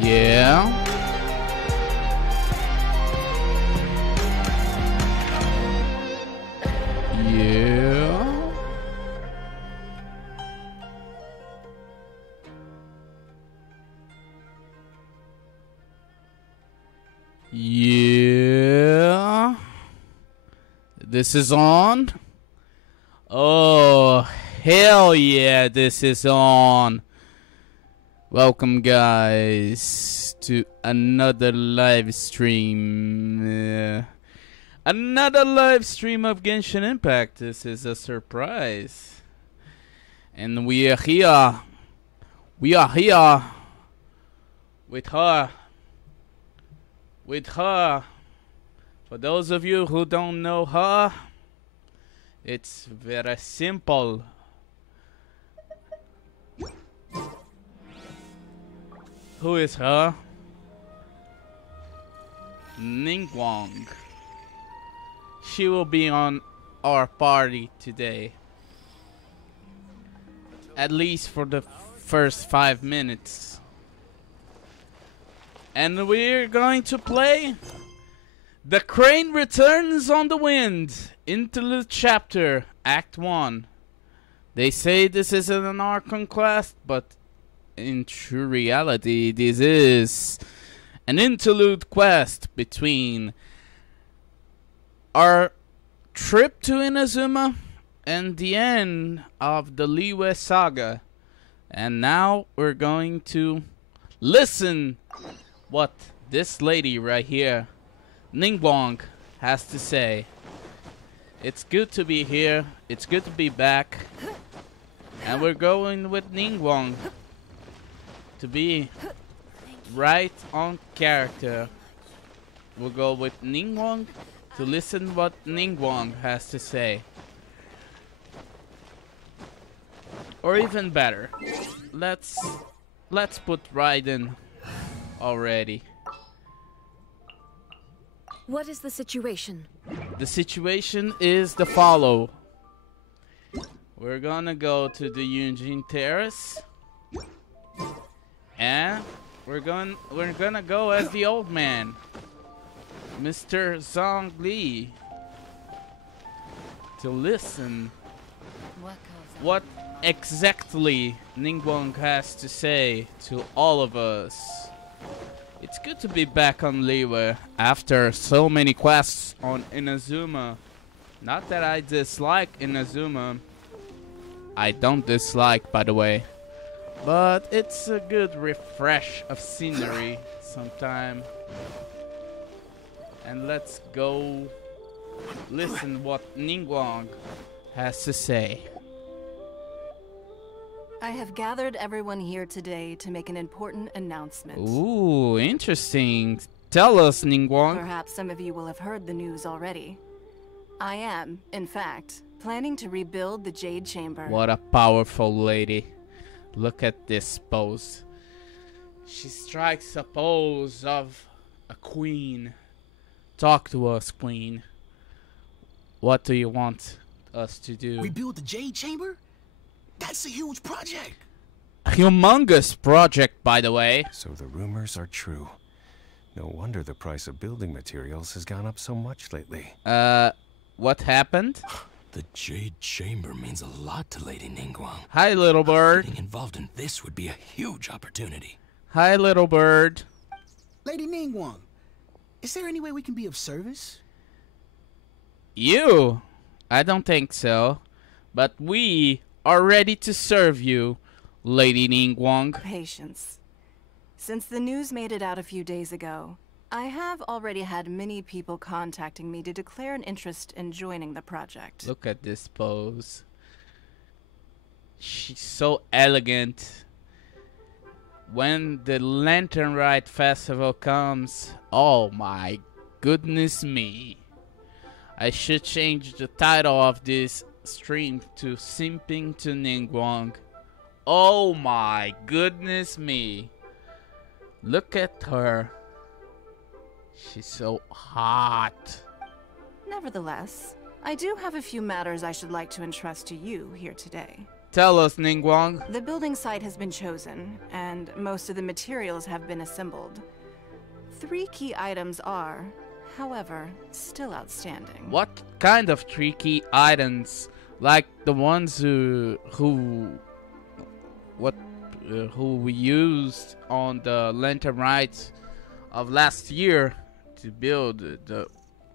Yeah. Yeah. Yeah. This is on. Oh, hell yeah, this is on. Welcome, guys, to another live stream. Another live stream of Genshin Impact. This is a surprise. And we are here. We are here with her. With her. For those of you who don't know her, it's very simple. Who is her? Ningguang. She will be on our party today. At least for the first 5 minutes. And we're going to play The Crane Returns on the Wind, Interlude Chapter, Act 1. They say this is an Archon Quest, but in true reality, this is an interlude quest between our trip to Inazuma and the end of the Liyue saga. And now we're going to listen what this lady right here, Ningguang, has to say. It's good to be here. It's good to be back. And we're going with Ningguang to be right on character. We'll go with Ningguang to listen what Ningguang has to say. Or even better, let's put Raiden already. What is the situation? The situation is the follow. We're gonna go to the Yunjin Terrace, and we're gonna go as the old man, Mr. Zhongli, to listen what exactly Ningguang has to say to all of us. It's good to be back on Liyue after so many quests on Inazuma. Not that I dislike Inazuma. I don't dislike, by the way. But it's a good refresh of scenery sometime. And let's go listen what Ningguang has to say. I have gathered everyone here today to make an important announcement. Ooh, interesting. Tell us, Ningguang. Perhaps some of you will have heard the news already. I am, in fact, planning to rebuild the Jade Chamber. What a powerful lady. Look at this pose. She strikes a pose of a queen. Talk to us, queen. What do you want us to do? Rebuild the Jade Chamber? That's a huge project. A humongous project, by the way. So the rumors are true. No wonder the price of building materials has gone up so much lately. What happened? The Jade Chamber means a lot to Lady Ningguang. Hi, little bird. Getting involved in this would be a huge opportunity. Hi, little bird. Lady Ningguang, is there any way we can be of service? You? I don't think so. But we are ready to serve you, Lady Ningguang. Patience. Since the news made it out a few days ago, I have already had many people contacting me to declare an interest in joining the project. Look at this pose. She's so elegant. When the Lantern Rite Festival comes, oh my goodness me. I should change the title of this stream to Simping to Ningguang. Oh my goodness me. Look at her. She's so hot. Nevertheless, I do have a few matters I should like to entrust to you here today. Tell us, Ningguang. The building site has been chosen, and most of the materials have been assembled. 3 key items are, however, still outstanding. What kind of 3 key items? Like the ones who we used on the Lantern Rite of last year to build the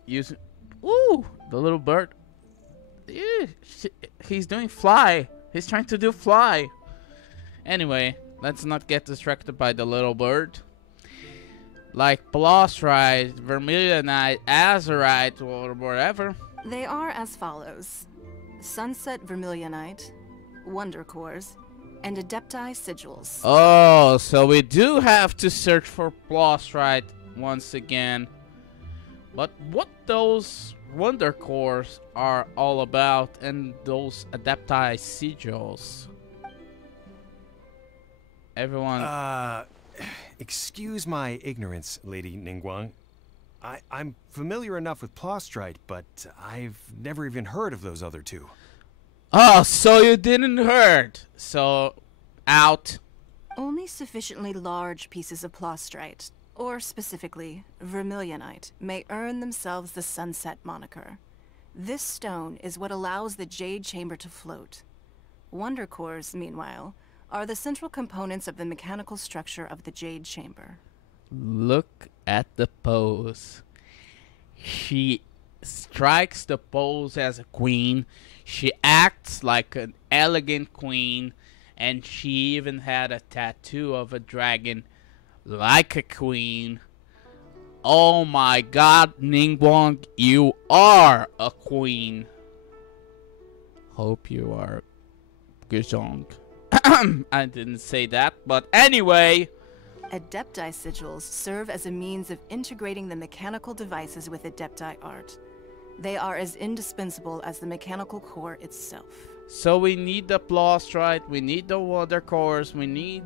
using. Ooh, the little bird. Yeah, he's doing fly. He's trying to do fly. Anyway, let's not get distracted by the little bird. Like Blostrite, Vermilionite, Azurite, or whatever. They are as follows: Sunset Vermilionite, Wonder Cores, and Adepti Sigils. Oh, so we do have to search for Blostrite once again. But what those Wonder Cores are all about and those Adepti Sigils? Everyone... excuse my ignorance, Lady Ningguang. I'm familiar enough with Plostrite, but I've never even heard of those other two. Oh, so you didn't heard. So, out. Only sufficiently large pieces of Plostrite, or specifically Vermilionite, may earn themselves the Sunset moniker. This stone is what allows the Jade Chamber to float. Wonder Cores, meanwhile, are the central components of the mechanical structure of the Jade Chamber. Look at the pose. She strikes the pose as a queen. She acts like an elegant queen. And she even had a tattoo of a dragon like a queen. Oh my god, Ningguang, you are a queen. Hope you are Guzhong. I didn't say that, but anyway. Adepti Sigils serve as a means of integrating the mechanical devices with Adepti art. They are as indispensable as the mechanical core itself. So we need the Plostrite, we need the Wonder Cores, we need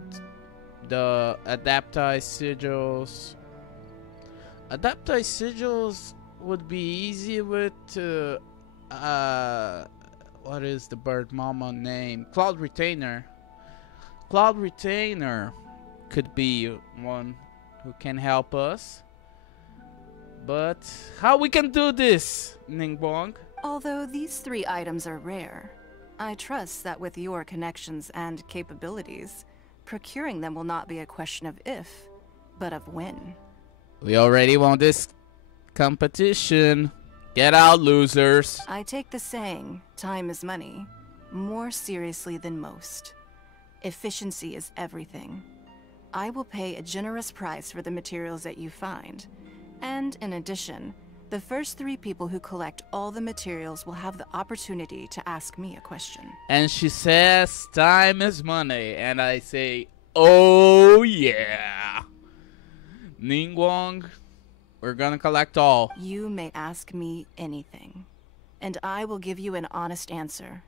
the Adepti Sigils. Adepti Sigils would be easy with what is the bird mama name? Cloud Retainer. Cloud Retainer could be one who can help us. But how we can do this, Ningguang? Although these 3 items are rare, I trust that with your connections and capabilities, procuring them will not be a question of if, but of when. We already won this competition. Get out, losers. I take the saying, time is money, more seriously than most. Efficiency is everything. I will pay a generous price for the materials that you find. And in addition, the first 3 people who collect all the materials will have the opportunity to ask me a question. And she says time is money. And I say, oh yeah. Ningguang, we're gonna collect all. You may ask me anything, and I will give you an honest answer.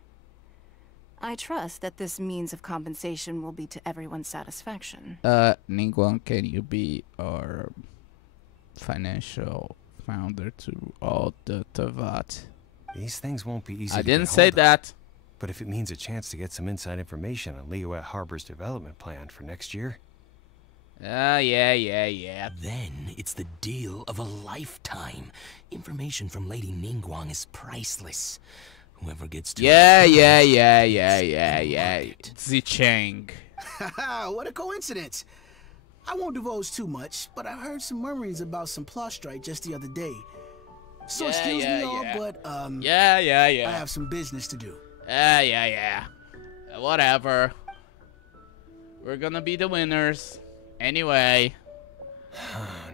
I trust that this means of compensation will be to everyone's satisfaction. Ningguang, can you be our financial founder to all the Tavat? These things won't be easy I to didn't get say hold of. that. But if it means a chance to get some inside information on Liyue Harbor's development plan for next year... Yeah. Then it's the deal of a lifetime. Information from Lady Ningguang is priceless. Whoever gets to Yeah. it. Zicheng. Haha, what a coincidence. I won't divulge too much, but I heard some murmurings about some Plostrite just the other day. So excuse me all, but Yeah. I have some business to do. Yeah. Whatever. We're gonna be the winners. Anyway.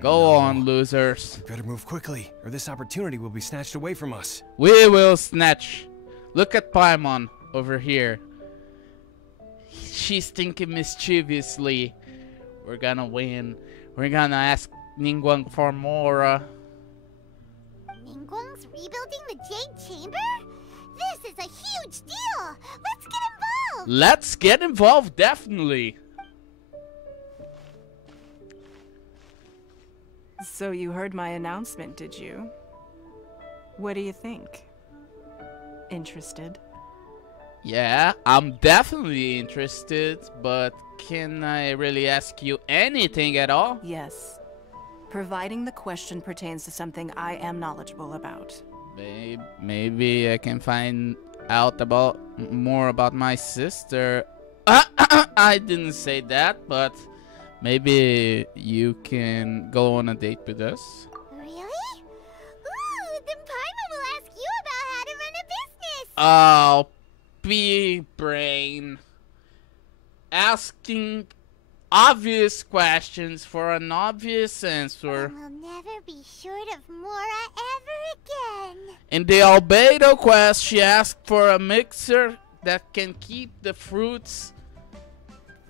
Go on, losers. We better move quickly, or this opportunity will be snatched away from us. We will snatch. Look at Paimon over here. She's thinking mischievously. We're gonna win. We're gonna ask Ningguang for more. Ningguang's rebuilding the Jade Chamber? This is a huge deal! Let's get involved! Let's get involved, definitely. So you heard my announcement, did you? What do you think? Interested? Yeah, I'm definitely interested, but can I really ask you anything at all? Yes. Providing the question pertains to something I am knowledgeable about. Maybe I can find out about more about my sister. I didn't say that, but maybe you can go on a date with us. Really? Oh, pea brain. Asking obvious questions for an obvious answer. We'll never be short of Mora ever again. In the Albedo quest, she asked for a mixer that can keep the fruits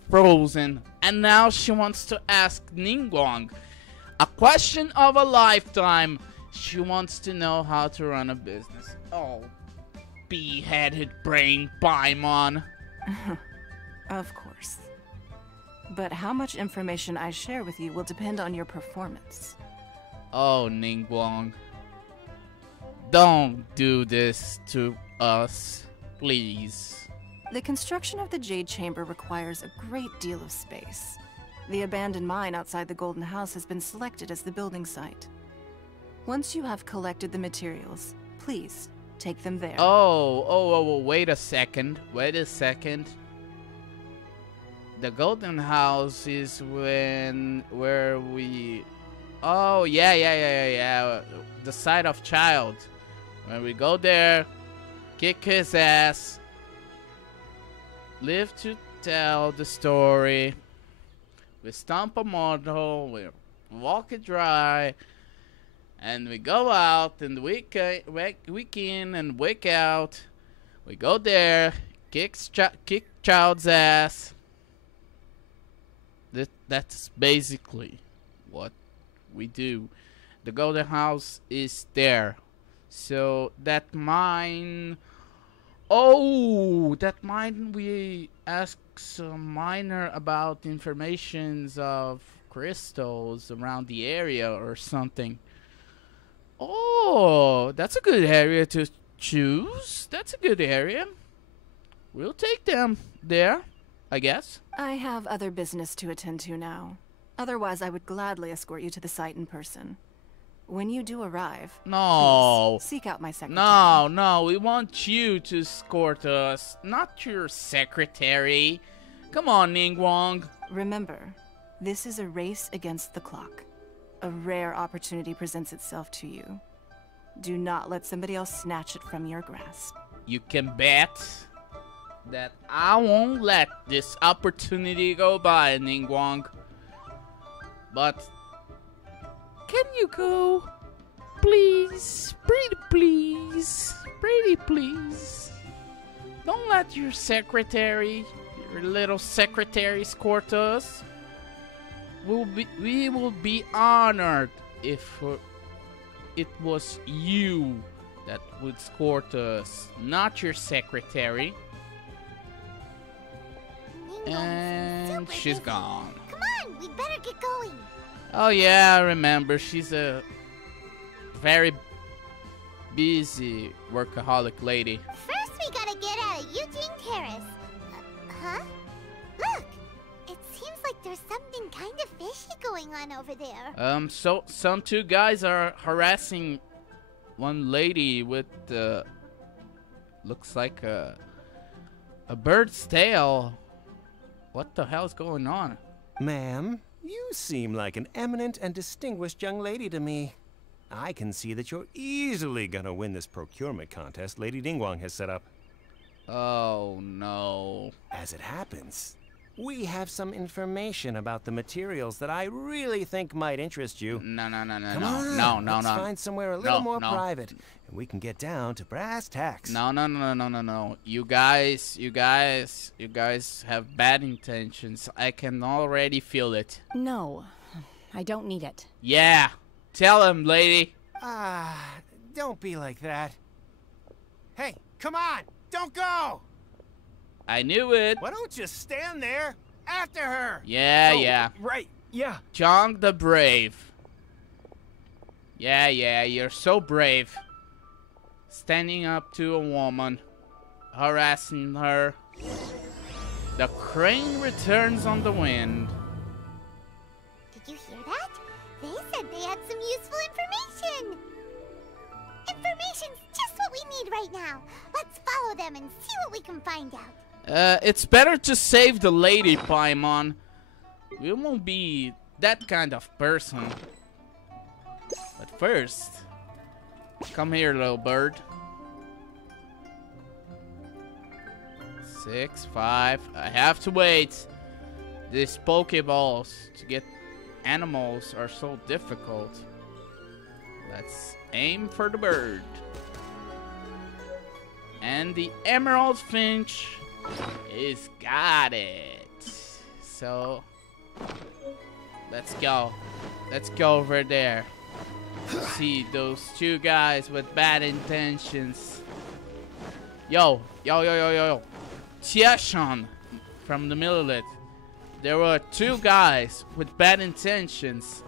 frozen. And now she wants to ask Ningguang a question of a lifetime. She wants to know how to run a business. Oh, bee-headed brain Paimon. Of course. But how much information I share with you will depend on your performance. Oh, Ningguang. Don't do this to us, please. The construction of the Jade Chamber requires a great deal of space. The abandoned mine outside the Golden House has been selected as the building site. Once you have collected the materials, please take them there. Oh, wait a second. The Golden House is where we... Oh, yeah. The site of Child. When we go there, kick his ass, live to tell the story. We stomp a mortal, we walk it dry, and we go out and week in and week out. We go there, kick Child's ass. That's basically what we do. The Golden House is there. So that mine... Oh, that mine we asked a miner about informations of crystals around the area or something. Oh, that's a good area to choose. That's a good area. We'll take them there, I guess. I have other business to attend to now. Otherwise, I would gladly escort you to the site in person. When you do arrive, no, please seek out my secretary. No, we want you to escort us, not your secretary. Come on, Ningguang. Remember, this is a race against the clock. A rare opportunity presents itself to you. Do not let somebody else snatch it from your grasp. You can bet that I won't let this opportunity go by, Ningguang. But can you go? Please, pretty please. Don't let your little secretary escort us. We will be honored if it was you that would escort us, not your secretary. And she's gone. Come on, we better get going. Oh yeah, I remember. She's a very busy workaholic lady. First, we gotta get out of Eugene Terrace. Huh? Look! It seems like there's something kind of fishy going on over there. So some two guys are harassing one lady with looks like a bird's tail. What the hell is going on? Ma'am, you seem like an eminent and distinguished young lady to me. I can see that you're easily gonna win this procurement contest Lady Ningguang has set up. Oh, no. As it happens, we have some information about the materials that I really think might interest you. No. Come on, let's find somewhere a little more private, and we can get down to brass tacks. No. You guys have bad intentions. I can already feel it. No, I don't need it. Yeah, tell him, lady. Don't be like that. Hey, come on, don't go! I knew it. Why don't you stand there after her? Yeah. Right, yeah. Chong the Brave. Yeah, you're so brave. Standing up to a woman, harassing her. The crane returns on the wind. Did you hear that? They said they had some useful information. Information's just what we need right now. Let's follow them and see what we can find out. It's better to save the lady, Paimon. We won't be that kind of person. But first, come here, little bird. 6, 5. I have to wait. These Pokeballs to get animals are so difficult. Let's aim for the bird. And the Emerald Finch is got it. So let's go. Let's go over there. See those two guys with bad intentions. Yo. Tiashan from the Millet. There were two guys with bad intentions.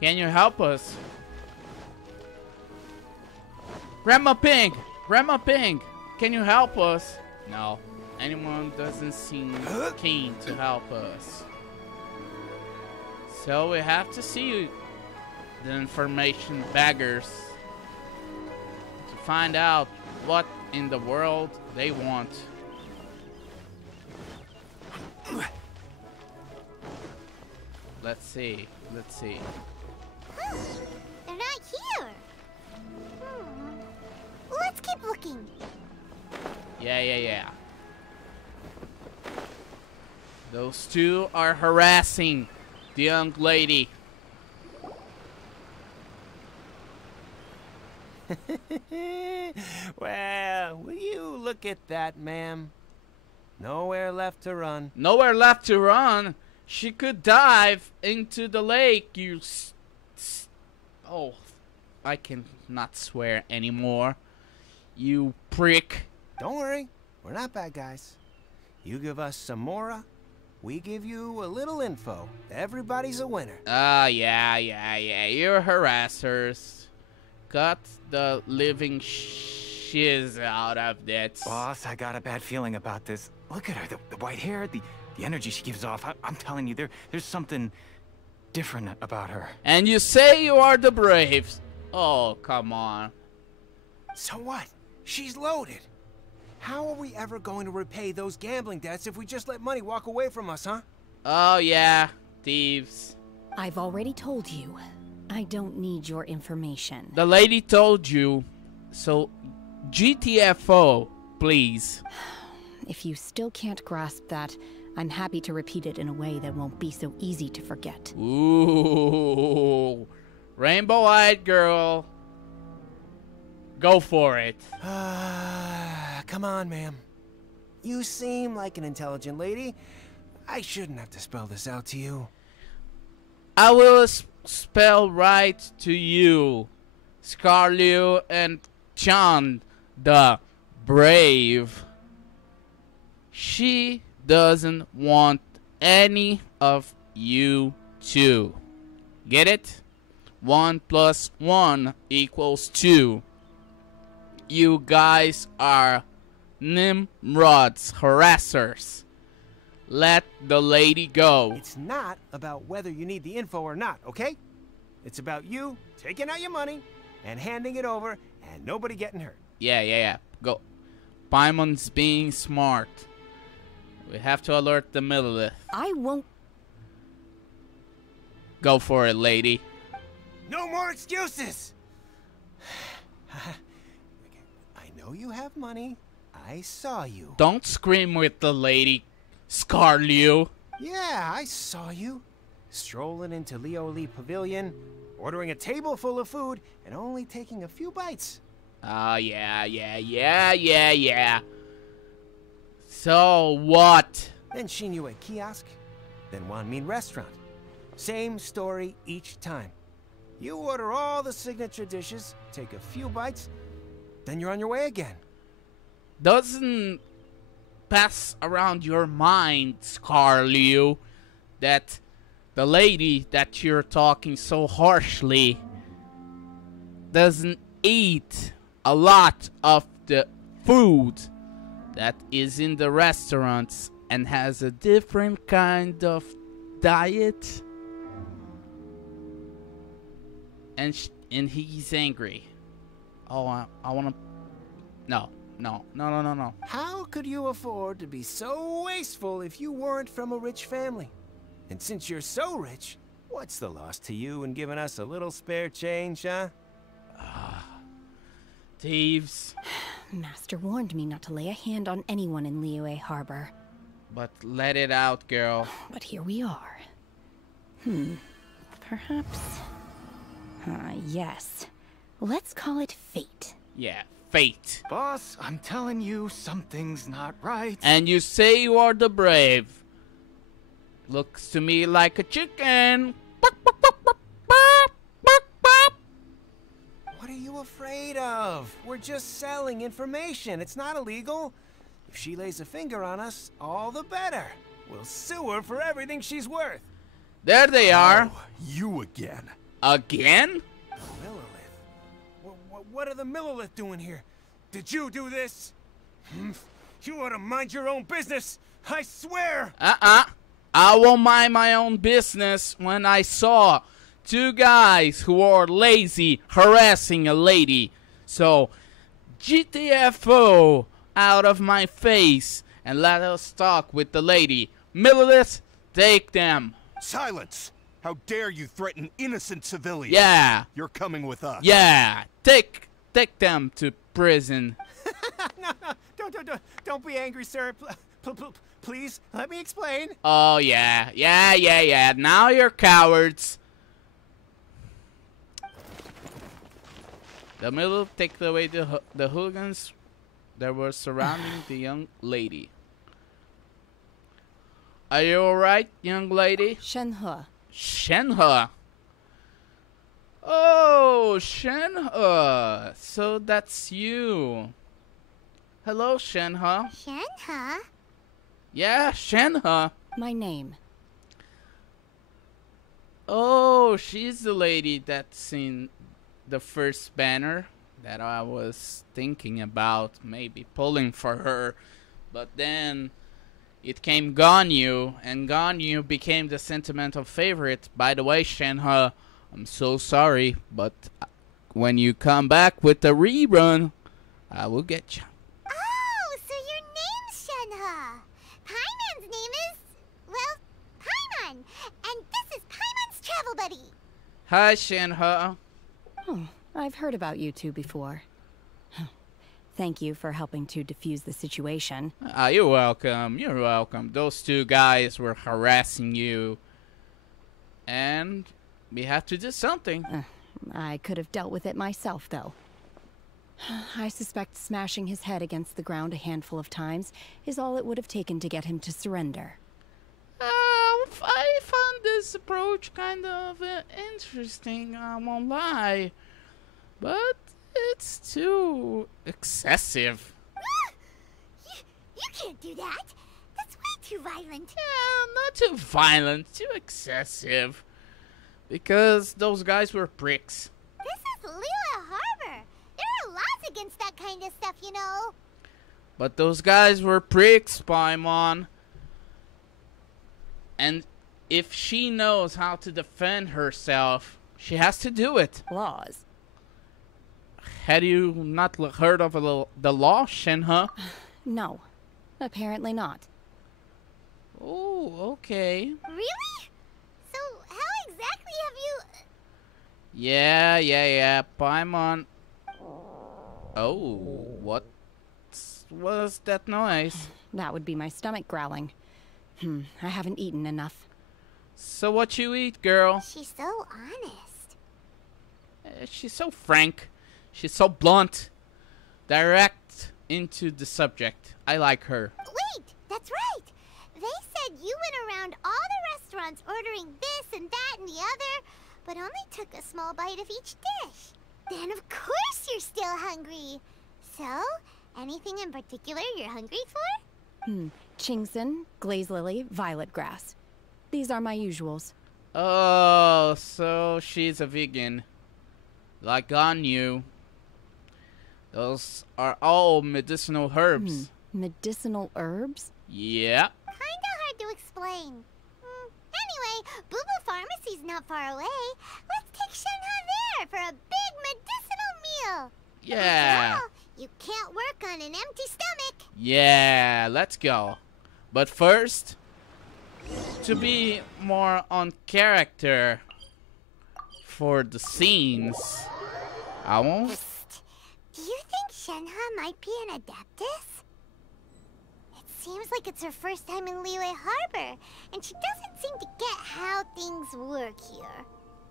Can you help us? Grandma Pink! Grandma Pink! Can you help us? No. Anyone doesn't seem keen to help us. So we have to see the information baggers to find out what in the world they want. Let's see. They're not here. Let's keep looking. Yeah. Those two are harassing the young lady. Well, will you look at that, ma'am? Nowhere left to run. Nowhere left to run. She could dive into the lake. Oh, I cannot swear anymore. You prick. Don't worry, we're not bad guys. You give us some Mora, we give you a little info. Everybody's a winner. Yeah. You're harassers. Cut the living shiz out of that. Boss, I got a bad feeling about this. Look at her, the white hair, the energy she gives off. I'm telling you, there's something different about her. And you say you are the Braves. Oh, come on. So what? She's loaded. How are we ever going to repay those gambling debts if we just let money walk away from us, huh? Oh, yeah. Thieves. I've already told you. I don't need your information. The lady told you. So, GTFO, please. If you still can't grasp that, I'm happy to repeat it in a way that won't be so easy to forget. Ooh. Rainbow-eyed girl. Go for it. Come on, ma'am. You seem like an intelligent lady. I shouldn't have to spell this out to you. I will spell right to you. Scarliu and Chan the Brave. She doesn't want any of you two. Get it? 1 + 1 = 2. You guys are Nimrods, harassers. Let the lady go. It's not about whether you need the info or not, okay? It's about you taking out your money and handing it over and nobody getting hurt. Yeah. Go. Paimon's being smart. We have to alert the Millilith. I won't. Go for it, lady. No more excuses! I know you have money. I saw you. Don't scream with the lady, Scarliu. Yeah, I saw you. Strolling into Lioli Pavilion, ordering a table full of food, and only taking a few bites. Yeah. So what? Then Shenhe kiosk, then Wanmin restaurant. Same story each time. You order all the signature dishes, take a few bites, then you're on your way again. Doesn't pass around your mind, Scarliu, that the lady that you're talking so harshly doesn't eat a lot of the food that is in the restaurants and has a different kind of diet? And he's angry. Oh, I want to... No. How could you afford to be so wasteful if you weren't from a rich family? And since you're so rich, what's the loss to you in giving us a little spare change, huh? Thieves. Master warned me not to lay a hand on anyone in Liyue Harbor. But let it out, girl. But here we are. Perhaps... yes. Let's call it fate. Yeah, fate. Boss, I'm telling you, something's not right. And you say you are the brave. Looks to me like a chicken. What are you afraid of? We're just selling information. It's not illegal. If she lays a finger on us, all the better. We'll sue her for everything she's worth. There they are. Oh, you again. Again? Millilith? What are the Millilith doing here? Did you do this? You ought to mind your own business. I swear. I won't mind my own business when I saw two guys who are lazy harassing a lady. So, GTFO out of my face and let us talk with the lady. Millilith, take them. Silence! How dare you threaten innocent civilians? Yeah. You're coming with us. Yeah. Take them to prison. No, don't be angry, sir. Please, let me explain. Oh, yeah. Now you're cowards. The middle take away the hooligans that were surrounding the young lady. Are you alright, young lady? Shenhe. Shenhe. Oh, Shenhe. So that's you. Hello, Shenhe. Shenhe? Yeah, Shenhe. My name. Oh, she's the lady that's in the first banner that I was thinking about maybe pulling for her. But then it came Ganyu, and Ganyu became the sentimental favorite. By the way, Shenhe, I'm so sorry, but when you come back with the rerun, I will get you. Oh, so your name's Shenhe. Paimon's name is, well, Paimon. And this is Paimon's travel buddy. Hi, Shenhe. Oh, I've heard about you two before. Thank you for helping to defuse the situation. You're welcome. You're welcome. Those two guys were harassing you. And we have to do something. I could have dealt with it myself, though. I suspect smashing his head against the ground a handful of times is all it would have taken to get him to surrender. I found this approach kind of interesting, I won't lie. But it's too excessive. You can't do that. That's way too violent. Yeah, not too violent, too excessive. Because those guys were pricks. This is Liyue Harbor. There are laws against that kind of stuff, you know. But those guys were pricks, Paimon. And if she knows how to defend herself, she has to do it. Laws? Had you not heard of the law, Shenhe? No, apparently not. Oh, okay. Really? So how exactly have you... Yeah, Paimon. Oh, what was that noise? That would be my stomach growling. I haven't eaten enough. So what you eat, girl? She's so honest. She's so frank. She's so blunt. Direct into the subject. I like her. Wait, that's right. They said you went around all the restaurants ordering this and that and the other, but only took a small bite of each dish. Then of course you're still hungry. So, anything in particular you're hungry for? Chingson, glaze lily, violet grass. These are my usuals. Oh, so she's a vegan. Like on you. Those are all medicinal herbs. Medicinal herbs? Yeah. Kinda hard to explain. Anyway, Boo Boo Pharmacy's not far away. Let's take Shenhe there for a big medicinal meal. Yeah. After all, you can't work on an empty stomach. Yeah, let's go. But first, to be more on character for the scenes, I won't... Do you think Shenhe might be an Adeptus? It seems like it's her first time in Liyue Harbor, and she doesn't seem to get how things work here.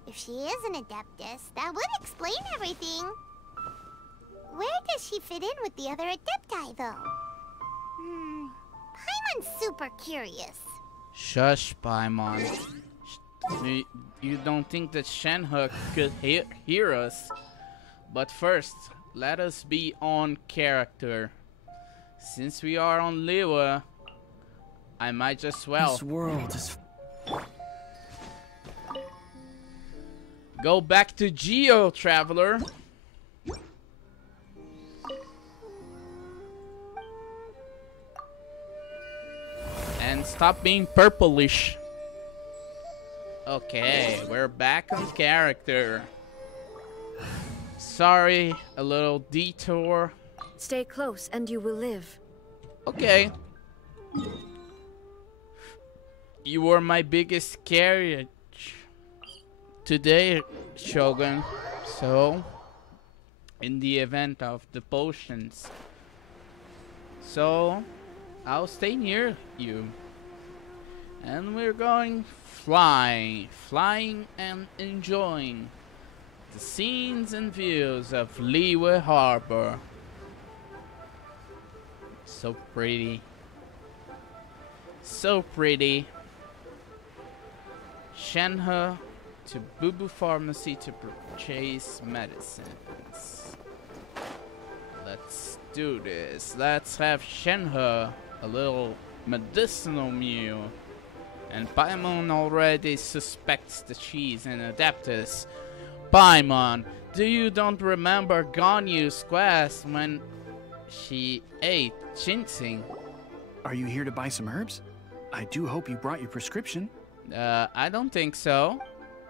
If she is an Adeptus, that would explain everything. Where does she fit in with the other Adepti, though? Paimon's super curious. Shush, Paimon. You don't think that Shenhe could hear us? But first, let us be on character. Since we are on Liyue, I might just well. This world is. Go back to Geo, traveler. And stop being purplish. Okay, we're back on character. Sorry, a little detour. Stay close and you will live. Okay. You were my biggest carriage today, Shogun. So, in the event of the potions. So, I'll stay near you. And we're going flying and enjoying the scenes and views of Liyue Harbor. So pretty. So pretty. Shenhe to Bubu Pharmacy to purchase medicines. Let's do this. Let's have Shenhe a little medicinal meal. And Paimon already suspects that she's an Adeptus. Paimon, do you don't remember Ganyu's quest when she ate ginseng? Are you here to buy some herbs? I do hope you brought your prescription. I don't think so.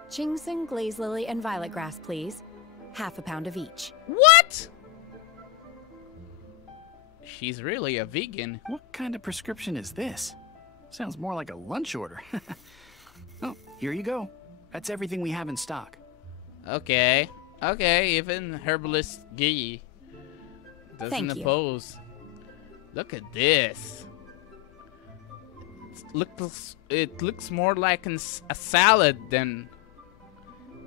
Ginseng, glaze lily, and violet grass, please. Half a pound of each. What? She's really a vegan. What kind of prescription is this? Sounds more like a lunch order. Oh, here you go. That's everything we have in stock. Okay. Okay, even Herbalist Gee doesn't oppose. Look at this. It looks more like a salad than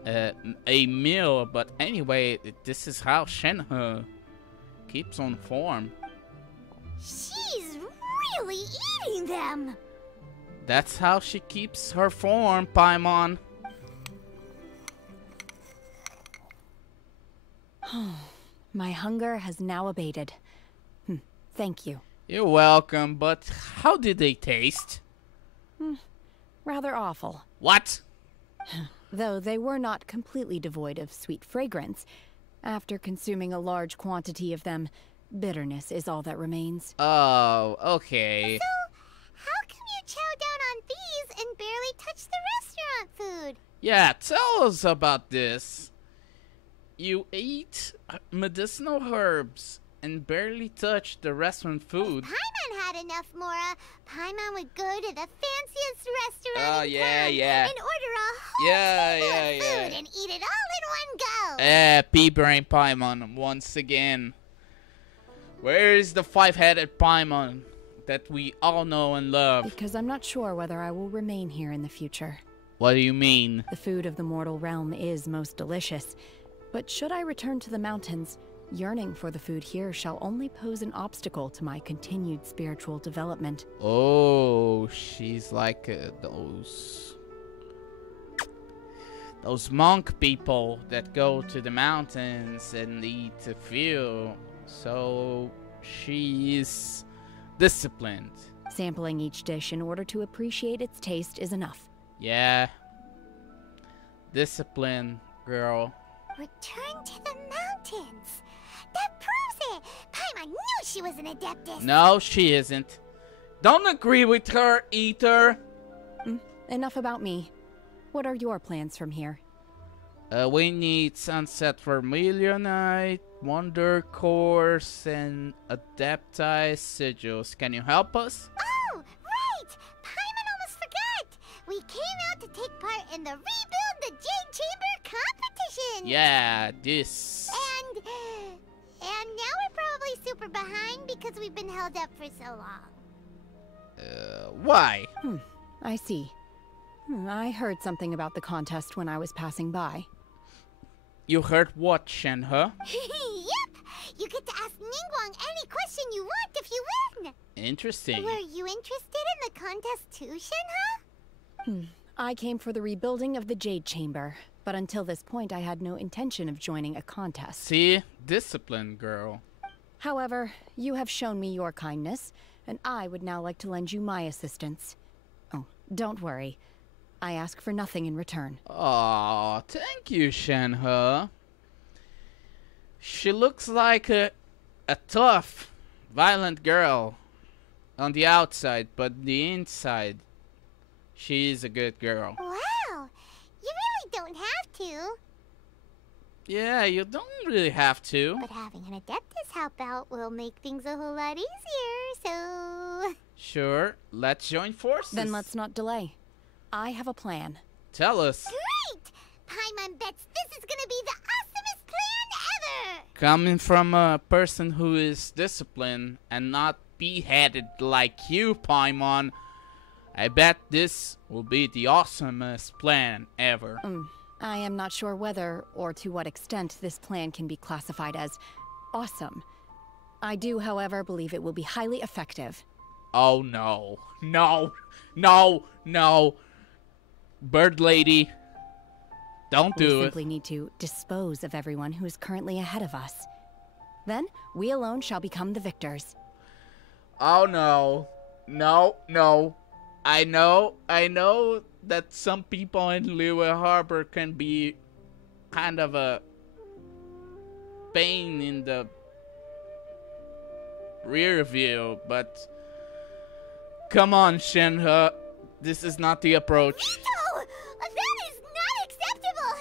a meal, but anyway, this is how Shenhe keeps on form. She's really eating them. That's how she keeps her form, Paimon. My hunger has now abated. Thank you. You're welcome, but how did they taste? Rather awful. What? Though they were not completely devoid of sweet fragrance. After consuming a large quantity of them, bitterness is all that remains. Oh, okay. So, how come you chow down on these and barely touch the restaurant food? Yeah, tell us about this. You ate medicinal herbs and barely touched the restaurant food. If Paimon had enough Mora, Paimon would go to the fanciest restaurant in town and order a whole table of food and eat it all in one go. Pea-brain Paimon once again. Where is the five-headed Paimon that we all know and love? Because I'm not sure whether I will remain here in the future. What do you mean? The food of the mortal realm is most delicious. But should I return to the mountains, yearning for the food here shall only pose an obstacle to my continued spiritual development. Oh, she's like those monk people that go to the mountains and eat a few. So she is disciplined. Sampling each dish in order to appreciate its taste is enough. Yeah. Discipline, girl. Return to the mountains. That proves it. Paimon knew she was an Adeptus. No, she isn't. Don't agree with her, Ether. Enough about me. What are your plans from here? We need Sunset Vermilionite, Wonder Course, and Adepti Sigils. Can you help us? Oh, right! Paimon almost forgot! We came out to take part in the Rebuild the Jade Chamber competition! Yeah, this. And now we're we've been held up for so long. Why? I see. I heard something about the contest when I was passing by. You heard what, Shenhe? Yep! You get to ask Ningguang any question you want if you win! Interesting. Were you interested in the contest too, Shenhe? I came for the rebuilding of the Jade Chamber, but until this point I had no intention of joining a contest. See? Discipline, girl. However, you have shown me your kindness, and I would now like to lend you my assistance. Oh, don't worry. I ask for nothing in return. Aw, thank you, Shenhe. She looks like a tough, violent girl on the outside, but the inside, she's a good girl. Wow! You really don't have to. Yeah, you don't really have to. But having an Adeptus help out will make things a whole lot easier, so... Sure, let's join forces. Then let's not delay. I have a plan. Tell us. Great! Paimon bets this is gonna be the awesomest plan ever! Coming from a person who is disciplined and not beheaded like you, Paimon, I bet this will be the awesomest plan ever. I am not sure whether or to what extent this plan can be classified as awesome. I do, however, believe it will be highly effective. Oh no. No. No. No. Bird lady. Don't do it. We simply need to dispose of everyone who is currently ahead of us. Then, we alone shall become the victors. Oh no. No. No. I know that some people in Liyue Harbor can be kind of a pain in the rear view, but come on, Shenhe. This is not the approach. No! That is not acceptable!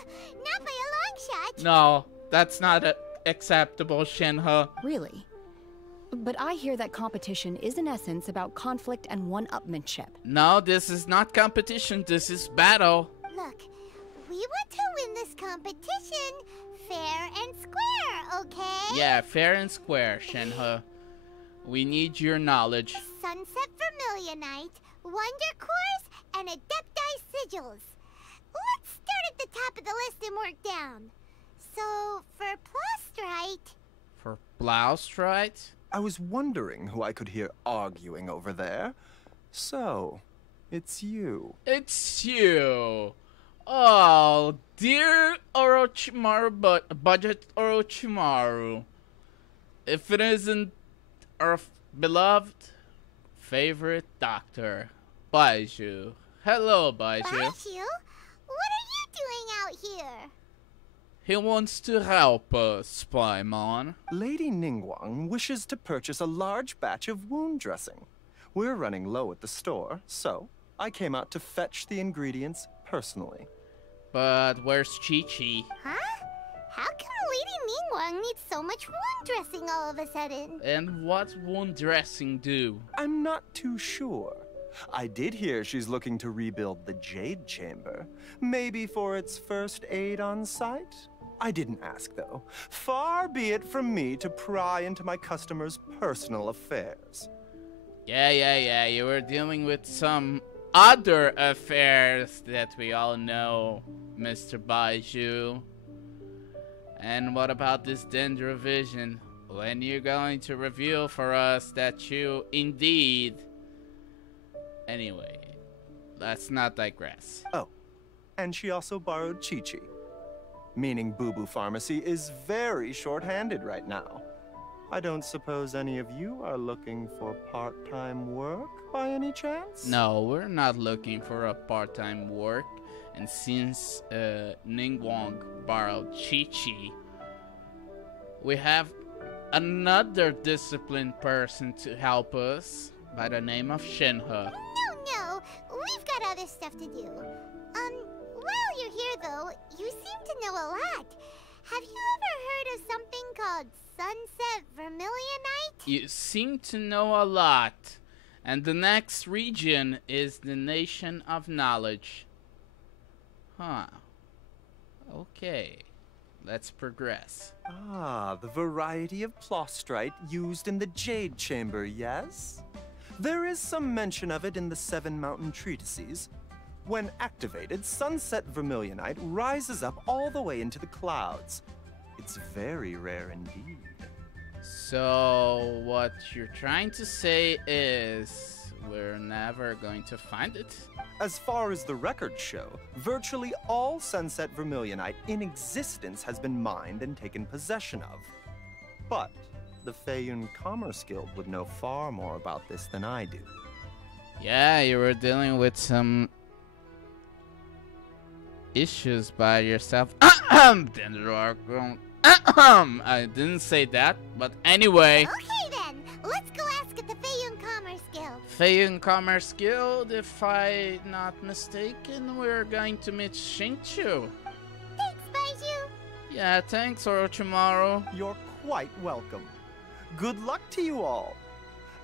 Not by a long shot! No, that's not acceptable, Shenhe. Really? But I hear that competition is in essence about conflict and one-upmanship. No, this is not competition, this is battle. Look, we want to win this competition fair and square, okay? Yeah, fair and square, Shenhe. We need your knowledge. Sunset Vermilionite, Wonder Cores, and Adepti Sigils. Let's start at the top of the list and work down. So, for Plostrite... For Blaustrite? I was wondering who I could hear arguing over there. So, it's you. It's you. Oh, dear Orochimaru, Budget Orochimaru. If it isn't our beloved favorite doctor, Baizhu. Hello, Baizhu. Baizhu? What are you doing out here? He wants to help us, Paimon. Lady Ningguang wishes to purchase a large batch of wound dressing. We're running low at the store, so I came out to fetch the ingredients personally. But where's Chi-Chi? Huh? How come Lady Ningguang needs so much wound dressing all of a sudden? And what wound dressing do? I'm not too sure. I did hear she's looking to rebuild the Jade Chamber. Maybe for its first aid on site? I didn't ask, though. Far be it from me to pry into my customers' personal affairs. Yeah. You were dealing with some other affairs that we all know, Mr. Baizhu. And what about this Dendrovision? When you going to reveal for us that you indeed... Anyway, let's not digress. Oh, and she also borrowed Chi-Chi. Meaning Boo Boo Pharmacy is very short-handed right now. I don't suppose any of you are looking for part-time work by any chance? No, we're not looking for a part-time work. And since Ningguang borrowed Chi-Chi, we have another disciplined person to help us by the name of Shenhe. No, we've got other stuff to do. While you're here though, you seem to know a lot. Have you ever heard of something called Sunset Vermilionite? You seem to know a lot. And the next region is the Nation of Knowledge. Huh. Okay. Let's progress. Ah, the variety of plostrite used in the Jade Chamber, yes? There is some mention of it in the 7 Mountain Treatises. When activated, sunset vermilionite rises up all the way into the clouds. It's very rare indeed. So, what you're trying to say is we're never going to find it? As far as the records show, virtually all sunset vermilionite in existence has been mined and taken possession of. But the Feiyun Commerce Guild would know far more about this than I do. Yeah, you were dealing with some issues by yourself. I didn't say that, but anyway. Okay then, let's go ask at the Feiyun Commerce Guild. Feiyun Commerce Guild, if I'm not mistaken, we're going to meet Xingqiu. Thanks, Baiju. Yeah, thanks, Orochimaru. You're quite welcome. Good luck to you all.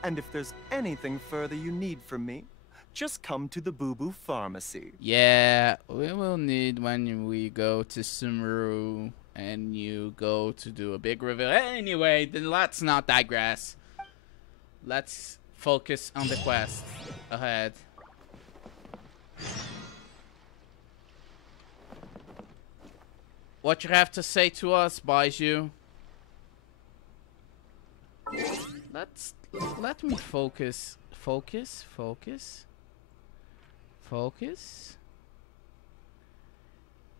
And if there's anything further you need from me, just come to the Boo Boo Pharmacy. Yeah, we will need when we go to Sumeru and you go to do a big reveal. Anyway, then let's not digress. Let's focus on the quest ahead. What you have to say to us, Baiju? Let me focus. Focus.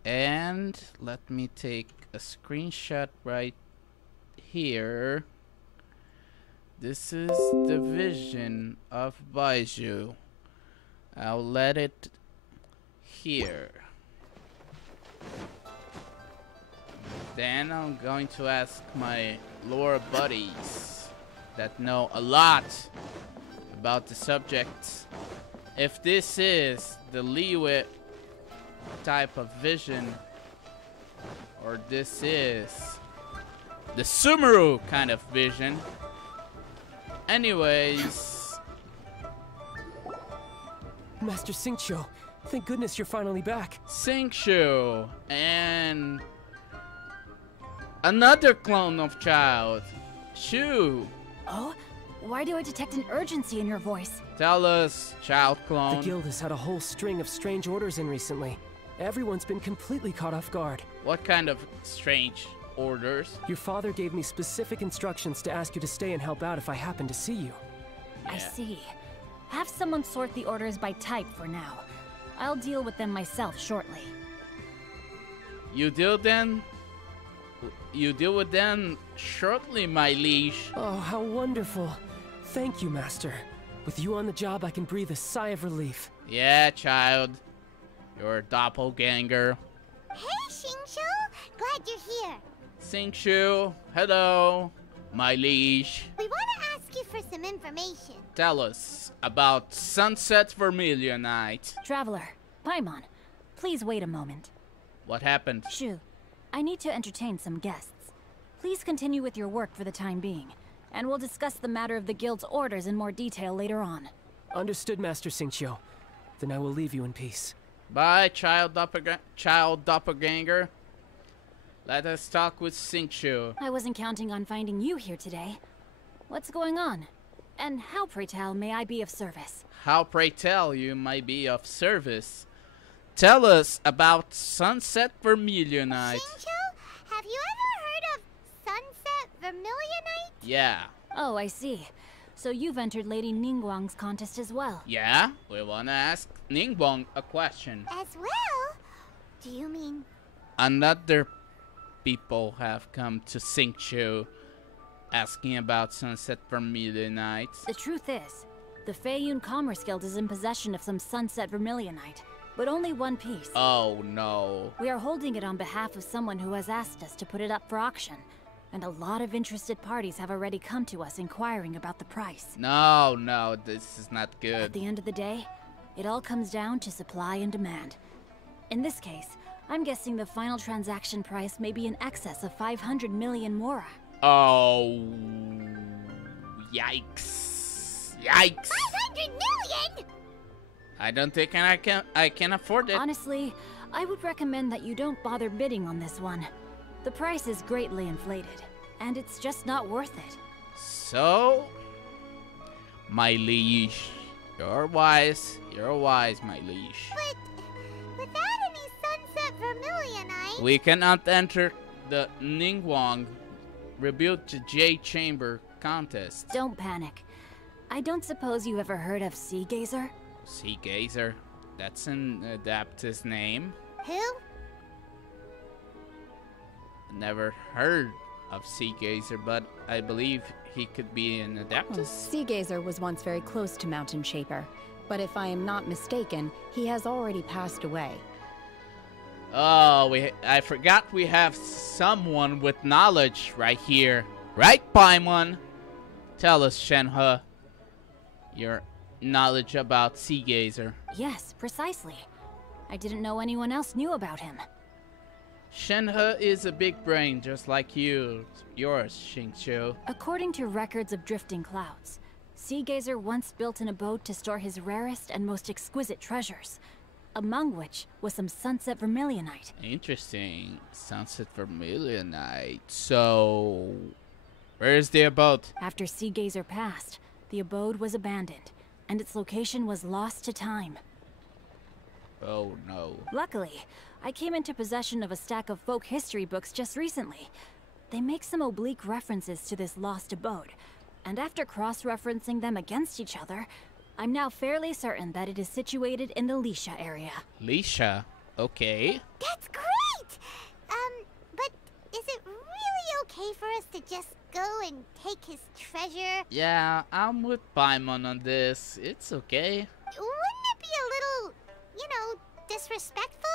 And let me take a screenshot right here. This is the vision of Baiju. I'll let it here. Then I'm going to ask my lore buddies that know a lot about the subject if this is the Liyue type of vision or this is the Sumeru kind of vision. Anyways, Master Xingqiu, thank goodness you're finally back. Xingqiu and another clone of Child, Shu. Oh, why do I detect an urgency in your voice? Tell us, Child Clone. The guild has had a whole string of strange orders in recently. Everyone's been completely caught off guard. What kind of strange orders? Your father gave me specific instructions to ask you to stay and help out if I happen to see you. Yeah. I see. Have someone sort the orders by type for now. I'll deal with them myself shortly. You deal then? You deal with them shortly, my liege. Oh, how wonderful. Thank you, Master. With you on the job, I can breathe a sigh of relief. Yeah, child. You're a doppelganger. Hey, Xingqiu. Glad you're here. Xingqiu, hello, my liege. We want to ask you for some information. Tell us about Sunset Vermilionite. Traveler, Paimon, please wait a moment. What happened? Shu, I need to entertain some guests. Please continue with your work for the time being, and we'll discuss the matter of the guild's orders in more detail later on. Understood, Master Xingqiu. Then I will leave you in peace. Bye, child doppelganger. Let us talk with Xingqiu. I wasn't counting on finding you here today. What's going on? And how, pray tell, may I be of service? How, pray tell, you might be of service? Tell us about Sunset Vermilionite. Xingqiu, have you ever heard of Sunset Vermilionite? Yeah. Oh, I see. So you've entered Lady Ningguang's contest as well. Yeah, we wanna ask Ningguang a question. As well? Do you mean... Another people have come to Xingqiu asking about Sunset Vermilionite. The truth is, the Feiyun Commerce Guild is in possession of some Sunset Vermilionite, but only one piece. Oh no. We are holding it on behalf of someone who has asked us to put it up for auction. And a lot of interested parties have already come to us inquiring about the price. No, this is not good. At the end of the day, it all comes down to supply and demand. In this case, I'm guessing the final transaction price may be in excess of 500 million mora. Oh, yikes. 500 million? I don't think I can afford it. Honestly, I would recommend that you don't bother bidding on this one. The price is greatly inflated, and it's just not worth it. So, my liege, you're wise, my liege. But without any sunset vermilionite... We cannot enter the Ningguang Rebuild the Jade Chamber contest. Don't panic. I don't suppose you ever heard of Sea Gazer? Sea Gazer? That's an Adeptus name. Who? Never heard of Sea Gazer, but I believe he could be an Adeptus. Sea Gazer was once very close to Mountain Shaper, but if I am not mistaken, he has already passed away. Oh, I forgot we have someone with knowledge right here. Right, Paimon? Tell us, Shenhe, your knowledge about Sea Gazer. Yes, precisely. I didn't know anyone else knew about him. Shenhe is a big brain, just like yours, Xingqiu. According to records of drifting clouds, Sea Gazer once built an abode to store his rarest and most exquisite treasures, among which was some sunset vermilionite. Interesting. Sunset vermilionite. So, where's the abode? After Sea Gazer passed, the abode was abandoned, and its location was lost to time. Oh no. Luckily, I came into possession of a stack of folk history books just recently. They make some oblique references to this lost abode, and after cross-referencing them against each other, I'm now fairly certain that it is situated in the Lisha area. Lisha? Okay. That's great! But is it really okay for us to just go and take his treasure? Yeah, I'm with Paimon on this. It's okay. Wouldn't it be a little, disrespectful?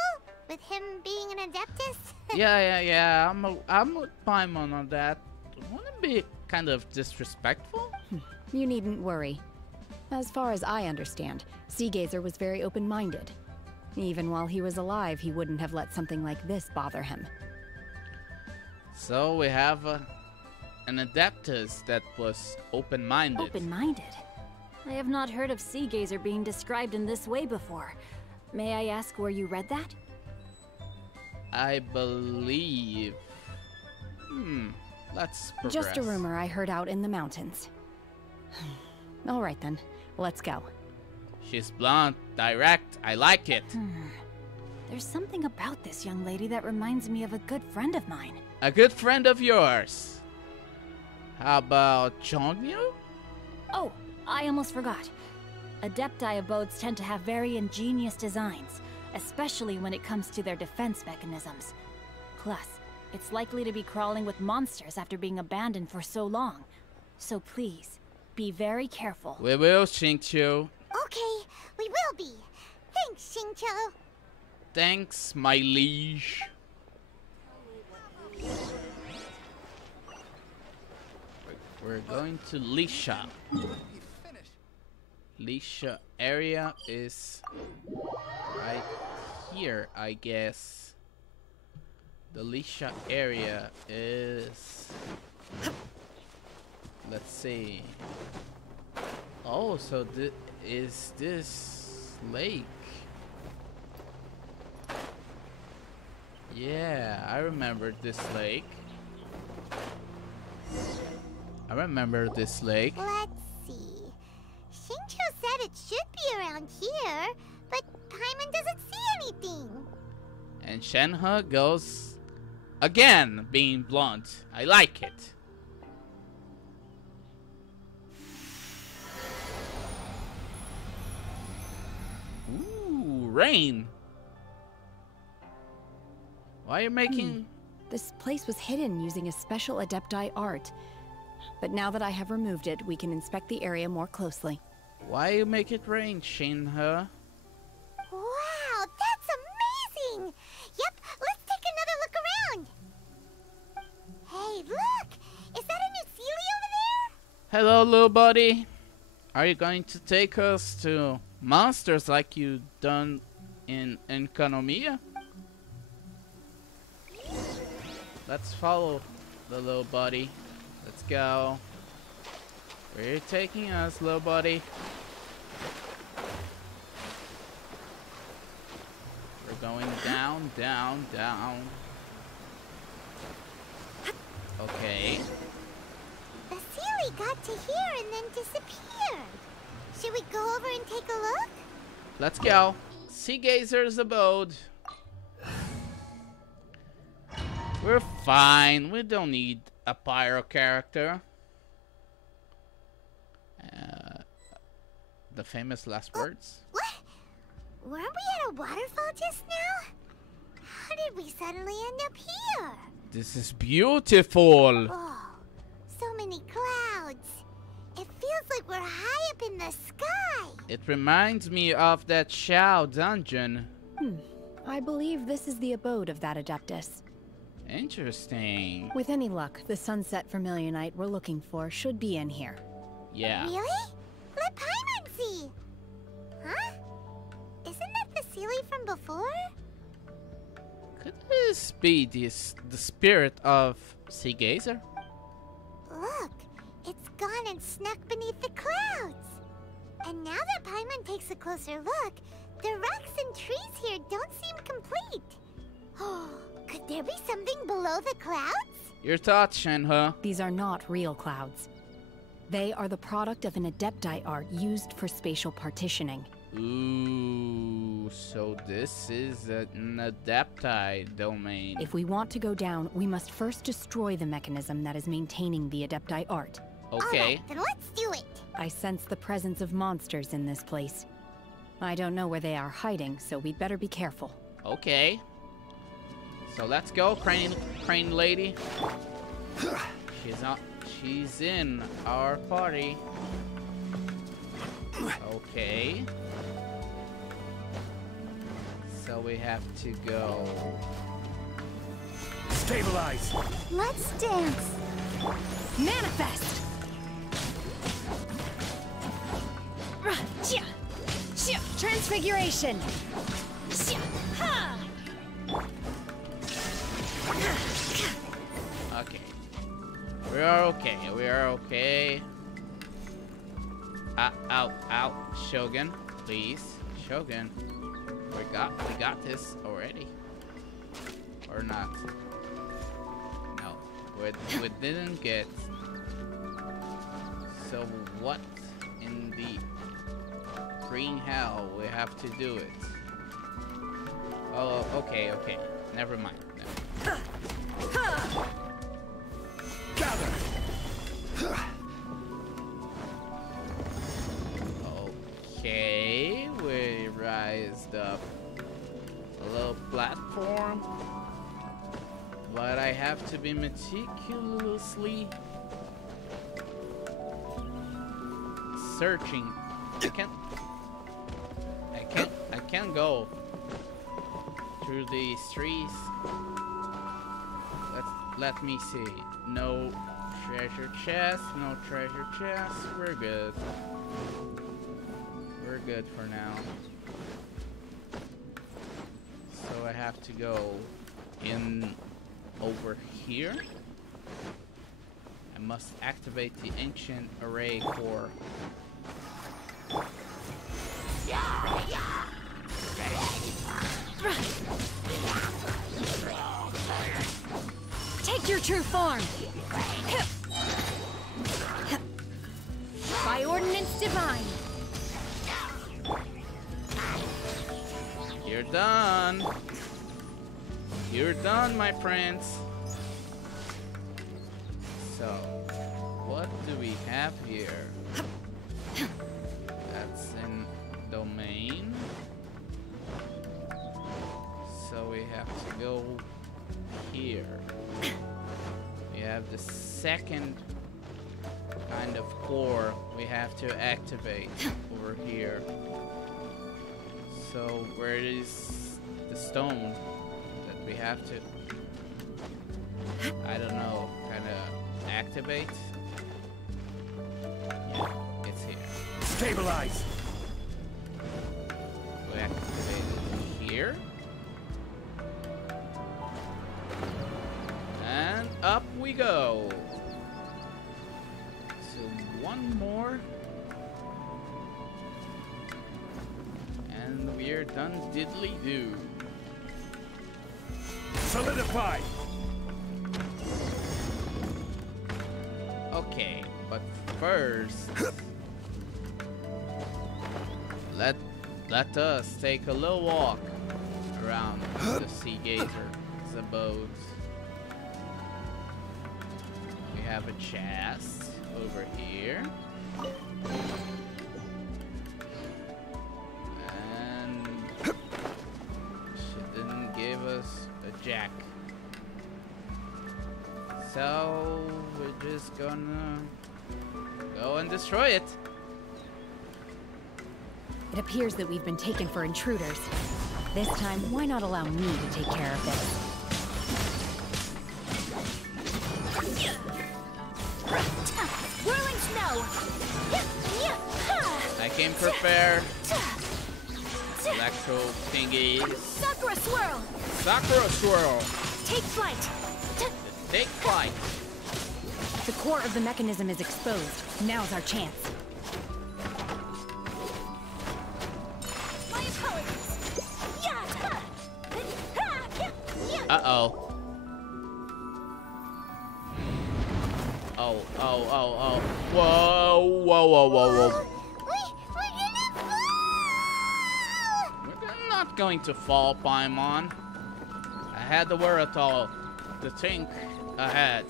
With him being an Adeptus? Yeah. I'm with Paimon on that. Wouldn't it be kind of disrespectful? You needn't worry. As far as I understand, Sea Gazer was very open-minded. Even while he was alive, he wouldn't have let something like this bother him. So we have an Adeptus that was open-minded. Open-minded? I have not heard of Sea Gazer being described in this way before. May I ask where you read that? I believe... let's progress. Just a rumor I heard out in the mountains. All right then, let's go. She's blunt, direct, I like it. There's something about this young lady that reminds me of a good friend of mine. A good friend of yours. How about Chongyu? Oh, I almost forgot. Adepti abodes tend to have very ingenious designs, especially when it comes to their defense mechanisms. Plus, it's likely to be crawling with monsters after being abandoned for so long. So please, be very careful. We will, Xingqiu. Okay, we will be. Thanks, Xingqiu. Thanks, my liege. We're going to Lisha. Lisha area is right here, I guess. The Lisha area is... Let's see. Oh, so is this lake? Yeah, I remember this lake. Let's see. Xingqiu said it should be around here, but Paimon doesn't see anything. And Shenhe goes again, being blunt. I like it. Ooh, rain. Why are you making... This place was hidden using a special Adepti art. But now that I have removed it, we can inspect the area more closely. Why you make it rain, Shenhe? Wow, that's amazing! Yep, let's take another look around. Hey, look! Is that a new Sealy over there? Hello, little buddy. Are you going to take us to monsters like you done in Economia? Let's follow the little buddy. Let's go. Where are you taking us, little buddy? We're going down, down, down. Okay. The Sealy got to here and then disappeared. Should we go over and take a look? Let's go. Sea Gazer's abode. We're fine. We don't need a pyro character. The famous last words. What? Weren't we at a waterfall just now? How did we suddenly end up here? This is beautiful. Oh, so many clouds. It feels like we're high up in the sky. It reminds me of that Shao dungeon. I believe this is the abode of that Adeptus. Interesting. With any luck, the Sunset Vermilionite we're looking for should be in here. Yeah. Really? Let Paimon see. Huh? Isn't that the Sealy from before? Could this be the spirit of Sea Gazer? Look, it's gone and snuck beneath the clouds. And now that Paimon takes a closer look, the rocks and trees here don't seem complete. Oh, could there be something below the clouds? Your thoughts, Shenhe? These are not real clouds. They are the product of an Adepti art used for spatial partitioning. Ooh, so this is an Adepti domain. If we want to go down, we must first destroy the mechanism that is maintaining the Adepti art. Okay. All right, then let's do it. I sense the presence of monsters in this place. I don't know where they are hiding, so we'd better be careful. Okay. So let's go, crane lady. She's in our party. Okay. So we have to go. Stabilize. Let's dance. Manifest! Transfiguration! Okay. We are okay. We are okay. Out. Shogun, please. Shogun. We got this already. Or not. No. We didn't get. So what in the green hell we have to do it? Oh, okay. Never mind. Gather. Okay, we raised up a little platform, but I have to be meticulously searching. I can't go through these trees. Let me see. No treasure chest, no treasure chest. We're good. We're good for now. So I have to go in over here. I must activate the ancient array core. Take your true form! By ordinance divine! You're done. You're done, my friends. So, what do we have here? That's in domain. So we have to go here. We have the second kind of core we have to activate over here. So where is the stone that we have to, I don't know, kind of activate? Yeah, it's here. Stabilize. We activate it here. And up we go. So one more. And we're done diddly do. Solidify. Okay, but first, let us take a little walk around the Sea Gazer's abode. We have a chest over here. And she didn't give us a jack. So we're just gonna go and destroy it. It appears that we've been taken for intruders. This time, why not allow me to take care of this? Whirling snow! I came prepared. Electro thingies. Sakura swirl! Sakura swirl! Take flight! Take flight! The core of the mechanism is exposed. Now's our chance. My apologies! Uh-oh. Oh. Whoa. We're not going to fall, Paimon. I had the wherewithal to think ahead.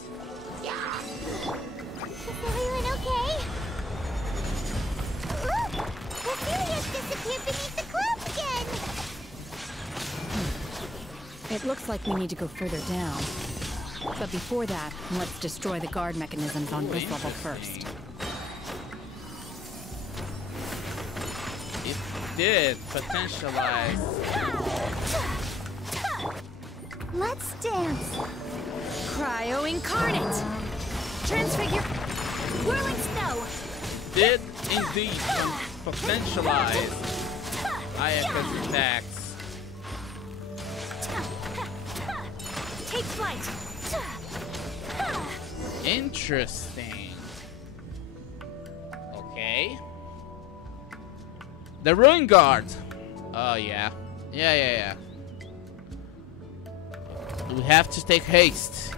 Is everyone okay? Look! Cecilia's disappeared beneath the clouds again! It looks like we need to go further down. But before that, let's destroy the guard mechanisms on this level first. It did potentialize. Let's dance! Cryo incarnate! Transfigure! Whirling snow! Did indeed potentialize Ayaka's attacks. Take flight! Interesting. Okay. The Ruin Guard. Oh, yeah. Yeah. We have to take haste.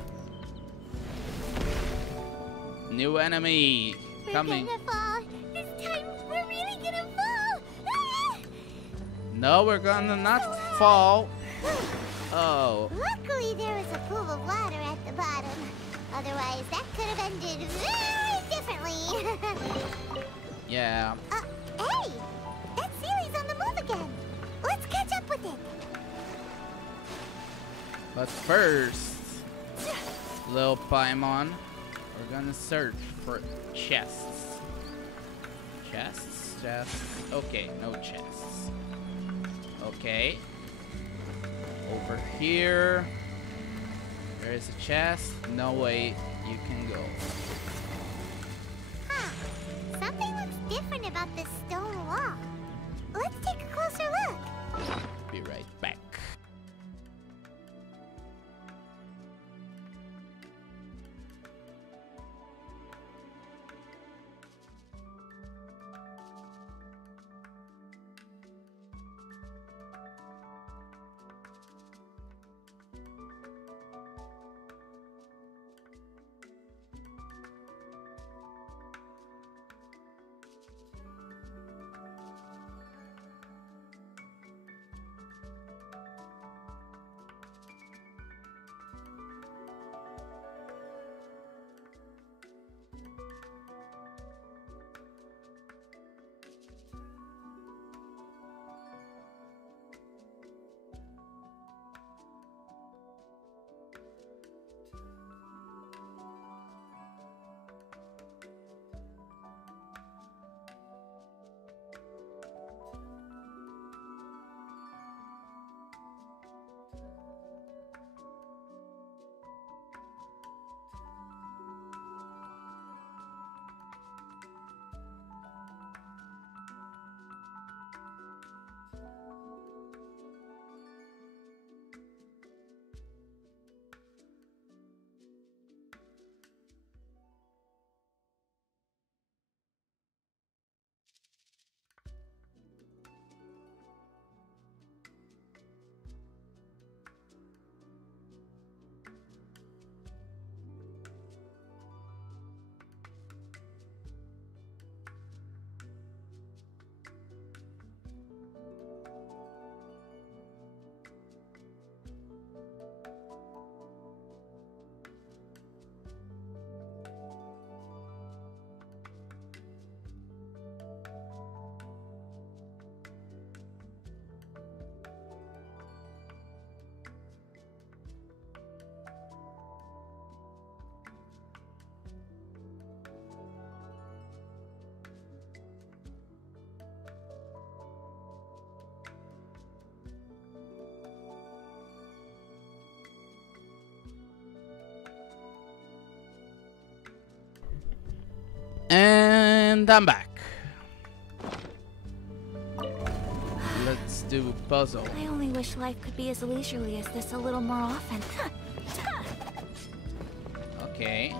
New enemy coming. We're gonna fall. This time, we're really gonna fall. Ah! No, we're gonna not fall. Oh. Luckily, there was a pool of water at the bottom. Otherwise, that could have ended very differently. Yeah. Hey! That Sealy's on the move again. Let's catch up with it. But first, little Paimon, we're gonna search for chests. Chests? Okay, no chests. Okay. Over here. There is a chest. No way you can go. Huh. Something looks different about this stone wall. Let's take a closer look. Be right back. And I'm back. Let's do puzzle. I only wish life could be as leisurely as this a little more often. Okay.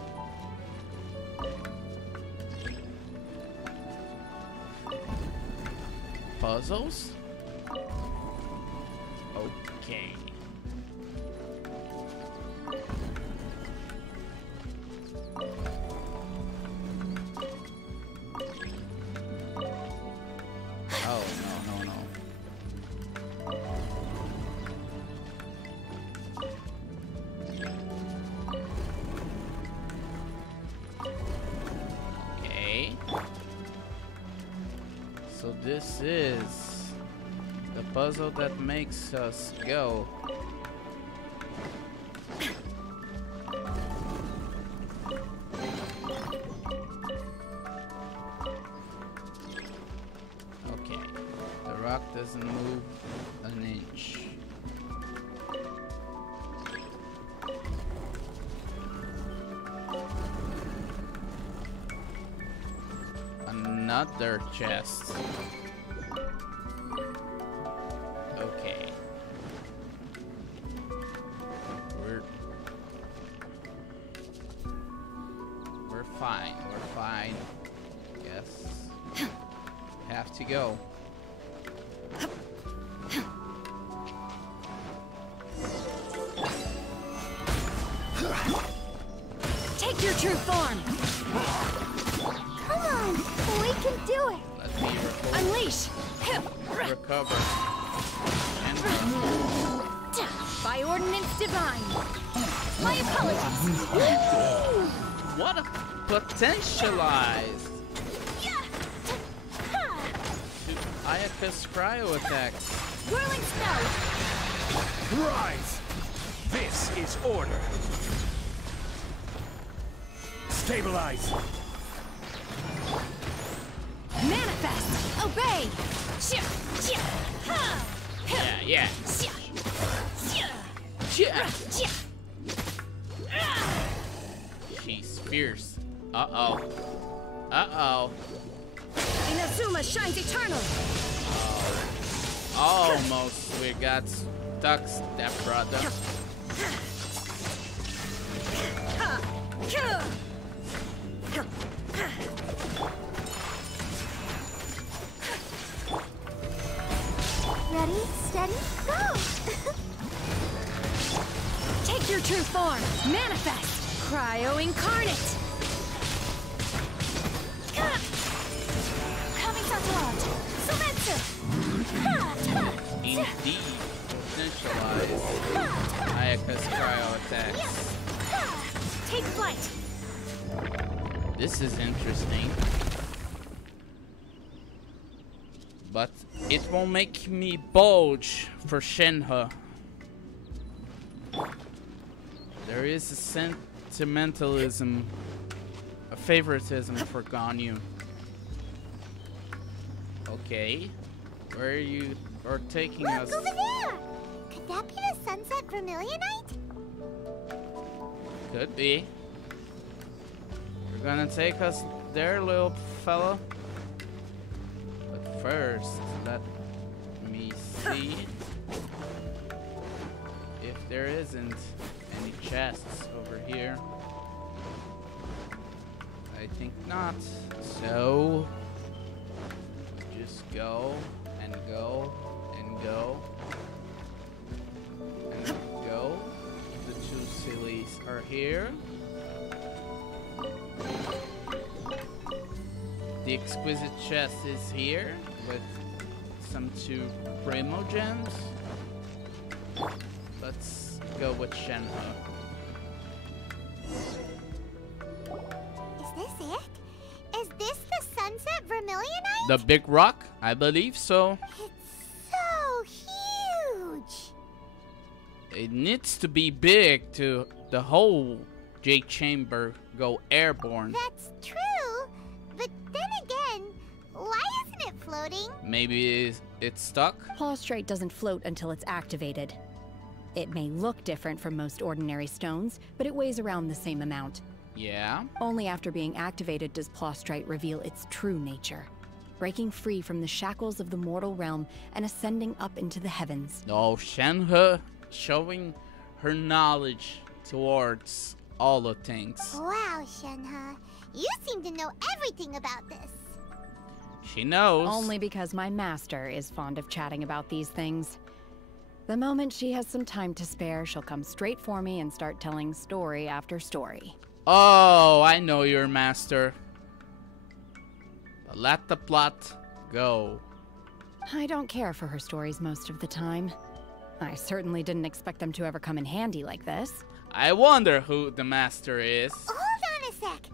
Puzzles? Okay. Oh, no. Okay. So this is the puzzle that makes us go. Okay, the rock doesn't move an inch. Another chest. Okay. We're fine. We're fine. Yes. Have to go. Take your true form. Come on, we can do it. Let me Unleash. recover. And By ordinance divine. My apologies. what a potentialized! Ayaka's cryo attacks. Whirling snow. Rise! This is order. Stabilize. Manifest. Obey. Yeah. She's fierce. Uh-oh. Inazuma shines eternal. Almost we got stuck, stepbrother. Ready, steady, go! Take your true form. Manifest. Cryo incarnate. Kami-Sato. Sumetsu. Indeed. Potentialize Ayaka's cryo attacks. Take flight. This is interesting. But it will make me bulge for Shenhe. There is a sentimentalism, a favoritism for Ganyu. Okay, where you are taking us? Look over there! Could that be the Sunset Vermilionite? Could be. You're gonna take us there, little fella? But first, let me see if there isn't any chests over here. I think not. So, just go and go and go and go. The two sillies are here. The exquisite chest is here with some 2 Primo gems. Let's go with Shenhe. Is this it? Is this the Sunset Vermilionite? The big rock? I believe so. It's so huge! It needs to be big to the whole Jade Chamber go airborne. That's true, but then again, why isn't it floating? Maybe it's stuck? Plaustrate doesn't float until it's activated. It may look different from most ordinary stones, but it weighs around the same amount. Yeah? Only after being activated does Plostrite reveal its true nature, breaking free from the shackles of the mortal realm and ascending up into the heavens. Oh, Shenhe showing her knowledge towards all the things. Wow, Shenhe. You seem to know everything about this. She knows. Only because my master is fond of chatting about these things. The moment she has some time to spare, she'll come straight for me and start telling story after story. Oh, I know your master. But let the plot go. I don't care for her stories most of the time. I certainly didn't expect them to ever come in handy like this. I wonder who the master is. Hold on a sec.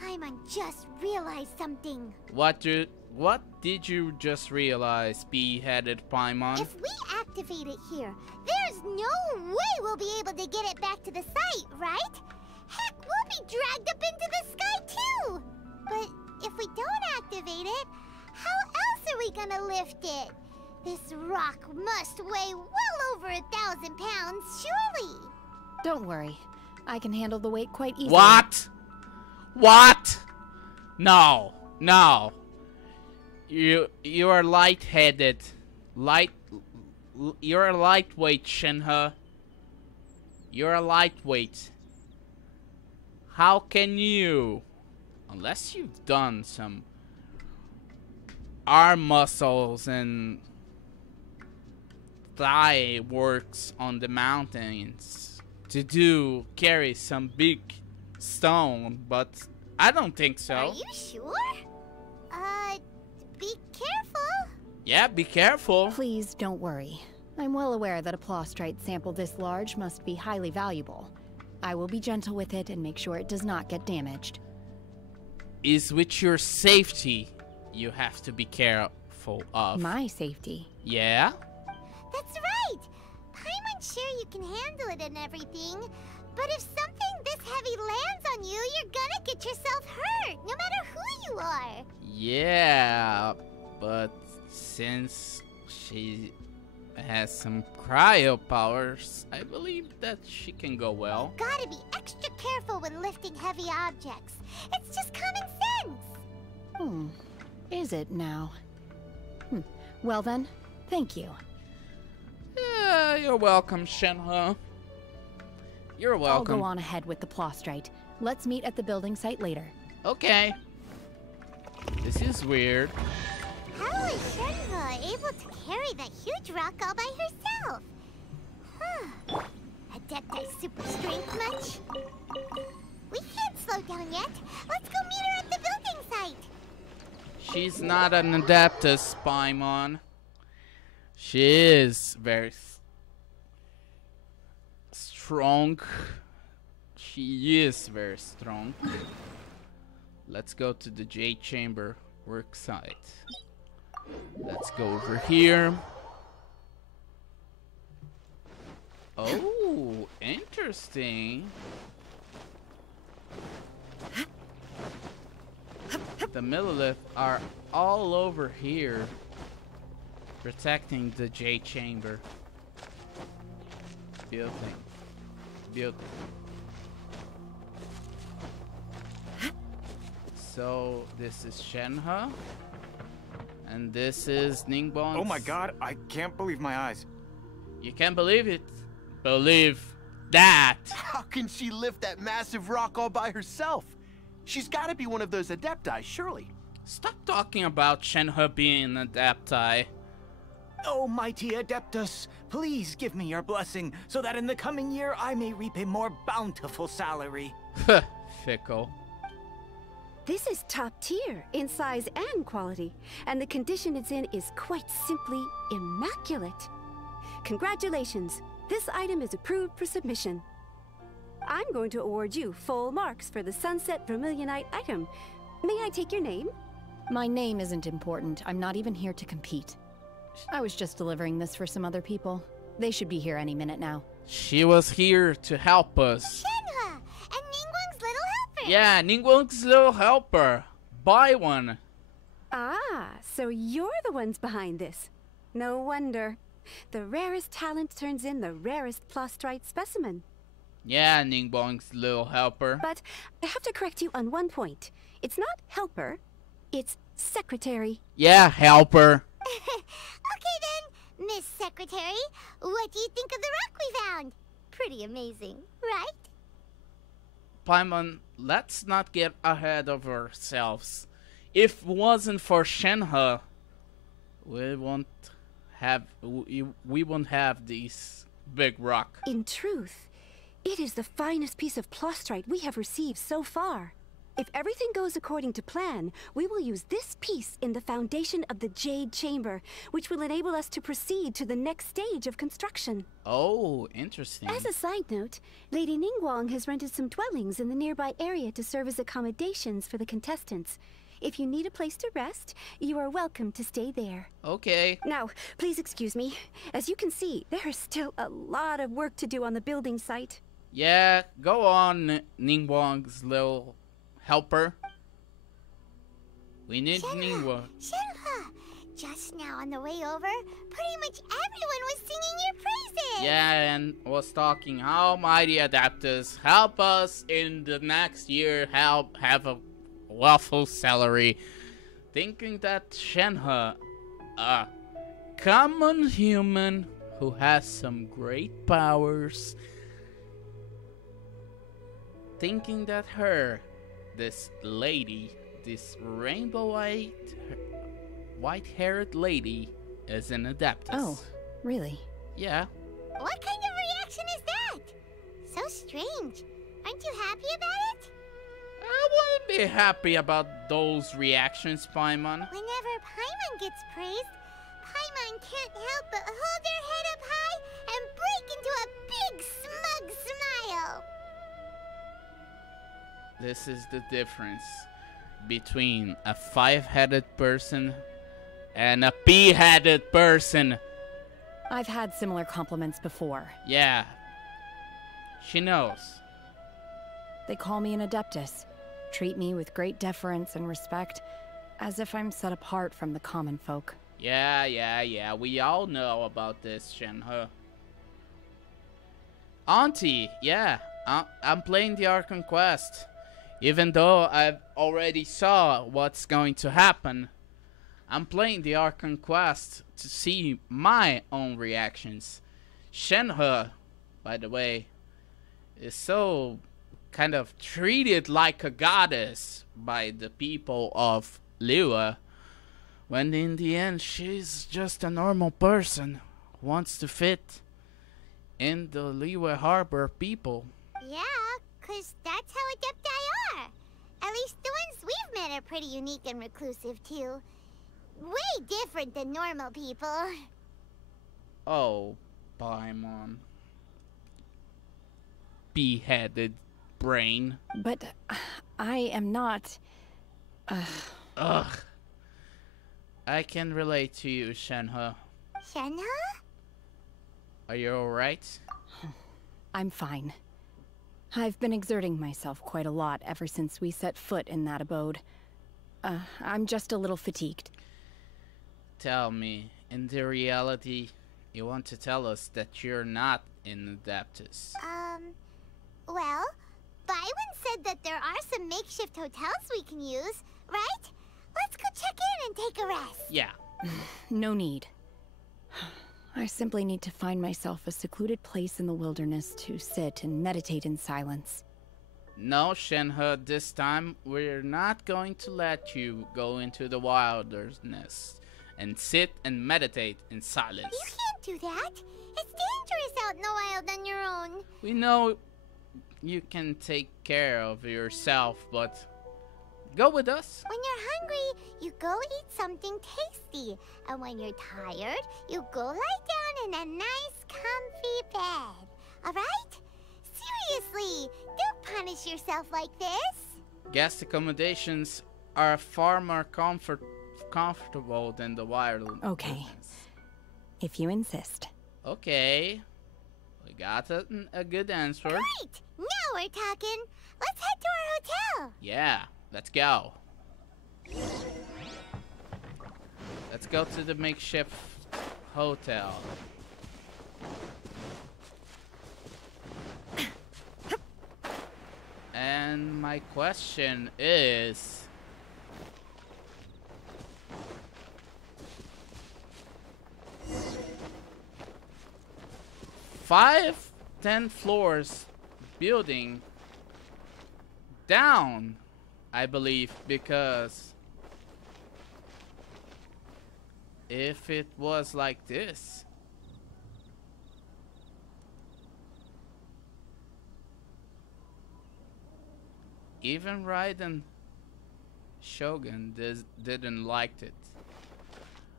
Paimon just realized something. What did you just realize, bee-headed Paimon? If we activate it here, there's no way we'll be able to get it back to the site, right? Heck, we'll be dragged up into the sky too! But if we don't activate it, how else are we gonna lift it? This rock must weigh well over 1,000 pounds, surely! Don't worry. I can handle the weight quite easily. What? What? No. No. You are light-headed. You're a lightweight, Shenhe. You're a lightweight. How can you? Unless you've done some arm muscles and thigh works on the mountains to carry some big stone, but I don't think so. Are you sure? Be careful. Yeah, be careful. Please don't worry. I'm well aware that a Plostrite sample this large must be highly valuable. I will be gentle with it and make sure it does not get damaged. Is with your safety you have to be careful of. My safety? Yeah? That's right. Paimon's sure you can handle it and everything, but if something this heavy lands on you, you're gonna get yourself hurt, no matter who you are. Yeah, but since she has some cryo powers, I believe that she can go well. Gotta be extra careful when lifting heavy objects. It's just common sense. Is it now? Well then, thank you. Yeah, you're welcome, Shenhe. You're welcome. I'll go on ahead with the Plostrite. Let's meet at the building site later. Okay. This is weird. How is Shenhe able to carry that huge rock all by herself? Huh. Adepti super strength much? We can't slow down yet. Let's go meet her at the building site. She's not an Adeptus, Paimon. She is very strong. She is very strong. Let's go to the Jade Chamber work site. Let's go over here. Oh, interesting. The Millilith are all over here protecting the Jade Chamber. Beautiful. Beautiful. So this is Shenhe, and this is Ningguang. Oh my god, I can't believe my eyes. You can't believe it. Believe that. How can she lift that massive rock all by herself? She's got to be one of those Adepti, surely. Stop talking about Shenhe being an Adepti. Oh, mighty Adeptus, please give me your blessing, so that in the coming year I may reap a more bountiful salary. Fickle. This is top tier in size and quality, and the condition it's in is quite simply immaculate. Congratulations, this item is approved for submission. I'm going to award you full marks for the Sunset Vermilionite item. May I take your name? My name isn't important. I'm not even here to compete. I was just delivering this for some other people. They should be here any minute now. She was here to help us. Shenhe! And Ningguang's little helper! Yeah, Ningguang's little helper. Buy one. Ah, so you're the ones behind this. No wonder. The rarest talent turns in the rarest Plostrite specimen. Yeah, Ningguang's little helper. But I have to correct you on one point. It's not helper, it's secretary. Yeah, helper. Okay then, Miss Secretary, what do you think of the rock we found? Pretty amazing, right? Paimon, let's not get ahead of ourselves. If it wasn't for Shenhe, we won't have this big rock. In truth, it is the finest piece of plostrite we have received so far. If everything goes according to plan, we will use this piece in the foundation of the Jade Chamber, which will enable us to proceed to the next stage of construction. Oh, interesting. As a side note, Lady Ningguang has rented some dwellings in the nearby area to serve as accommodations for the contestants. If you need a place to rest, you are welcome to stay there. Okay. Now, please excuse me. As you can see, there is still a lot of work to do on the building site. Yeah, go on, Ningguang's little helper. We need Ningguang. Shenhe! Just now on the way over, pretty much everyone was singing your praises! Yeah, and was talking how mighty adapters help us in the next year have a waffle salary. Thinking that Shenhe, a common human who has some great powers, thinking that this lady, this rainbow white-haired lady, is an adaptus. Oh, really? Yeah. What kind of reaction is that? So strange. Aren't you happy about it? I wouldn't be happy about those reactions, Paimon. Whenever Paimon gets praised, Paimon can't help but hold her head up high and break into a big smug smile. This is the difference between a five-headed person and a pea-headed person. I've had similar compliments before. Yeah. She knows. They call me an adeptus, treat me with great deference and respect, as if I'm set apart from the common folk. Yeah. We all know about this, Shenhe. Auntie, yeah. I'm playing the Archon Quest. Even though I've already saw what's going to happen, I'm playing the Archon Quest to see my own reactions. Shenhe, by the way, is so kind of treated like a goddess by the people of Liyue, when in the end she's just a normal person who wants to fit in the Liyue Harbor people. Yeah, 'cause that's how Adepti are. At least the ones we've met are pretty unique and reclusive, too. Way different than normal people. Oh, Paimon. Beheaded brain. But I am not... Ugh. I can relate to you, Shenhe. Shenhe? Are you alright? I'm fine. I've been exerting myself quite a lot ever since we set foot in that abode. I'm just a little fatigued. Tell me, in the reality, you want to tell us that you're not an Adeptus? Well, Byron said that there are some makeshift hotels we can use, right? Let's go check in and take a rest. Yeah. No need. I simply need to find myself a secluded place in the wilderness to sit and meditate in silence. No, Shenhe, this time we're not going to let you go into the wilderness and sit and meditate in silence. You can't do that. It's dangerous out in the wild on your own. We know you can take care of yourself, but go with us. When you're hungry, you go eat something tasty. And when you're tired, you go lie down in a nice, comfy bed. Alright? Seriously, don't punish yourself like this. Guest accommodations are far more comfortable than the wild. Okay. If you insist. Okay. We got a good answer. Great! Now we're talking. Let's head to our hotel. Yeah, let's go. Let's go to the makeshift hotel. my question is... 10 floors building down, I believe, because if it was like this, even Raiden Shogun didn't like it.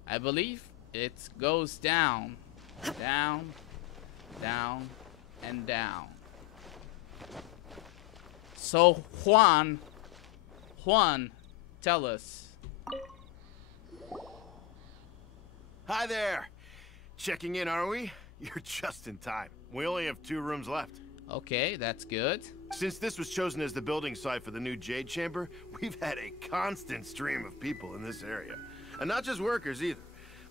I believe it goes down, down, down, and down. So Juan, tell us. Hi there. Checking in, are we? You're just in time. We only have 2 rooms left. Okay, that's good. Since this was chosen as the building site for the new Jade Chamber, we've had a constant stream of people in this area. And not just workers either.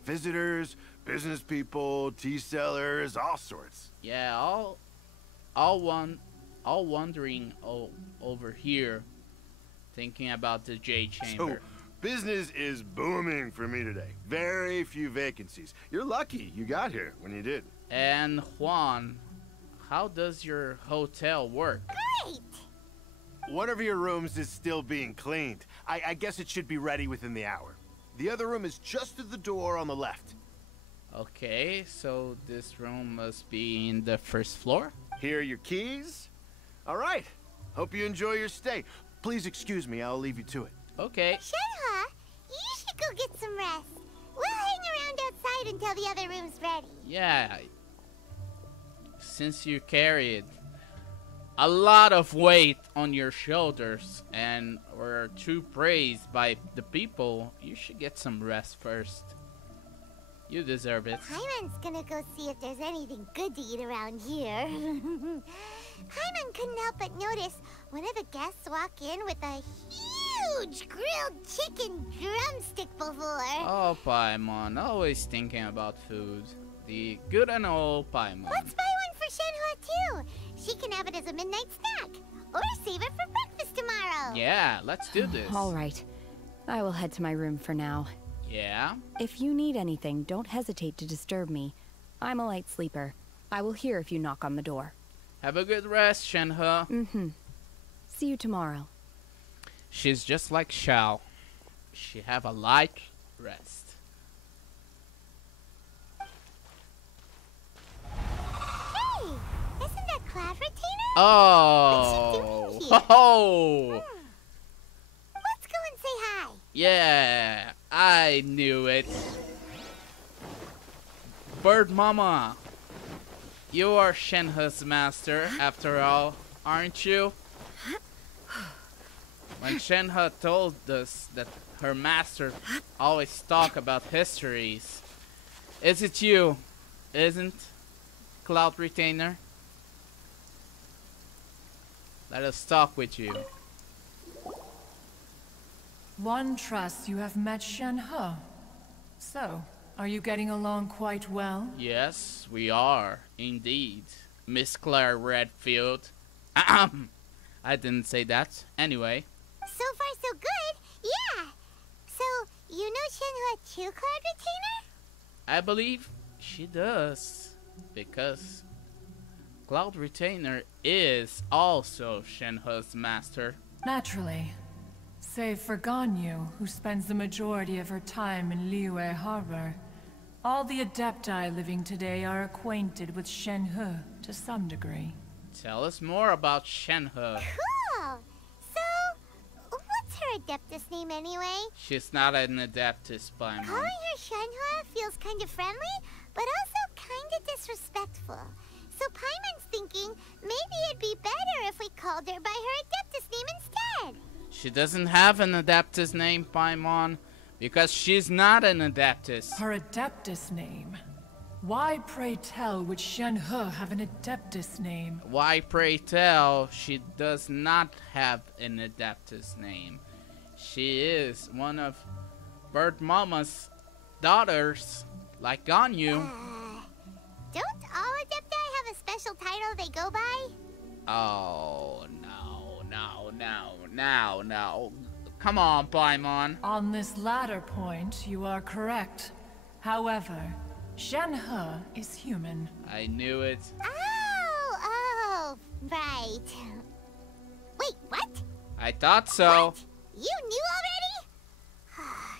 Visitors, business people, tea sellers, all sorts. Yeah, all wandering over here, thinking about the Jade Chamber. So, business is booming for me today. Very few vacancies. You're lucky you got here when you did. And Juan, how does your hotel work? Great! One of your rooms is still being cleaned. I guess it should be ready within the hour. The other room is just at the door on the left. Okay, so this room must be in the first floor? Here are your keys. All right. Hope you enjoy your stay. Please excuse me, I'll leave you to it. Okay. Shenhe, you should go get some rest. We'll hang around outside until the other room's ready. Yeah. Since you carried a lot of weight on your shoulders and were too praised by the people, you should get some rest first. You deserve it. Paimon's gonna go see if there's anything good to eat around here. Paimon couldn't help but notice one of the guests walk in with a huge grilled chicken drumstick before. Oh, Paimon, always thinking about food. The good and old Paimon. Let's buy one for Shenhe too. She can have it as a midnight snack. Or save it for breakfast tomorrow. Yeah, let's do this. All right. I will head to my room for now. Yeah? If you need anything, don't hesitate to disturb me. I'm a light sleeper. I will hear if you knock on the door. Have a good rest, Shenhe. Mm-hmm. See you tomorrow. She's just like Shao. She have a light rest. Hey! Isn't that Cloud Retainer? Oh! What's she doing here? Oh! Let's go and say hi. Yeah, I knew it. Bird Mama, you are Shenhe's master after all, aren't you? When Shenhe told us that her master always talk about histories, is it you, isn't Cloud Retainer? Let us talk with you. One trusts you have met Shenhe. So, are you getting along quite well? Yes, we are, indeed. Miss Claire Redfield. I didn't say that. Anyway. So far, so good. Yeah. So, you know Shenhe too, Cloud Retainer? I believe she does. Because Cloud Retainer is also Shenhe's master. Naturally. Save for Ganyu, who spends the majority of her time in Liyue Harbor. All the Adepti living today are acquainted with Shenhe to some degree. Tell us more about Shenhe. Cool. So, what's her Adeptus name anyway? She's not an Adeptus, Paimon. Calling her Shenhe feels kind of friendly, but also kind of disrespectful. So Paimon's thinking maybe it'd be better if we called her by her Adeptus name instead. She doesn't have an Adeptus name, Paimon, because she's not an Adeptus. Her Adeptus name? Why, pray tell, would Shenhe have an Adeptus name? Why, pray tell, she does not have an Adeptus name. She is one of Bird Mama's daughters, like Ganyu. Don't all Adepti have a special title they go by? Oh, no, no, no, Now. Come on, Paimon. On this latter point, you are correct. However, Shenhe is human. I knew it. Oh, right. Wait, what? I thought so. What? You knew already?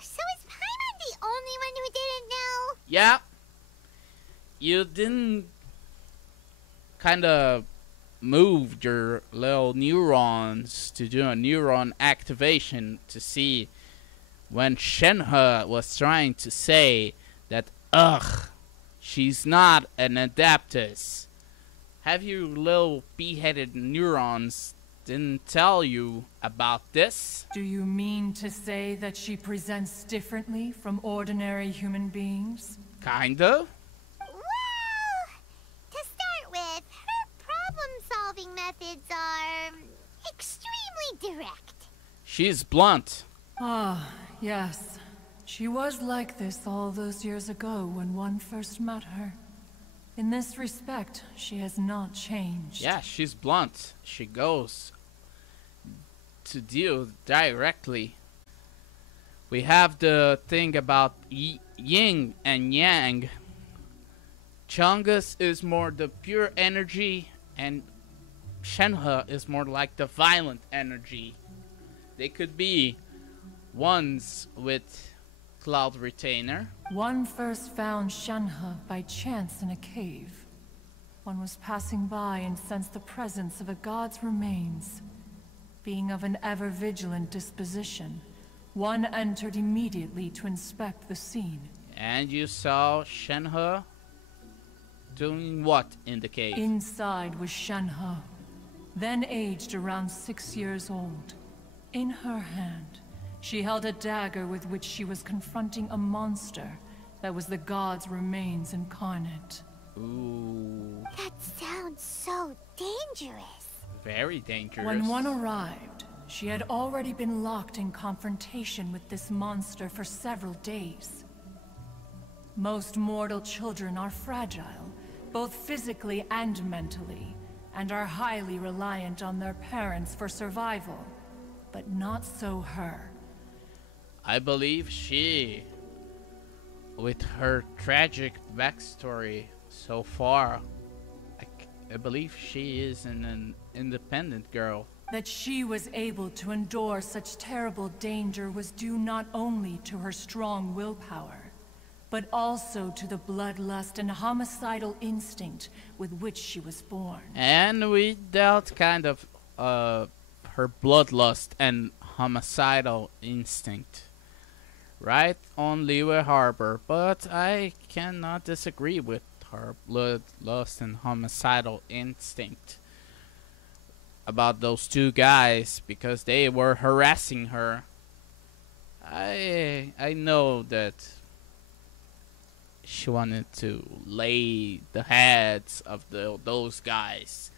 So is Paimon the only one who didn't know? Yeah. You didn't kind of move your little neurons to do a neuron activation to see when Shenhe was trying to say that, she's not an Adeptus. Have your little pea-headed neurons didn't tell you about this? Do you mean to say that she presents differently from ordinary human beings? Kinda. Well, to start with, her problem-solving methods are extremely direct. She's blunt. Ah, yes. She was like this all those years ago when one first met her. In this respect, she has not changed. Yeah, she's blunt. She goes to deal directly. We have the thing about yin and yang. Chungus is more the pure energy, and Shenhe is more like the violent energy. They could be ones with Cloud Retainer. One first found Shenhe by chance in a cave. One was passing by and sensed the presence of a god's remains. Being of an ever-vigilant disposition, one entered immediately to inspect the scene. And you saw Shenhe doing what in the cave? Inside was Shenhe, then aged around 6 years old. In her hand, she held a dagger with which she was confronting a monster that was the god's remains incarnate. Ooh. That sounds so dangerous. Very dangerous. When one arrived, she had already been locked in confrontation with this monster for several days. Most mortal children are fragile, both physically and mentally, and are highly reliant on their parents for survival. But not so her. I believe she, with her tragic backstory so far, I believe she is an independent girl. That she was able to endure such terrible danger was due not only to her strong willpower, but also to the bloodlust and homicidal instinct with which she was born. And we dealt kind of her bloodlust and homicidal instinct right on Liyue Harbor, but I cannot disagree with her bloodlust and homicidal instinct about those two guys because they were harassing her. I know that she wanted to lay the heads of those guys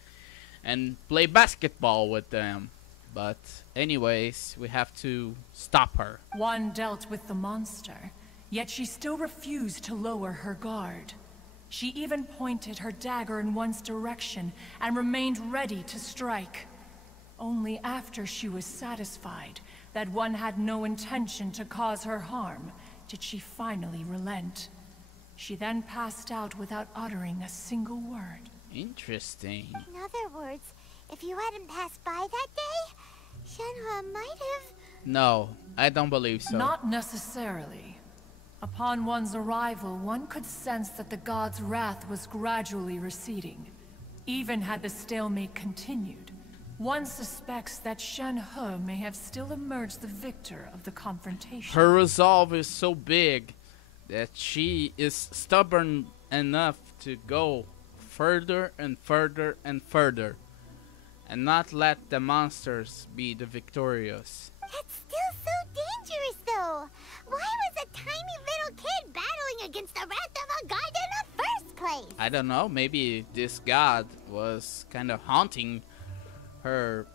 and play basketball with them. But anyways, we have to stop her. One dealt with the monster, yet she still refused to lower her guard. She even pointed her dagger in one's direction and remained ready to strike. Only after she was satisfied that one had no intention to cause her harm did she finally relent. She then passed out without uttering a single word. Interesting. In other words, if you hadn't passed by that day, Shenhe might have... No, I don't believe so. Not necessarily. Upon one's arrival, one could sense that the god's wrath was gradually receding. Even had the stalemate continued, one suspects that Shenhe may have still emerged the victor of the confrontation. Her resolve is so big that she is stubborn enough to go further and further and further, and not let the monsters be the victorious. That's still so dangerous, though. Why was a tiny little kid battling against the wrath of a god in the first place? I don't know, maybe this god was kind of haunting her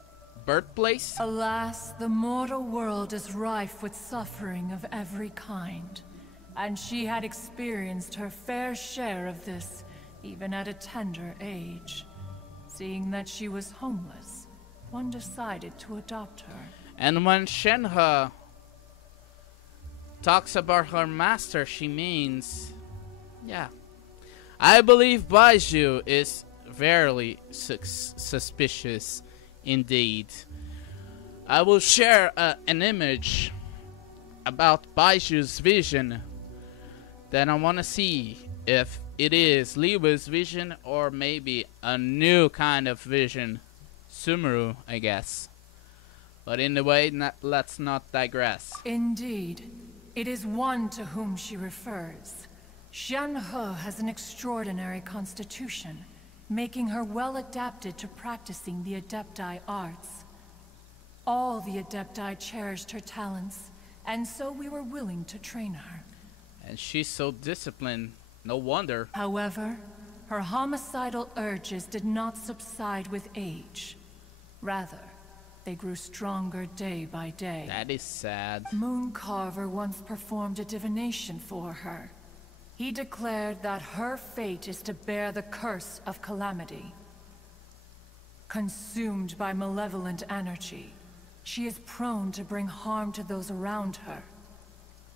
birthplace? Alas, the mortal world is rife with suffering of every kind, and she had experienced her fair share of this, even at a tender age. Seeing that she was homeless, one decided to adopt her. And when Shenhe talks about her master, she means, yeah. I believe Baizhu is verily suspicious indeed. I will share an image about Baizhu's vision. Then I want to see if it is Liu's vision or maybe a new kind of vision. Sumeru, I guess. But in the way, let's not digress. Indeed, it is one to whom she refers. Shenhe has an extraordinary constitution, making her well adapted to practicing the Adepti arts. All the Adepti cherished her talents, and so we were willing to train her. And she's so disciplined, no wonder. However, her homicidal urges did not subside with age. Rather, they grew stronger day by day. That is sad. Mooncarver once performed a divination for her. He declared that her fate is to bear the curse of calamity. Consumed by malevolent energy, she is prone to bring harm to those around her.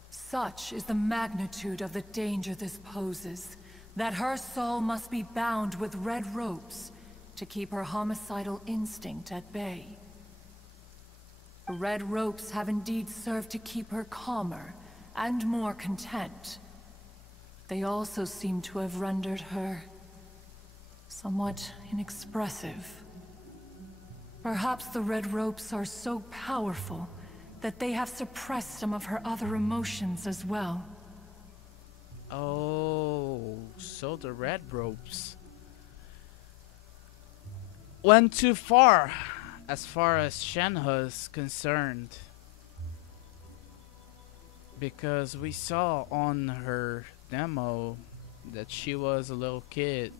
Such is the magnitude of the danger this poses, that her soul must be bound with red ropes to keep her homicidal instinct at bay. The red ropes have indeed served to keep her calmer and more content. They also seem to have rendered her somewhat inexpressive. Perhaps the red ropes are so powerful that they have suppressed some of her other emotions as well. Oh, so the red ropes went too far as Shenhe is concerned. Because we saw on her demo that she was a little kid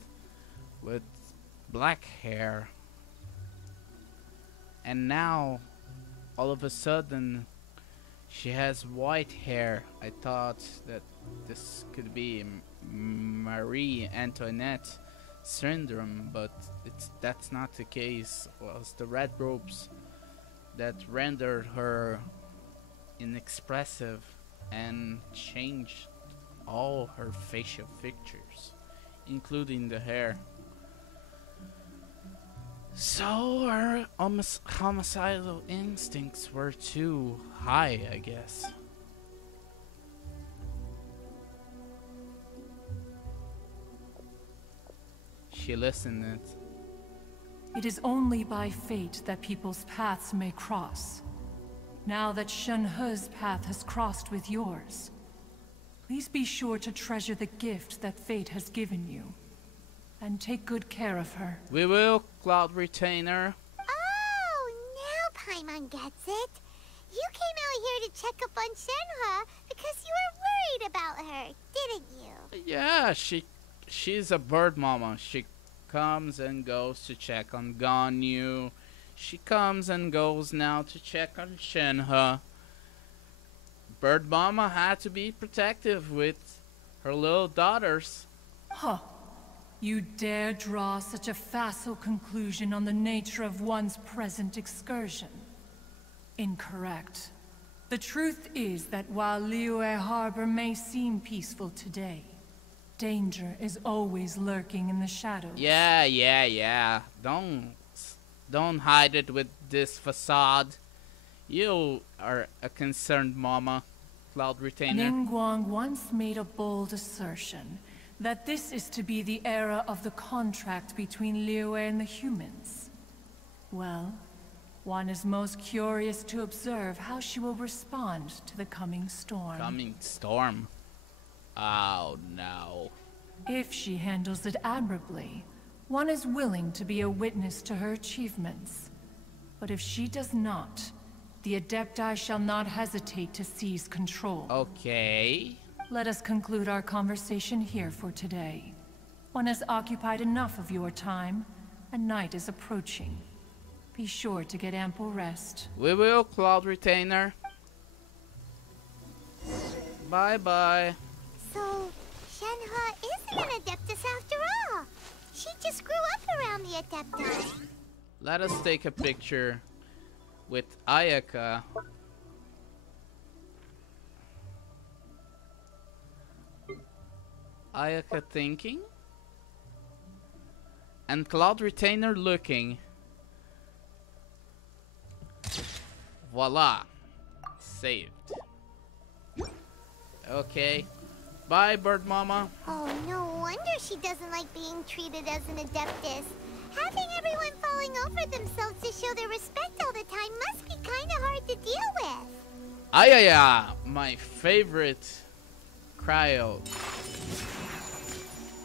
with black hair. And now, all of a sudden, she has white hair. I thought that this could be Marie Antoinette syndrome, but that's not the case. It was the red ropes that rendered her inexpressive and changed all her facial features, including the hair. So her homicidal instincts were too high, I guess. She listened. It is only by fate that people's paths may cross. Now that Shenhe's path has crossed with yours, please be sure to treasure the gift that fate has given you, and take good care of her. We will, Cloud Retainer. Oh, now Paimon gets it. You came out here to check up on Shenhe because you were worried about her, didn't you? Yeah, she's a bird mama. She comes and goes to check on Ganyu. She comes and goes now to check on Shenhe. Bird mama had to be protective with her little daughters. Huh. You dare draw such a facile conclusion on the nature of one's present excursion? Incorrect. The truth is that while Liyue Harbor may seem peaceful today, danger is always lurking in the shadows. Yeah. Don't hide it with this facade. You are a concerned mama, Cloud Retainer. Ningguang once made a bold assertion that this is to be the era of the contract between Liyue and the humans. Well, one is most curious to observe how she will respond to the coming storm. Coming storm? Oh no. If she handles it admirably, one is willing to be a witness to her achievements. But if she does not, the Adepti shall not hesitate to seize control. Okay. Let us conclude our conversation here for today. One has occupied enough of your time, and night is approaching. Be sure to get ample rest. We will, Cloud Retainer. Bye-bye. So, Shenhe isn't an Adeptus after all. She just grew up around the Adepti. Let us take a picture with Ayaka. Ayaka thinking. And Cloud Retainer looking. Voila. Saved. Okay. Bye, Bird Mama. Oh, no wonder she doesn't like being treated as an Adeptus. Having everyone falling over themselves to show their respect all the time must be kind of hard to deal with. Ayaya, my favorite cryo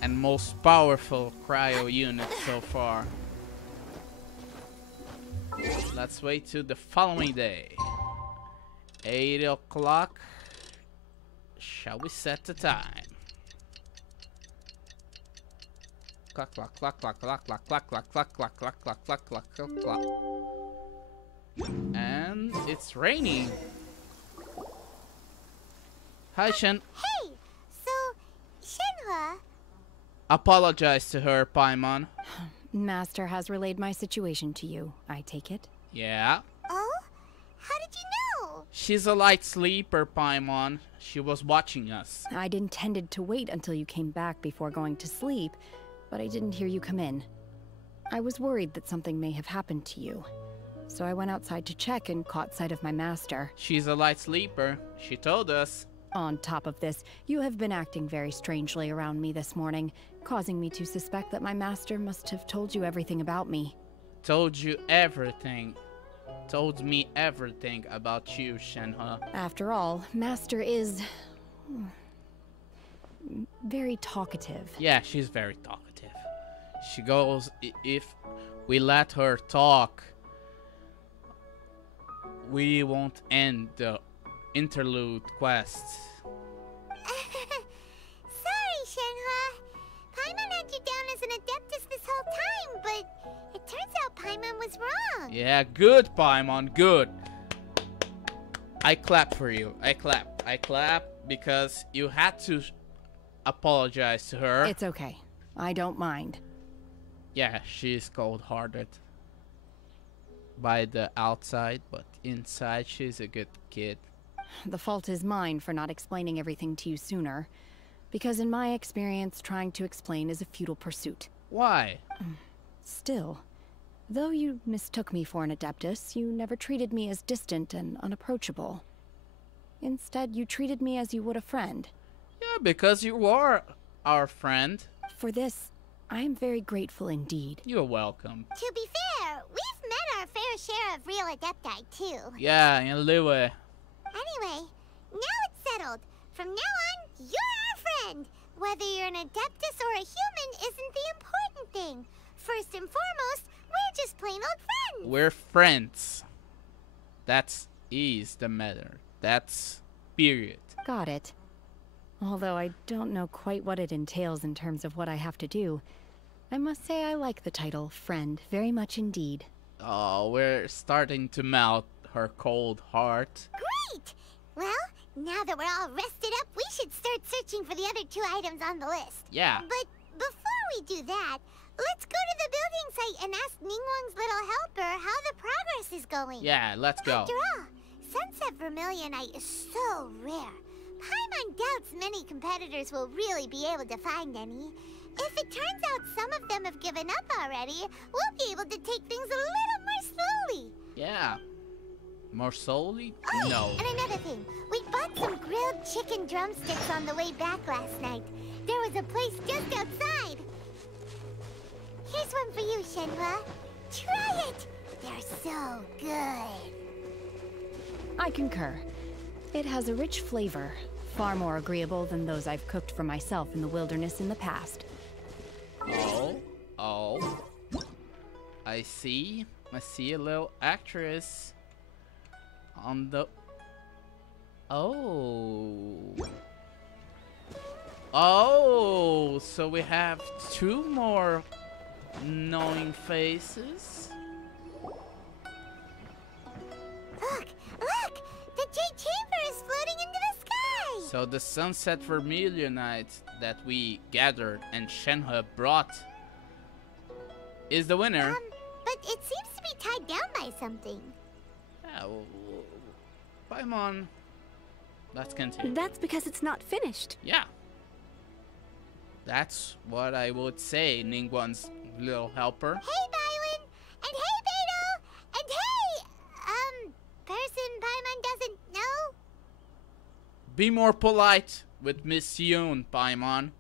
and most powerful cryo unit so far. Let's wait till the following day. 8 o'clock. Shall we set the time? Clock, clock, clock, clock, clock, clock, clock, clock, clock, clock, clock, clock, clock, clock, clock, clock. And it's raining. Hi, Shen. Hey, so Shenhe. Apologize to her, Paimon. Master has relayed my situation to you, I take it? Oh? Yeah. How did you know? She's a light sleeper, Paimon. She was watching us. I'd intended to wait until you came back before going to sleep, but I didn't hear you come in. I was worried that something may have happened to you, so I went outside to check and caught sight of my master. She's a light sleeper. She told us. On top of this, you have been acting very strangely around me this morning, causing me to suspect that my master must have told you everything about me. Told you everything. Told me everything about you, Shenhe. After all, Master is very talkative. Yeah, she's very talkative. She goes, if we let her talk, we won't end the Interlude quest. Sorry, Shenhe. Paimon had you down as an Adeptus this whole time, but it turns out Paimon was wrong. Yeah, good, Paimon, good. I clap for you. I clap. I clap because you had to apologize to her. It's okay. I don't mind. Yeah, she's cold-hearted by the outside, but inside she's a good kid. The fault is mine for not explaining everything to you sooner, because in my experience, trying to explain is a futile pursuit. Why? Still, though you mistook me for an Adeptus, you never treated me as distant and unapproachable. Instead, you treated me as you would a friend. Yeah, because you are our friend. For this, I am very grateful indeed. You're welcome. To be fair, we've met our fair share of real Adepti, too. Yeah, in Liyue. Anyway, now it's settled. From now on, you're our friend. Whether you're an Adeptus or a human isn't the important thing. First and foremost, we're just plain old friends. We're friends. That's is the matter. That's period. Got it. Although I don't know quite what it entails in terms of what I have to do, I must say I like the title friend very much indeed. Oh, we're starting to melt her cold heart. Great! Well, now that we're all rested up, we should start searching for the other 2 items on the list. Yeah. But before we do that, let's go to the building site and ask Ningguang's little helper how the progress is going. Yeah, let's go. After all, Sunset Vermilionite is so rare. Paimon doubts many competitors will really be able to find any. If it turns out some of them have given up already, we'll be able to take things a little more slowly. Yeah. More slowly? Oh, no. And another thing, we bought some grilled chicken drumsticks on the way back last night. There was a place just outside. Here's one for you, Shenhe. Try it! They're so good. I concur. It has a rich flavor, far more agreeable than those I've cooked for myself in the wilderness in the past. Oh. I see a little actress on the... Oh, so we have 2 more knowing faces. Look! The Jade Chamber is floating into the sky! So the Sunset Vermilionite that we gathered and Shenhe brought is the winner. But it seems to try something. Yeah, Paimon. Let's continue. That's because it's not finished. Yeah. That's what I would say, Ningguang's little helper. Hey, Bywin! And hey, Beto! And hey, person Paimon doesn't know? Be more polite with Miss Yoon, Paimon.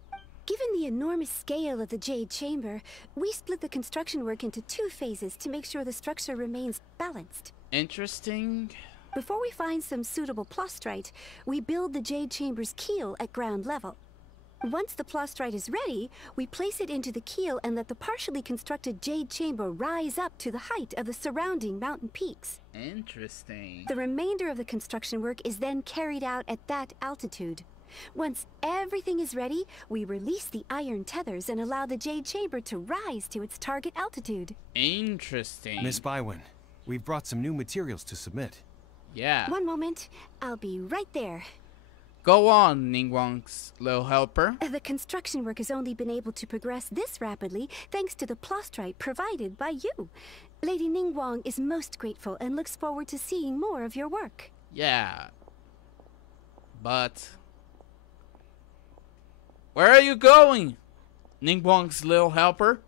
Given the enormous scale of the Jade Chamber, we split the construction work into 2 phases to make sure the structure remains balanced. Interesting. Before we find some suitable plastrite, we build the Jade Chamber's keel at ground level. Once the plastrite is ready, we place it into the keel and let the partially constructed Jade Chamber rise up to the height of the surrounding mountain peaks. Interesting. The remainder of the construction work is then carried out at that altitude. Once everything is ready, we release the iron tethers and allow the Jade Chamber to rise to its target altitude. Interesting. Miss Bywin, we've brought some new materials to submit. Yeah. One moment, I'll be right there. Go on, Ningguang's little helper. The construction work has only been able to progress this rapidly thanks to the plastrite provided by you. Lady Ningguang is most grateful and looks forward to seeing more of your work. Yeah. But where are you going, Ningguang's little helper?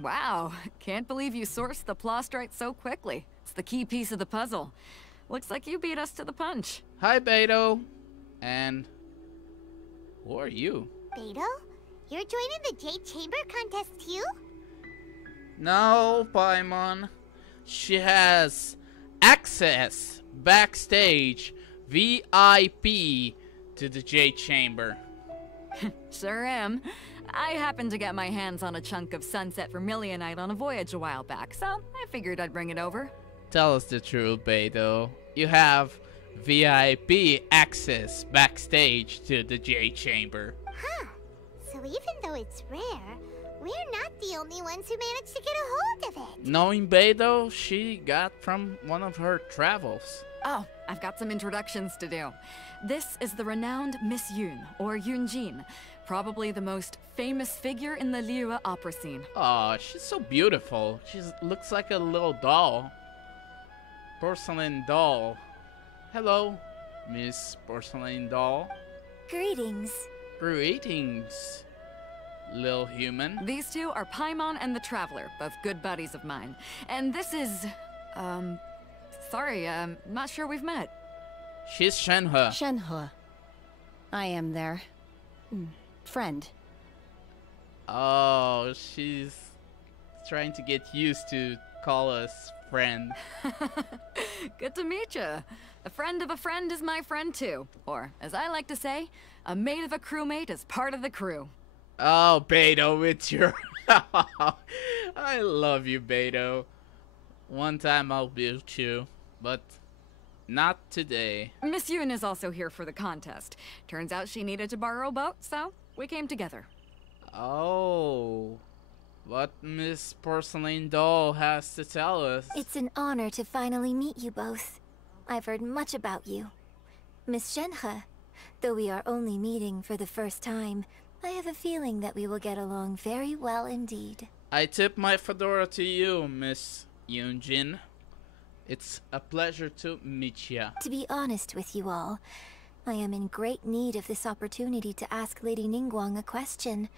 Wow, can't believe you sourced the plastrite so quickly. It's the key piece of the puzzle. Looks like you beat us to the punch. Hi, Beto. And who are you? Beto? You're joining the Jade Chamber contest too? No, Paimon. She has access backstage VIP to the Jade Chamber. Sure am. I happened to get my hands on a chunk of sunset vermilionite on a voyage a while back, so I figured I'd bring it over. Tell us the truth, Beto. You have VIP access backstage to the Jade Chamber. Huh. So even though it's rare, we're not the only ones who managed to get a hold of it. Knowing Beto, she got from one of her travels. Oh, I've got some introductions to do. This is the renowned Miss Yoon, or Yoonjin, probably the most famous figure in the Liyue opera scene. Oh, she's so beautiful. She looks like a little doll. Porcelain doll. Hello, Miss Porcelain Doll. Greetings. Greetings, little human. These two are Paimon and the Traveler, both good buddies of mine. And this is, sorry, not sure we've met. She's Shenhe. Shenhe. I am their friend. Oh, she's trying to get used to call us friend. Good to meet you. A friend of a friend is my friend too. Or, as I like to say, a mate of a crewmate is part of the crew. Oh, Beto, it's your... I love you, Beto. One time I'll build you, but not today. Miss Yoon is also here for the contest. Turns out she needed to borrow a boat, so we came together. Oh, what Miss Porcelain Doll has to tell us. It's an honor to finally meet you both. I've heard much about you. Miss Shenhe, though we are only meeting for the first time, I have a feeling that we will get along very well indeed. I tip my fedora to you, Miss Yoonjin. It's a pleasure to meet ya. To be honest with you all, I am in great need of this opportunity to ask Lady Ningguang a question.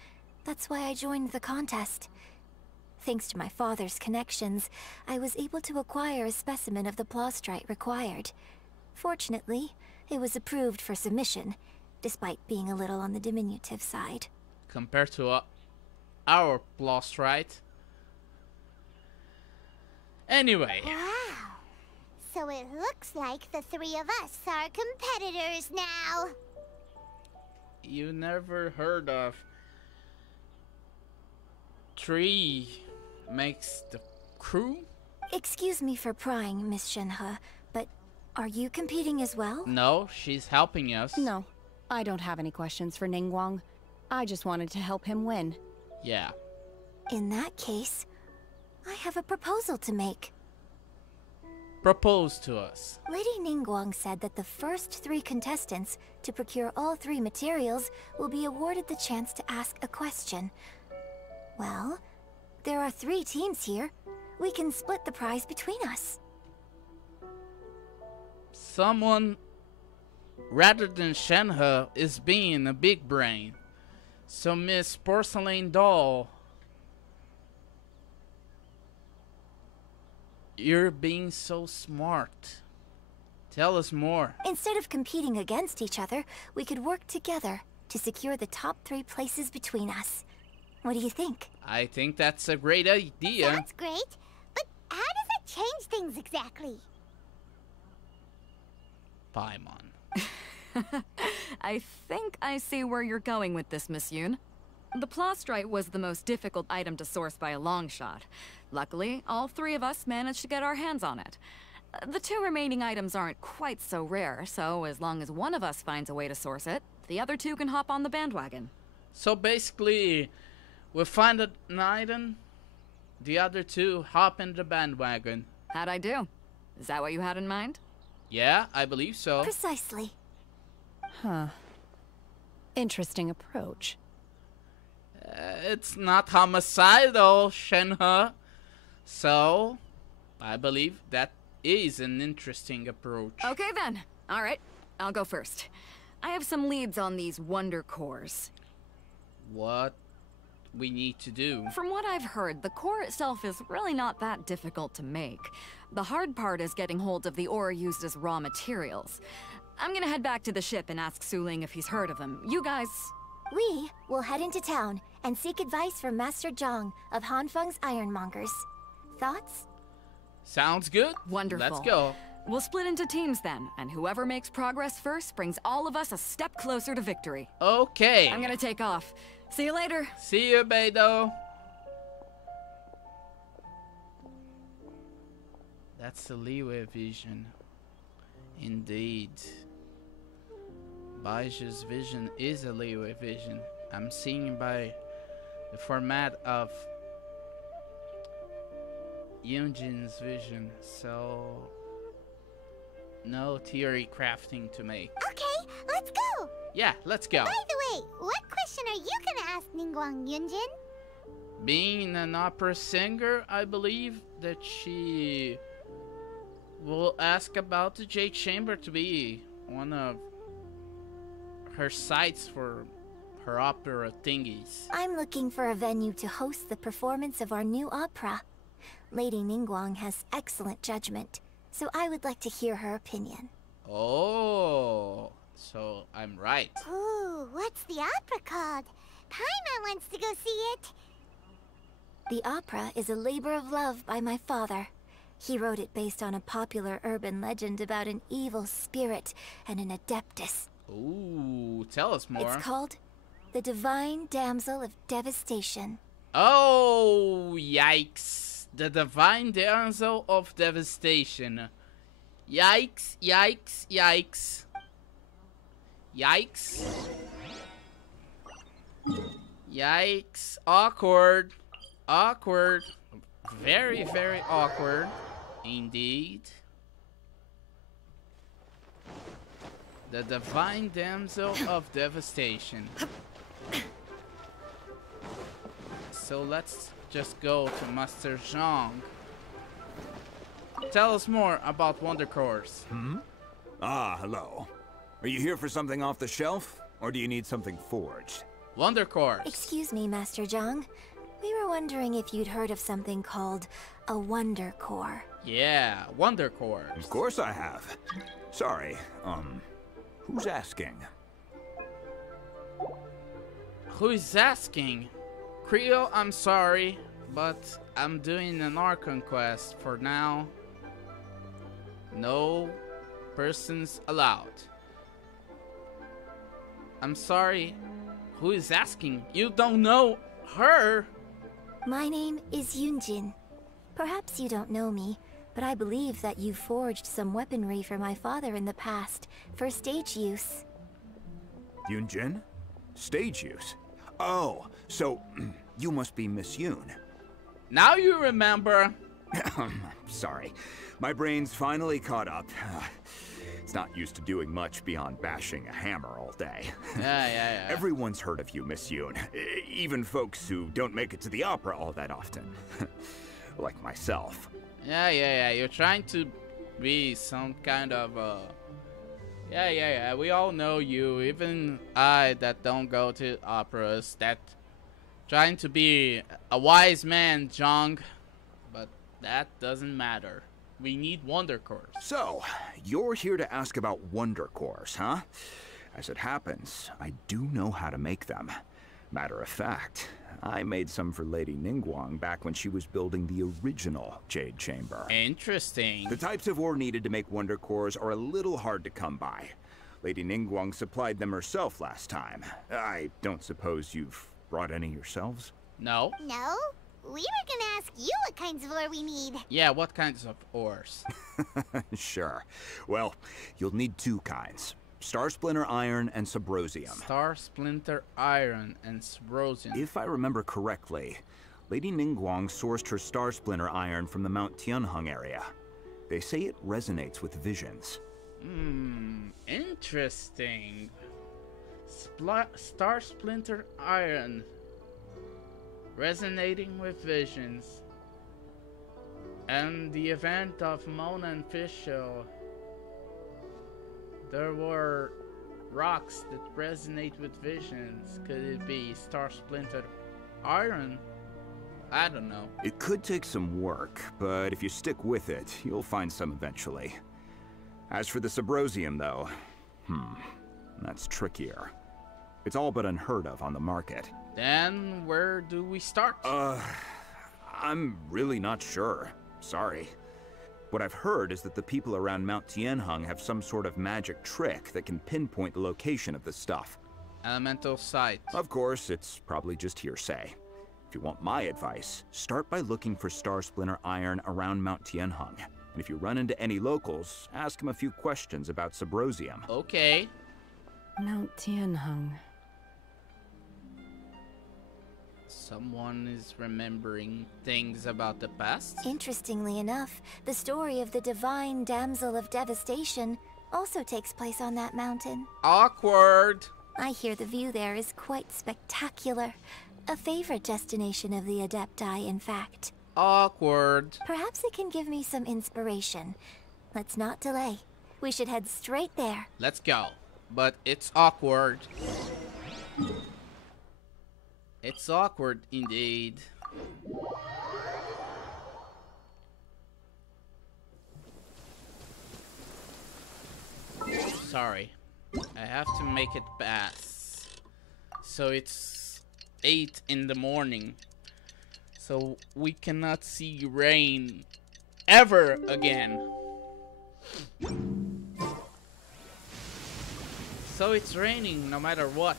That's why I joined the contest. Thanks to my father's connections, I was able to acquire a specimen of the plastrite required. Fortunately, it was approved for submission, despite being a little on the diminutive side. Compared to our plastrite. Anyway. Wow. So it looks like the three of us are competitors now. You never heard of three makes the crew? Excuse me for prying, Miss Shenhe, but are you competing as well? No, she's helping us. No, I don't have any questions for Ningguang. I just wanted to help him win. Yeah. In that case, I have a proposal to make. Propose to us. Lady Ningguang said that the first 3 contestants to procure all 3 materials will be awarded the chance to ask a question. Well, there are 3 teams here. We can split the prize between us. Someone, rather than Shenhe, is being a big brain. So Miss Porcelain Doll, you're being so smart. Tell us more. Instead of competing against each other, we could work together to secure the top 3 places between us. What do you think? I think that's a great idea. That's great, but how does that change things exactly? Paimon. I think I see where you're going with this, Miss Yoon. The plastrite was the most difficult item to source by a long shot. Luckily, all 3 of us managed to get our hands on it. The 2 remaining items aren't quite so rare, so as long as one of us finds a way to source it, the other 2 can hop on the bandwagon. So basically, we find an item, the other 2 hop in the bandwagon. How'd I do? Is that what you had in mind? Yeah, I believe so. Precisely. Huh. Interesting approach. It's not homicidal, Shenhe. So, I believe that is an interesting approach. Okay then. Alright, I'll go first. I have some leads on these wonder cores. What we need to do? From what I've heard, the core itself is really not that difficult to make. The hard part is getting hold of the ore used as raw materials. I'm gonna head back to the ship and ask Suling if he's heard of them. You guys... We will head into town and seek advice from Master Zhang of Hanfeng's Ironmongers. Thoughts? Sounds good. Wonderful. Let's go. We'll split into teams then, and whoever makes progress first brings all of us a step closer to victory. Okay. I'm gonna take off. See you later. See you, Beidou. That's the Liyue vision. Indeed. Baiji's vision is a Liyue vision. I'm seeing by the format of Yunjin's vision, so no theory crafting to make. Okay, let's go! Yeah, let's go. By the way, what question are you gonna ask Ningguang Yunjin? Being an opera singer, I believe that she will ask about the Jade Chamber to be one of her sites for her opera thingies. I'm looking for a venue to host the performance of our new opera. Lady Ningguang has excellent judgment, so I would like to hear her opinion. Oh, so I'm right. Ooh, what's the opera called? Paimon wants to go see it. The opera is a labor of love by my father. He wrote it based on a popular urban legend about an evil spirit and an adeptus. Ooh, tell us more. It's called The Divine Damsel of Devastation. Oh, yikes. The Divine Damsel of Devastation. Yikes, yikes, yikes. Yikes. Yikes. Awkward. Awkward. Very, very awkward. Indeed. The Divine Damsel of Devastation. So let's just go to Master Zhang. Tell us more about Wonder Cores. Ah, hello. Are you here for something off the shelf, or do you need something forged? Wonder Cores. Excuse me, Master Zhang. We were wondering if you'd heard of something called a Wonder Core. Yeah, Wonder Cores. Of course I have. Sorry, who's asking? Who's asking? Creo, I'm sorry, but I'm doing an Archon Quest for now. No persons allowed. I'm sorry. Who is asking? You don't know her? My name is Yunjin. Perhaps you don't know me, but I believe that you forged some weaponry for my father in the past, for stage use. Yunjin? Stage use? Oh, so you must be Miss Yoon. Now you remember. Sorry. My brain's finally caught up. It's not used to doing much beyond bashing a hammer all day. Yeah. Everyone's heard of you, Miss Yoon. Even folks who don't make it to the opera all that often. like myself. Yeah. You're trying to be some kind of Yeah. We all know you. Even I that don't go to operas. That trying to be a wise man, Jong. But that doesn't matter. We need wonder cores. So, you're here to ask about wonder cores, huh? As it happens, I do know how to make them. Matter of fact, I made some for Lady Ningguang back when she was building the original Jade Chamber. Interesting. The types of ore needed to make wonder cores are a little hard to come by. Lady Ningguang supplied them herself last time. I don't suppose you've brought any yourselves? No. No? We were gonna ask you what kinds of ore we need. Yeah, what kinds of ores? Sure. Well, you'll need two kinds. Star Splinter Iron and Subrosium. Star Splinter Iron and Subrosium. If I remember correctly, Lady Ningguang sourced her Star Splinter Iron from the Mount Tianheng area. They say it resonates with visions. Interesting. Star Splinter Iron. Resonating with visions. And the event of Mona and Fischl. There were rocks that resonate with visions. Could it be Star Splinter Iron? I don't know. It could take some work, but if you stick with it, you'll find some eventually. As for the Subrosium, though, that's trickier. It's all but unheard of on the market. Then where do we start? I'm really not sure. Sorry. What I've heard is that the people around Mount Tianheng have some sort of magic trick that can pinpoint the location of the stuff. Elemental sight. Of course, it's probably just hearsay. If you want my advice, start by looking for Star Splinter Iron around Mount Tianheng. And if you run into any locals, ask them a few questions about Subrosium. Okay. Mount Tianheng. Someone is remembering things about the past? Interestingly enough, the story of the divine damsel of devastation also takes place on that mountain. Awkward! I hear the view there is quite spectacular. A favorite destination of the Adepti, in fact. Awkward. Perhaps it can give me some inspiration. Let's not delay. We should head straight there. Let's go. But it's awkward. It's awkward indeed. Sorry. I have to make it pass. So it's 8 in the morning. So we cannot see rain ever again. So it's raining no matter what.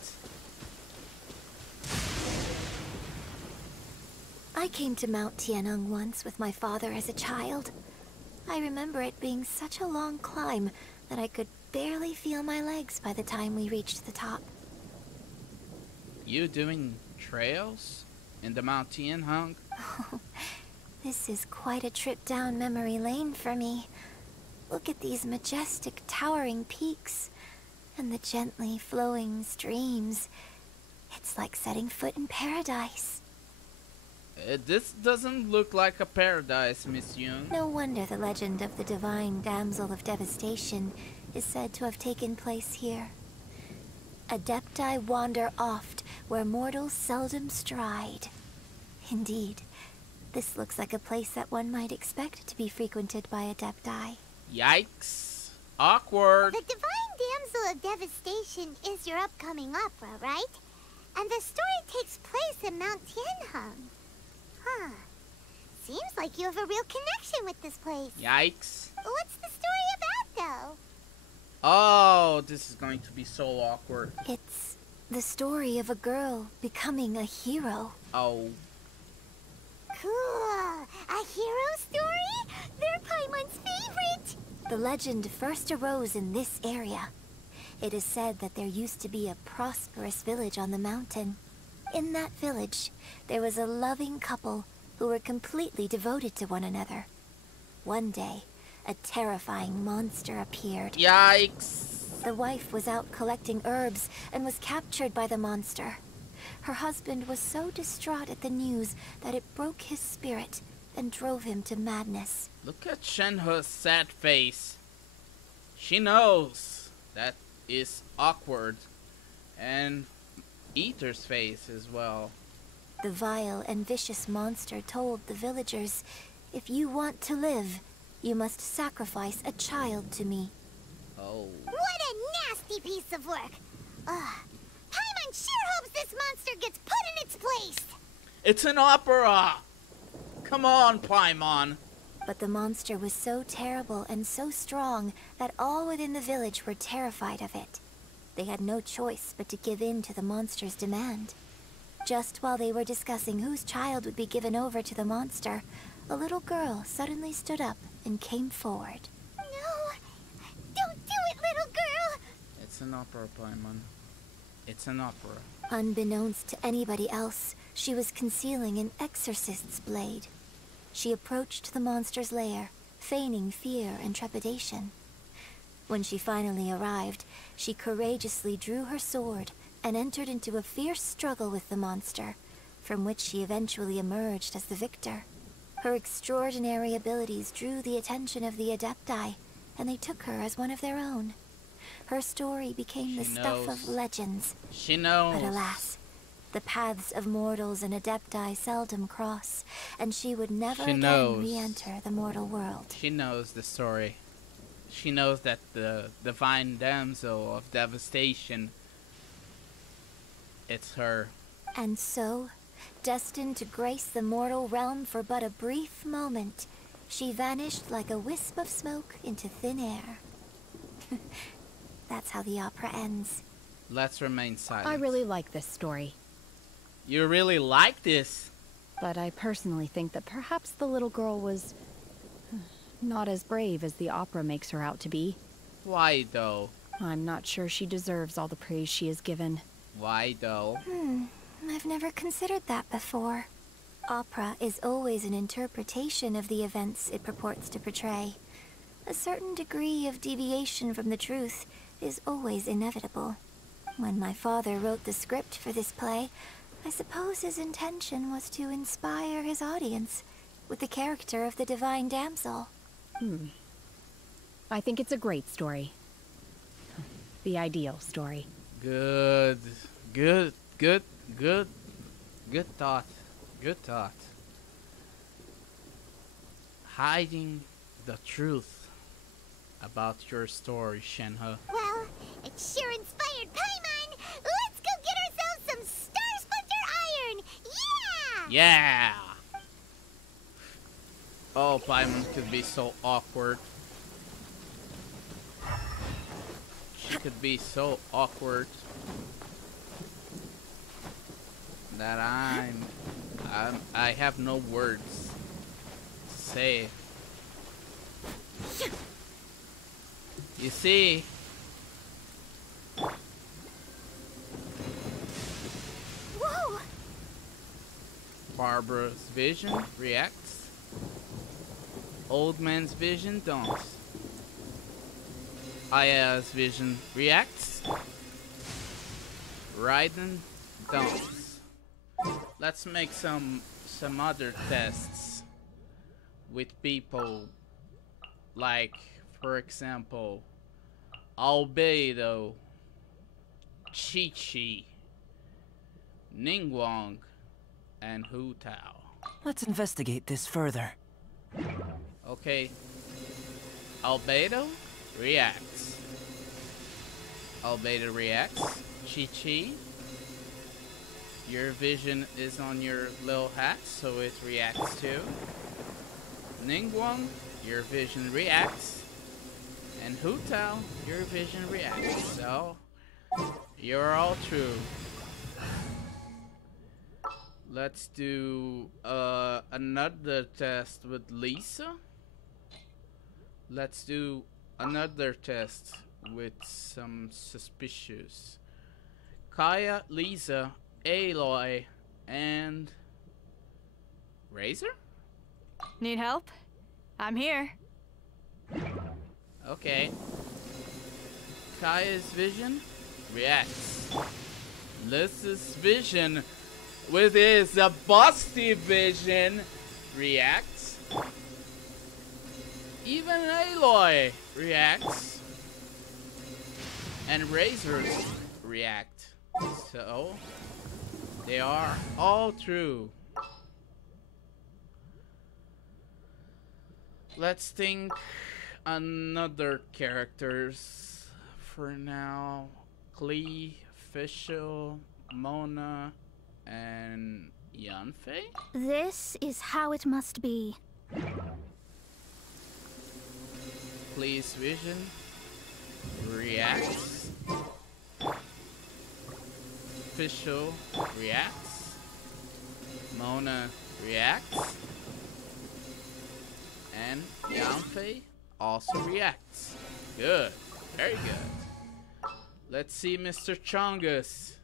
I came to Mount Tianheng once with my father as a child. I remember it being such a long climb that I could barely feel my legs by the time we reached the top. You doing trails in the Mount Tianheng? Oh, this is quite a trip down memory lane for me. Look at these majestic towering peaks and the gently flowing streams. It's like setting foot in paradise. This doesn't look like a paradise, Miss Yoon. No wonder the legend of the divine damsel of devastation is said to have taken place here. Adepti wander oft where mortals seldom stride. Indeed, this looks like a place that one might expect to be frequented by Adepti. Yikes. Awkward. The divine damsel of devastation is your upcoming opera, right? And the story takes place in Mount Tianheng. Huh. Seems like you have a real connection with this place. Yikes. What's the story about, though? Oh, this is going to be so awkward. It's the story of a girl becoming a hero. Oh. Cool. A hero story? They're Paimon's favorite. The legend first arose in this area. It is said that there used to be a prosperous village on the mountain. In that village, there was a loving couple who were completely devoted to one another. One day, a terrifying monster appeared. Yikes! The wife was out collecting herbs and was captured by the monster. Her husband was so distraught at the news that it broke his spirit, and drove him to madness. Look at Shenhe's sad face. She knows that is awkward. And Ether's face as well. The vile and vicious monster told the villagers, "If you want to live, you must sacrifice a child to me." Oh. What a nasty piece of work! Paimon sure hopes this monster gets put in its place! It's an opera! Come on, Paimon! But the monster was so terrible and so strong that all within the village were terrified of it. They had no choice but to give in to the monster's demand. Just while they were discussing whose child would be given over to the monster, a little girl suddenly stood up and came forward. No! Don't do it, little girl! It's an opera, Paimon. It's an opera. Unbeknownst to anybody else, she was concealing an exorcist's blade. She approached the monster's lair, feigning fear and trepidation. When she finally arrived, she courageously drew her sword and entered into a fierce struggle with the monster, from which she eventually emerged as the victor. Her extraordinary abilities drew the attention of the Adepti, and they took her as one of their own. Her story became the stuff of legends. She knows. But alas, the paths of mortals and Adepti seldom cross, and she would never again re-enter the mortal world. She knows the story. She knows that the divine damsel of devastation, it's her. And so, destined to grace the mortal realm for but a brief moment, she vanished like a wisp of smoke into thin air. That's how the opera ends. Let's remain silent. I really like this story. You really like this? But I personally think that perhaps the little girl was not as brave as the opera makes her out to be. Why though? I'm not sure she deserves all the praise she is given. Why though? I've never considered that before. Opera is always an interpretation of the events it purports to portray. A certain degree of deviation from the truth is always inevitable. When my father wrote the script for this play, I suppose his intention was to inspire his audience with the character of the divine damsel. I think it's a great story. The ideal story. Good thought. Good thought. Hiding the truth about your story, Shenhe. Well, it sure inspired Paimon! Let's go get ourselves some Star Splinter Iron! Yeah! Yeah! Oh, Paimon could be so awkward. She could be so awkward that I have no words to say. You see, whoa! Barbara's vision reacts. Old man's vision don't. Aya's vision reacts. Raiden don't. Let's make some other tests with people, like for example Albedo, Chi-Chi, Ningguang, and Hu Tao. Let's investigate this further. Okay. Albedo reacts. Albedo reacts. Chi-Chi, your vision is on your little hat, so it reacts too. Ningguang, your vision reacts. And Hu Tao, your vision reacts. So, you're all true. Let's do another test with Lisa. Let's do another test with some suspicious. Kaya, Lisa, Aloy, and Razor? Need help? I'm here. Okay. Kaya's vision reacts. Lisa's vision, with his busty vision, reacts. Even Aloy reacts. And Razors react. So, they are all true. Let's think another characters for now. Klee, Fischl, Mona, and Yanfei? This is how it must be. Klee's vision reacts. Fischl reacts. Mona reacts. And Yanfei also reacts. Good. Very good. Let's see Mr. Chungus.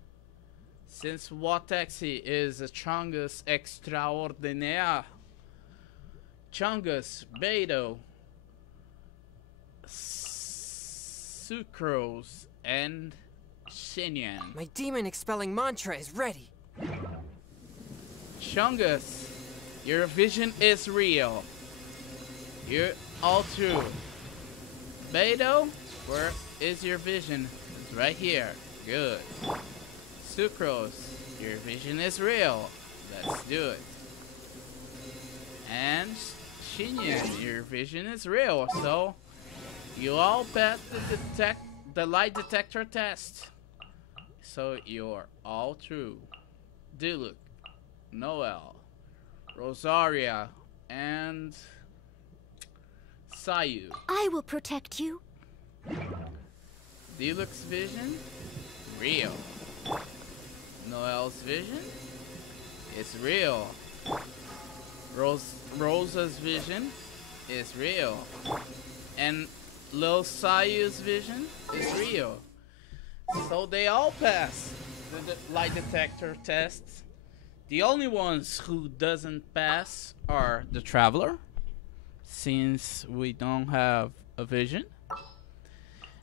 Since Wataxi is a Chungus extraordinaire. Chungus, Beidou, Sucrose, and Shenhe. My demon expelling mantra is ready. Chungus, your vision is real. You're all true. Beidou, where is your vision? It's right here. Good. Sucrose, your vision is real. Let's do it. And Shenhe, your vision is real. So you all passed the light detector test. So you're all true. Diluc, Noel, Rosaria, and Sayu. I will protect you. Diluc's vision, real. Noel's vision is real. Rosa's vision is real. And Lil Sayu's vision is real. So they all pass the light detector tests. The only ones who doesn't pass are the Traveler, since we don't have a vision,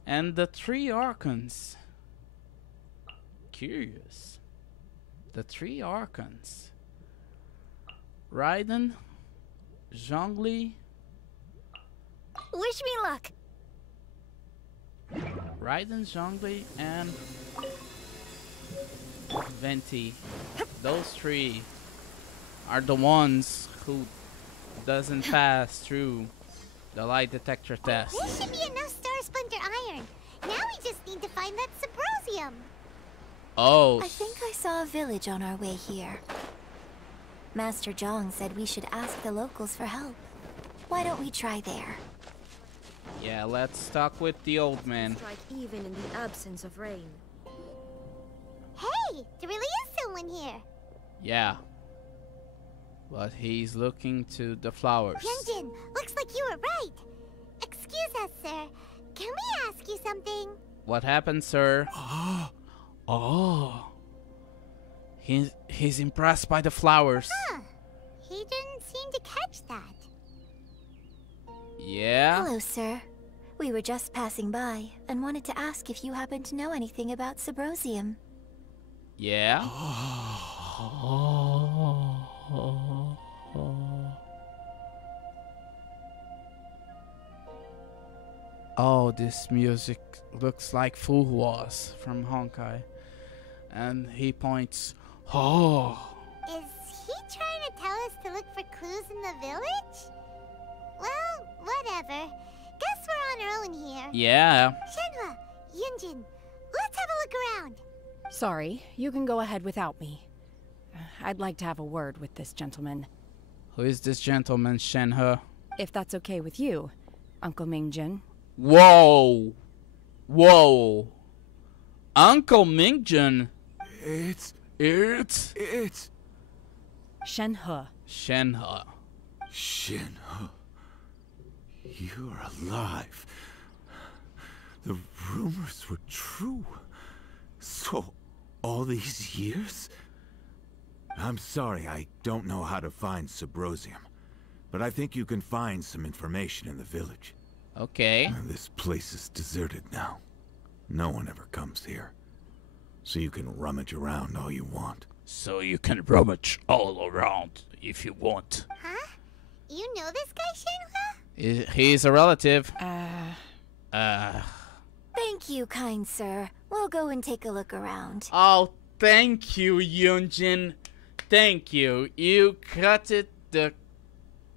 and the 3 Archons. Curious. The 3 Archons. Raiden, Zhongli. Wish me luck. Raiden, Zhongli, and Venti. Those 3 are the ones who doesn't pass through the light detector test. This should be enough Star Splinter Iron. Now we just need to find that Subrosium. Oh. I think I saw a village on our way here. Master Zhang said we should ask the locals for help. Why don't we try there? Yeah, let's talk with the old man. Strike even in the absence of rain. Hey, there really is someone here. Yeah. But he's looking to the flowers. Hyunjin, looks like you were right. Excuse us, sir. Can we ask you something? What happened, sir? Oh. He's impressed by the flowers. Huh. He didn't seem to catch that. Yeah? Hello, sir. We were just passing by and wanted to ask if you happen to know anything about Subrosium. Yeah? Oh, this music looks like Fu Was from Honkai. And he points, oh. Is he trying to tell us to look for clues in the village? Well, whatever. Guess we're on our own here. Yeah. Shenhe, Yunjin, let's have a look around. Sorry, you can go ahead without me. I'd like to have a word with this gentleman. Who is this gentleman, Shenhe? If that's okay with you, Uncle Mingjin. Whoa! Whoa! Uncle Mingjin? It's... Shenhe. Shenhe. Shenhe. You're alive. The rumors were true. So, all these years? I'm sorry, I don't know how to find Subrosium. But I think you can find some information in the village. Okay. This place is deserted now. No one ever comes here. So you can rummage around all you want. So you can rummage all around if you want. Huh? You know this guy, Shenhe? He's a relative. Thank you, kind sir. We'll go and take a look around. Oh, thank you, Yunjin. Thank you. You cut it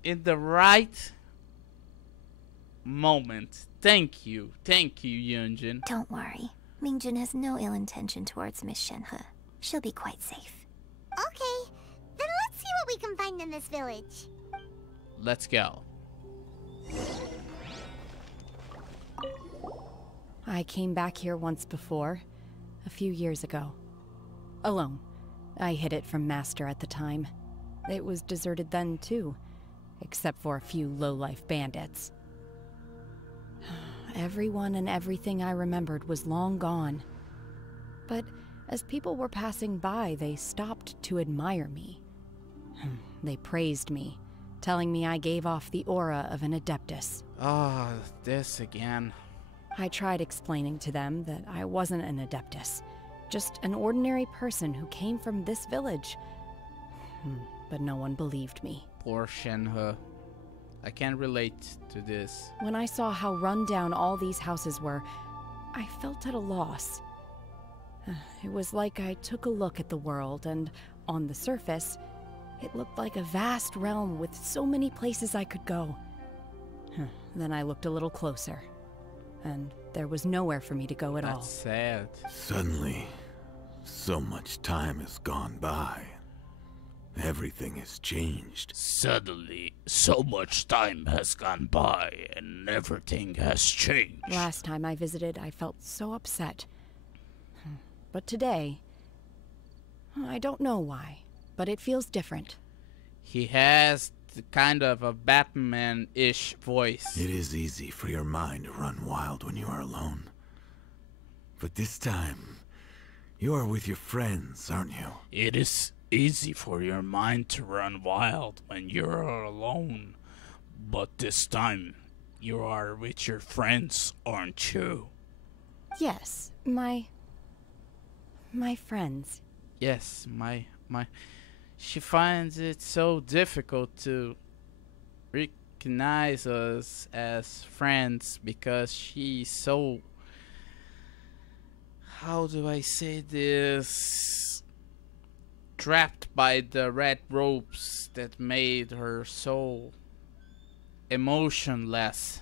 in the right moment. Thank you. Thank you, Yunjin. Don't worry. Mingjin has no ill intention towards Miss Shenhe. She'll be quite safe. Okay, then let's see what we can find in this village. Let's go. I came back here once before, a few years ago. Alone. I hid it from Master at the time. It was deserted then, too, except for a few low-life bandits. Everyone and everything I remembered was long gone. But as people were passing by, they stopped to admire me. They praised me, telling me I gave off the aura of an Adeptus. Oh, this again. I tried explaining to them that I wasn't an Adeptus, just an ordinary person who came from this village. But no one believed me. Poor Shenhe. I can't relate to this. When I saw how run down all these houses were, I felt at a loss. It was like I took a look at the world, and on the surface, it looked like a vast realm with so many places I could go. Then I looked a little closer, and there was nowhere for me to go at all. That's sad. Suddenly, so much time has gone by. Everything has changed. Suddenly, so much time has gone by and everything has changed. Last time I visited, I felt so upset. But today, I don't know why, but it feels different. He has kind of a Batman-ish voice. It is easy for your mind to run wild when you are alone. But this time, you are with your friends, aren't you? It is easy for your mind to run wild when you're alone. But this time, you are with your friends, aren't you? Yes, my friends. Yes, my she finds it so difficult to recognize us as friends because she's so, how do I say this, trapped by the red ropes that made her so emotionless.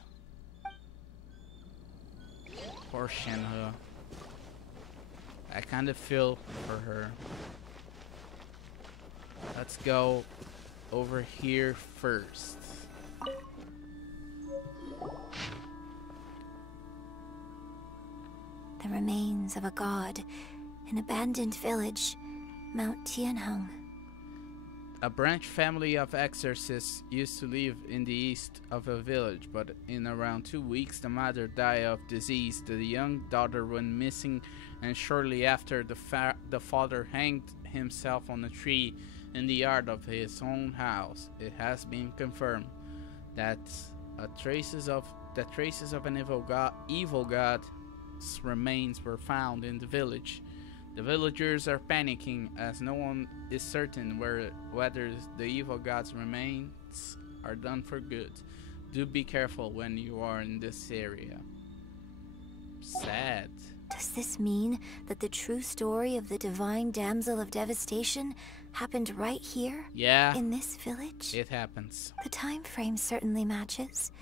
Poor Shenhe. I kind of feel for her. Let's go over here first. The remains of a god, an abandoned village, Mount Tianheng. A branch family of exorcists used to live in the east of a village, but in around 2 weeks the mother died of disease. The young daughter went missing, and shortly after the father hanged himself on a tree in the yard of his own house. It has been confirmed that traces of an evil god's remains were found in the village. The villagers are panicking as no one is certain whether the evil god's remains are done for good. Do be careful when you are in this area. Sad. Does this mean that the true story of the divine damsel of devastation happened right here? Yeah. In this village? It happens. The time frame certainly matches.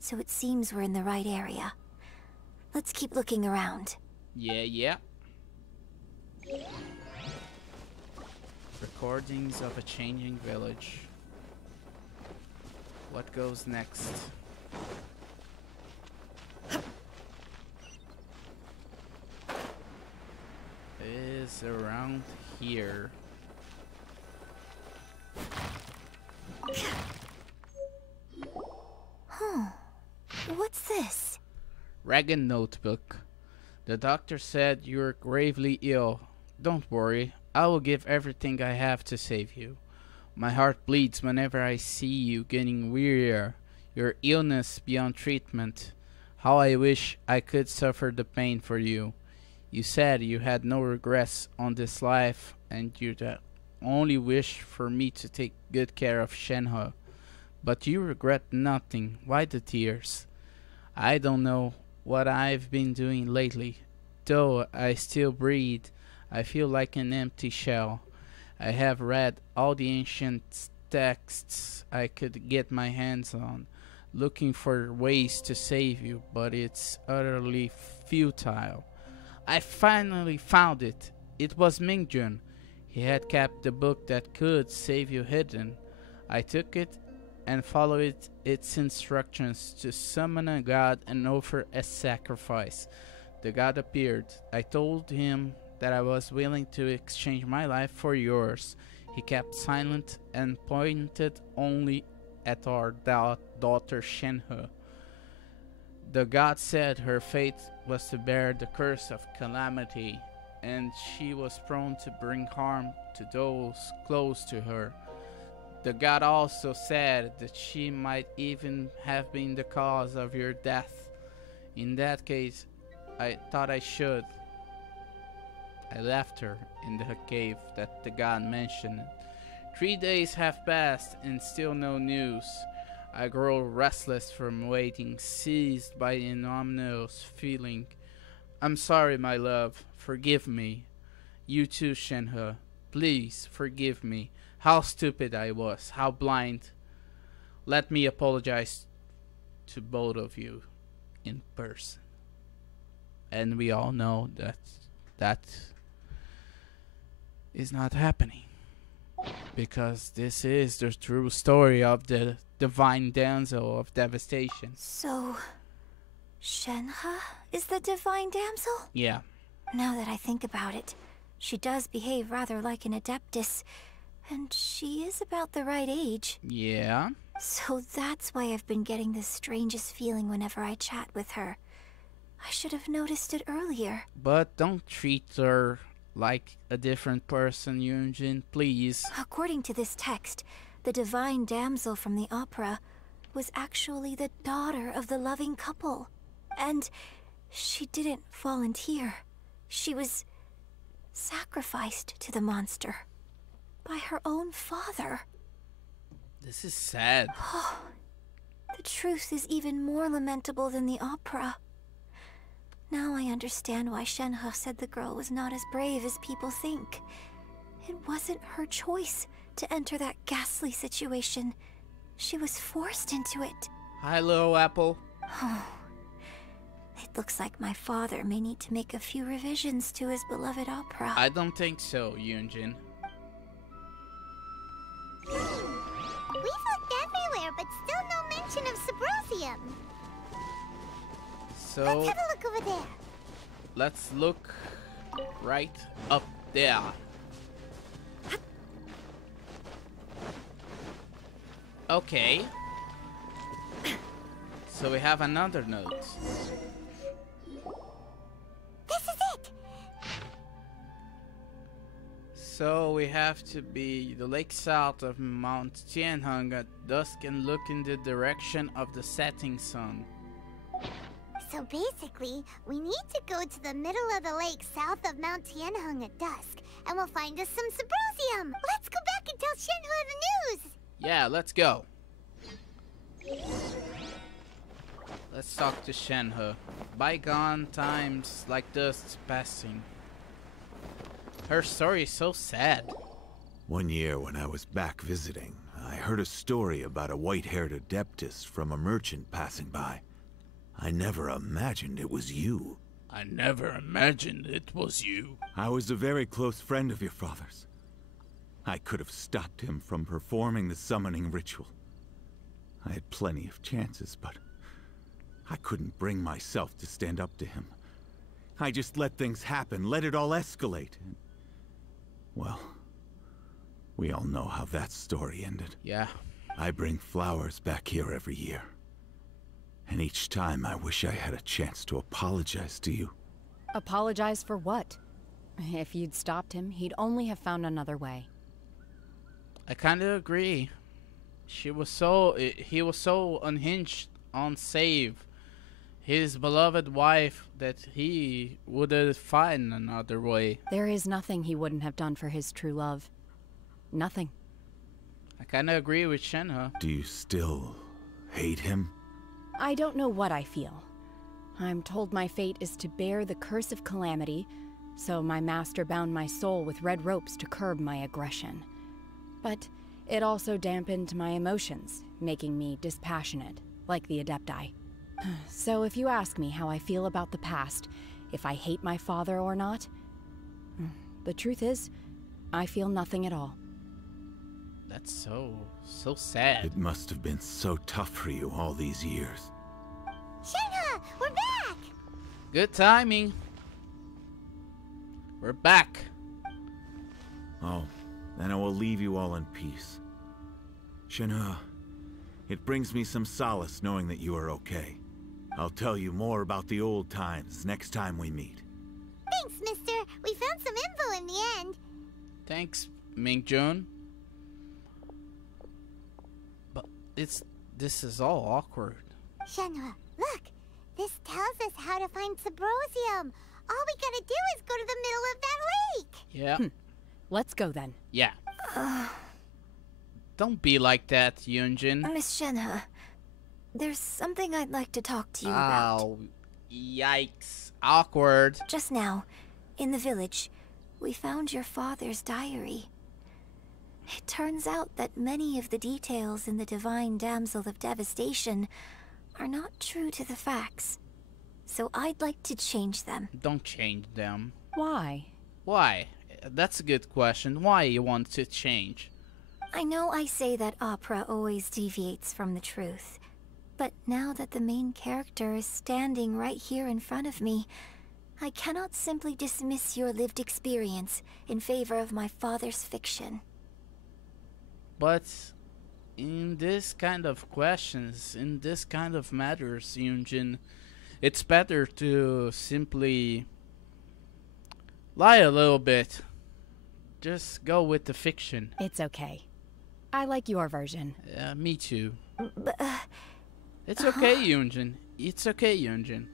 So it seems we're in the right area. Let's keep looking around. Yeah. Recordings of a changing village. What goes next? Is around here. What's this? Regan notebook. The doctor said you're gravely ill. Don't worry, I will give everything I have to save you. My heart bleeds whenever I see you getting wearier, your illness beyond treatment. How I wish I could suffer the pain for you. You said you had no regrets on this life, and you only wish for me to take good care of Shenhe. But you regret nothing. Why the tears? I don't know what I've been doing lately. Though I still breathe, I feel like an empty shell. I have read all the ancient texts I could get my hands on, looking for ways to save you, but it's utterly futile. I finally found it. It was Mingjun. He had kept the book that could save you hidden. I took it and followed its instructions to summon a god and offer a sacrifice. The god appeared. I told him that I was willing to exchange my life for yours. He kept silent and pointed only at our daughter Shenhe. The god said her fate was to bear the curse of calamity, and she was prone to bring harm to those close to her. The god also said that she might even have been the cause of your death. In that case, I thought I should. I left her in the cave that the god mentioned. 3 days have passed and still no news. I grow restless from waiting, seized by an ominous feeling. I'm sorry, my love. Forgive me. You too, Shenhe. Please forgive me. How stupid I was. How blind. Let me apologize to both of you in person. And we all know that is not happening. Because this is the true story of the divine damsel of devastation. So, Shenhe is the divine damsel? Yeah. Now that I think about it, she does behave rather like an adeptus, and she is about the right age. Yeah. So that's why I've been getting the strangest feeling whenever I chat with her. I should have noticed it earlier. But don't treat her like a different person, Yunjin, please. According to this text, the divine damsel from the opera was actually the daughter of the loving couple. And she didn't volunteer. She was sacrificed to the monster by her own father. This is sad. The truth is even more lamentable than the opera. Now I understand why Shenhe said the girl was not as brave as people think. It wasn't her choice to enter that ghastly situation. She was forced into it. Hi, little apple. It looks like my father may need to make a few revisions to his beloved opera. I don't think so, Yunjin. We've looked everywhere, but still no mention of Subrosium. So let's have a look over there. Let's look right up there. Okay. So we have another note. This is it. So we have to be the lake south of Mount Tianheng at dusk and look in the direction of the setting sun. So basically, we need to go to the middle of the lake south of Mount Tianheng at dusk, and we'll find us some Subrosium. Let's go back and tell Shenhe the news. Yeah, let's go. Let's talk to Shenhe. Bygone times like dust passing. Her story is so sad. One year when I was back visiting, I heard a story about a white-haired adeptus from a merchant passing by. I never imagined it was you. I never imagined it was you. I was a very close friend of your father's. I could have stopped him from performing the summoning ritual. I had plenty of chances, but I couldn't bring myself to stand up to him. I just let things happen, let it all escalate. Well, we all know how that story ended. Yeah. I bring flowers back here every year. And each time I wish I had a chance to apologize to you. Apologize for what? If you'd stopped him, he'd only have found another way. I kinda agree. He was so unhinged on save his beloved wife that he would have found another way. There is nothing he wouldn't have done for his true love. Nothing. I kinda agree with Shenhe. Do you still hate him? I don't know what I feel. I'm told my fate is to bear the curse of calamity, so my master bound my soul with red ropes to curb my aggression. But it also dampened my emotions, making me dispassionate, like the Adepti. So if you ask me how I feel about the past, if I hate my father or not, the truth is, I feel nothing at all. That's so sad. It must have been so tough for you all these years. Shenhe, we're back! Good timing. We're back. Oh, then I will leave you all in peace. Shenhe, it brings me some solace knowing that you are okay. I'll tell you more about the old times next time we meet. Thanks, mister. We found some info in the end. Thanks, Mingjun. But this is all awkward. Shenhe, look. This tells us how to find Subrosium. All we gotta do is go to the middle of that lake. Yeah. Let's go then. Yeah. Don't be like that, Yunjin. Miss Shenhe, there's something I'd like to talk to you about. Oh, yikes. Awkward. Just now, in the village, we found your father's diary. It turns out that many of the details in the Divine Damsel of Devastation are not true to the facts. So I'd like to change them. Don't change them. Why? Why? That's a good question. Why you want to change? I know I say that opera always deviates from the truth, but now that the main character is standing right here in front of me, I cannot simply dismiss your lived experience in favor of my father's fiction. But in this kind of questions, in this kind of matters, Yunjin, it's better to simply lie a little bit. Just go with the fiction. It's okay. I like your version. Yeah, me too. But, it's okay, Yunjin. It's okay, Yunjin.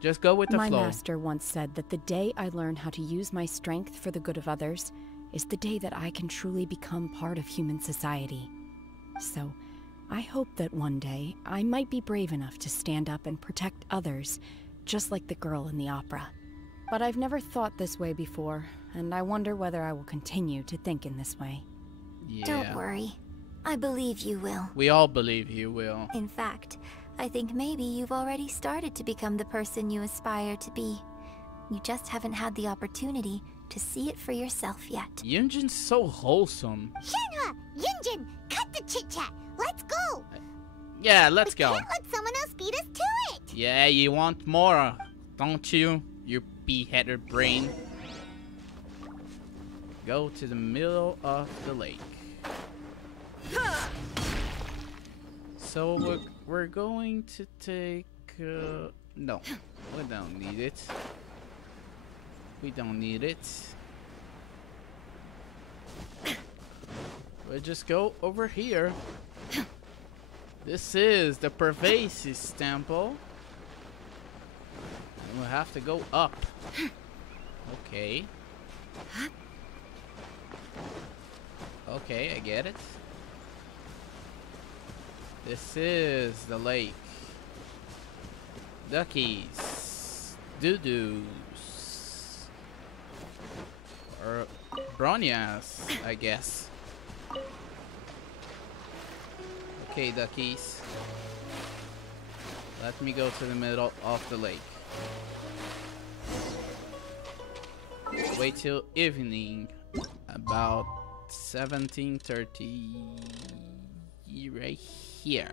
Just go with the flow. My master once said that the day I learn how to use my strength for the good of others is the day that I can truly become part of human society. So, I hope that one day I might be brave enough to stand up and protect others, just like the girl in the opera. But I've never thought this way before, and I wonder whether I will continue to think in this way. Yeah. Don't worry. I believe you will. We all believe you will. In fact, I think maybe you've already started to become the person you aspire to be. You just haven't had the opportunity to see it for yourself yet. Yunjin's so wholesome. Shenhe! Yunjin! Cut the chit-chat! Let's go! Yeah, let's go. We can't let someone else beat us to it! Yeah, you want more, don't you? You pea-headed brain. Go to the middle of the lake. So we're going to take... no, we don't need it. We don't need it. We'll just go over here. This is the Pervasis Temple. And we'll have to go up. Okay. Okay, I get it. This is the lake. Duckies. Doo-doos. Or bronias, I guess. Okay, duckies. Let me go to the middle of the lake. Wait till evening. About 17:30 right here.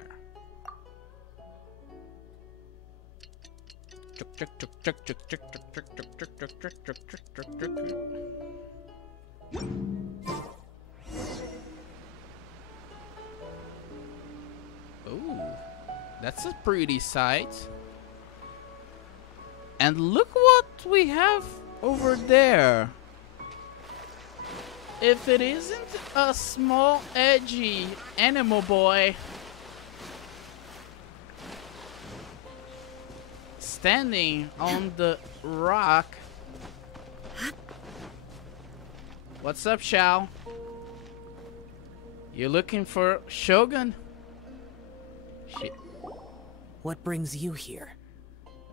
Ooh, that's a pretty sight. And look what we have over there. If it isn't a small, edgy animal boy standing on the rock. What's up, Shao? You looking for Shogun? Shit. What brings you here?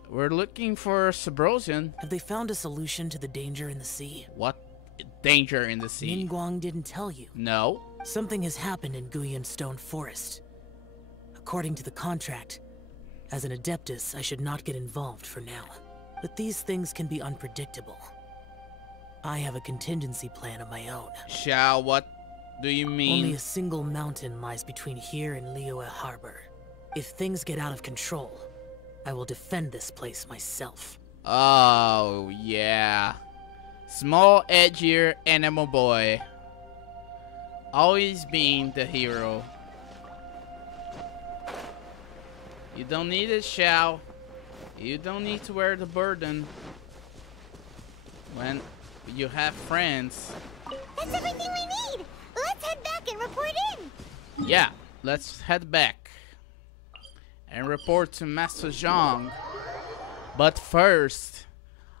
We're looking for Sabrosian. Have they found a solution to the danger in the sea? What danger in the sea? Ningguang didn't tell you. No. Something has happened in Guyun Stone Forest. According to the contract, as an Adeptus, I should not get involved for now. But these things can be unpredictable. I have a contingency plan of my own. Xiao, what do you mean? Only a single mountain lies between here and Liyue Harbor. If things get out of control, I will defend this place myself. Oh, yeah. Small, edgier animal boy. Always being the hero. You don't need it, Xiao. You don't need to wear the burden when you have friends. That's everything we need. Let's head back and report in. Yeah, let's head back and report to Master Zhang. But first,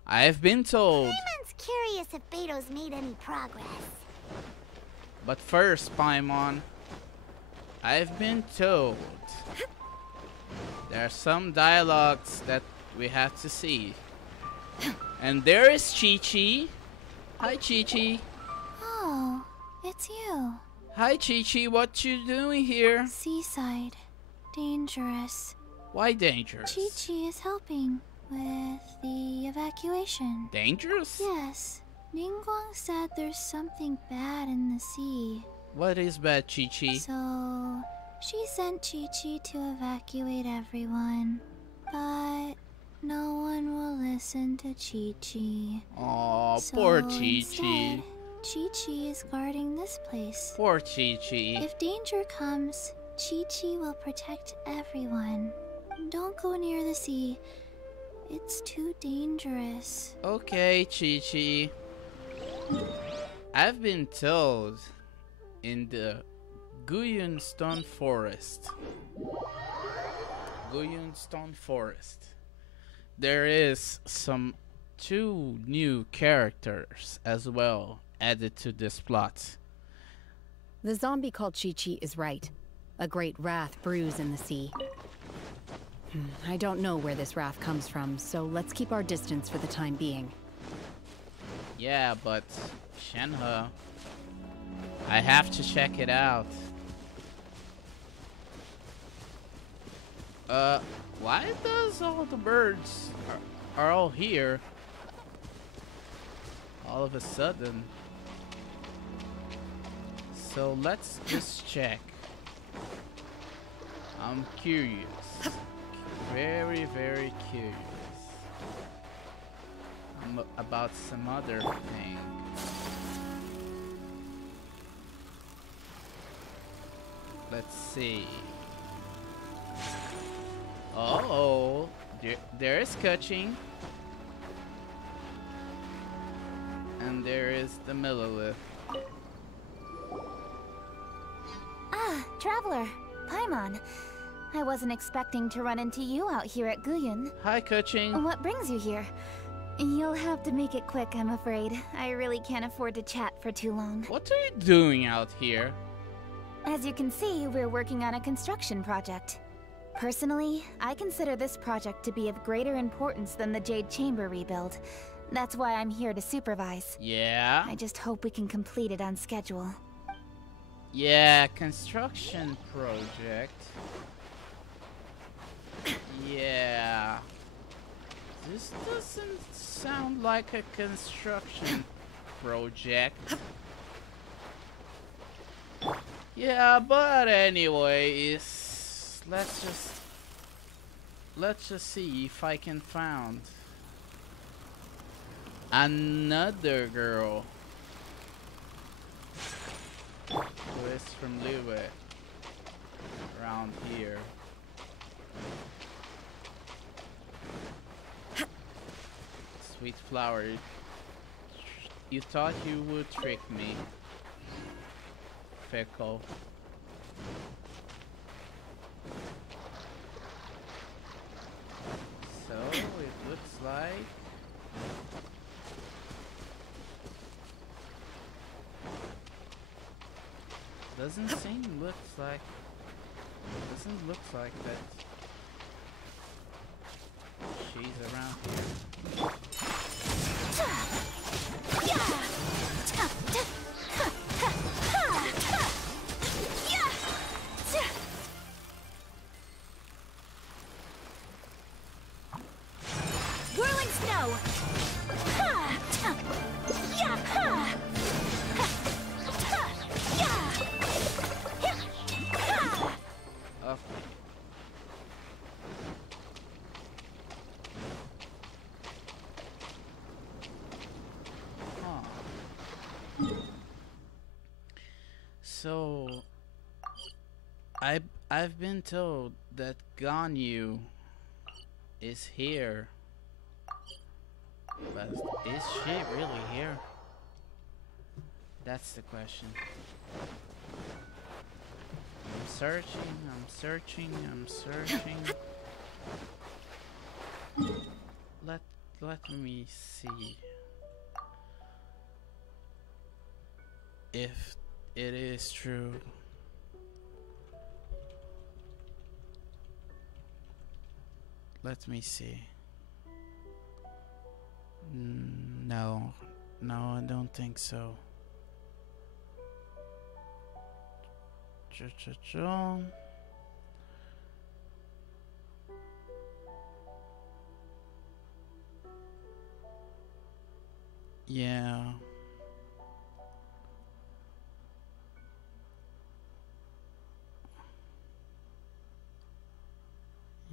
I've been told. Paimon's curious if Beto's made any progress. But first, Paimon, I've been told there are some dialogues that we have to see. And there is Chi-Chi. Hi, Chi-Chi. Oh, it's you. Hi, Chi-Chi. What you doing here? Seaside. Dangerous. Why dangerous? Chi-Chi is helping with the evacuation. Dangerous? Yes. Ningguang said there's something bad in the sea. What is bad, Chi-Chi? So, she sent Chi-Chi to evacuate everyone. But no one will listen to Chi-Chi. Oh, so poor Chi-Chi. Instead, Chi-Chi is guarding this place. Poor Chi-Chi. If danger comes, Chi-Chi will protect everyone. Don't go near the sea. It's too dangerous. Okay, Chi-Chi. I've been told in the Guyun Stone Forest. Guyun Stone Forest. There is some 2 new characters as well added to this plot. The zombie called Chi-Chi is right. A great wrath brews in the sea. I don't know where this wrath comes from, so let's keep our distance for the time being. Yeah, but Shenhe, I have to check it out. Why does all the birds are all here all of a sudden? So let's just check. I'm curious. Very, very curious. About some other thing. Let's see. Oh, there is Kuching. And there is the Millilith. Ah, Traveler. Paimon. I wasn't expecting to run into you out here at Guyun. Hi, Kuching. What brings you here? You'll have to make it quick, I'm afraid. I really can't afford to chat for too long. What are you doing out here? As you can see, we're working on a construction project. Personally, I consider this project to be of greater importance than the Jade Chamber rebuild. That's why I'm here to supervise. Yeah? I just hope we can complete it on schedule. Yeah, construction project. Yeah. This doesn't sound like a construction project. Yeah, but anyways, let's just see if I can find another girl who is from Liyue around here. Sweet flower, you thought you would trick me, Fickle. So it looks like Doesn't look like that she's around here. Whirling snow! So, I've been told that Ganyu is here, but is she really here? That's the question. I'm searching. Let me see if it is true. Let me see. No, I don't think so. Yeah.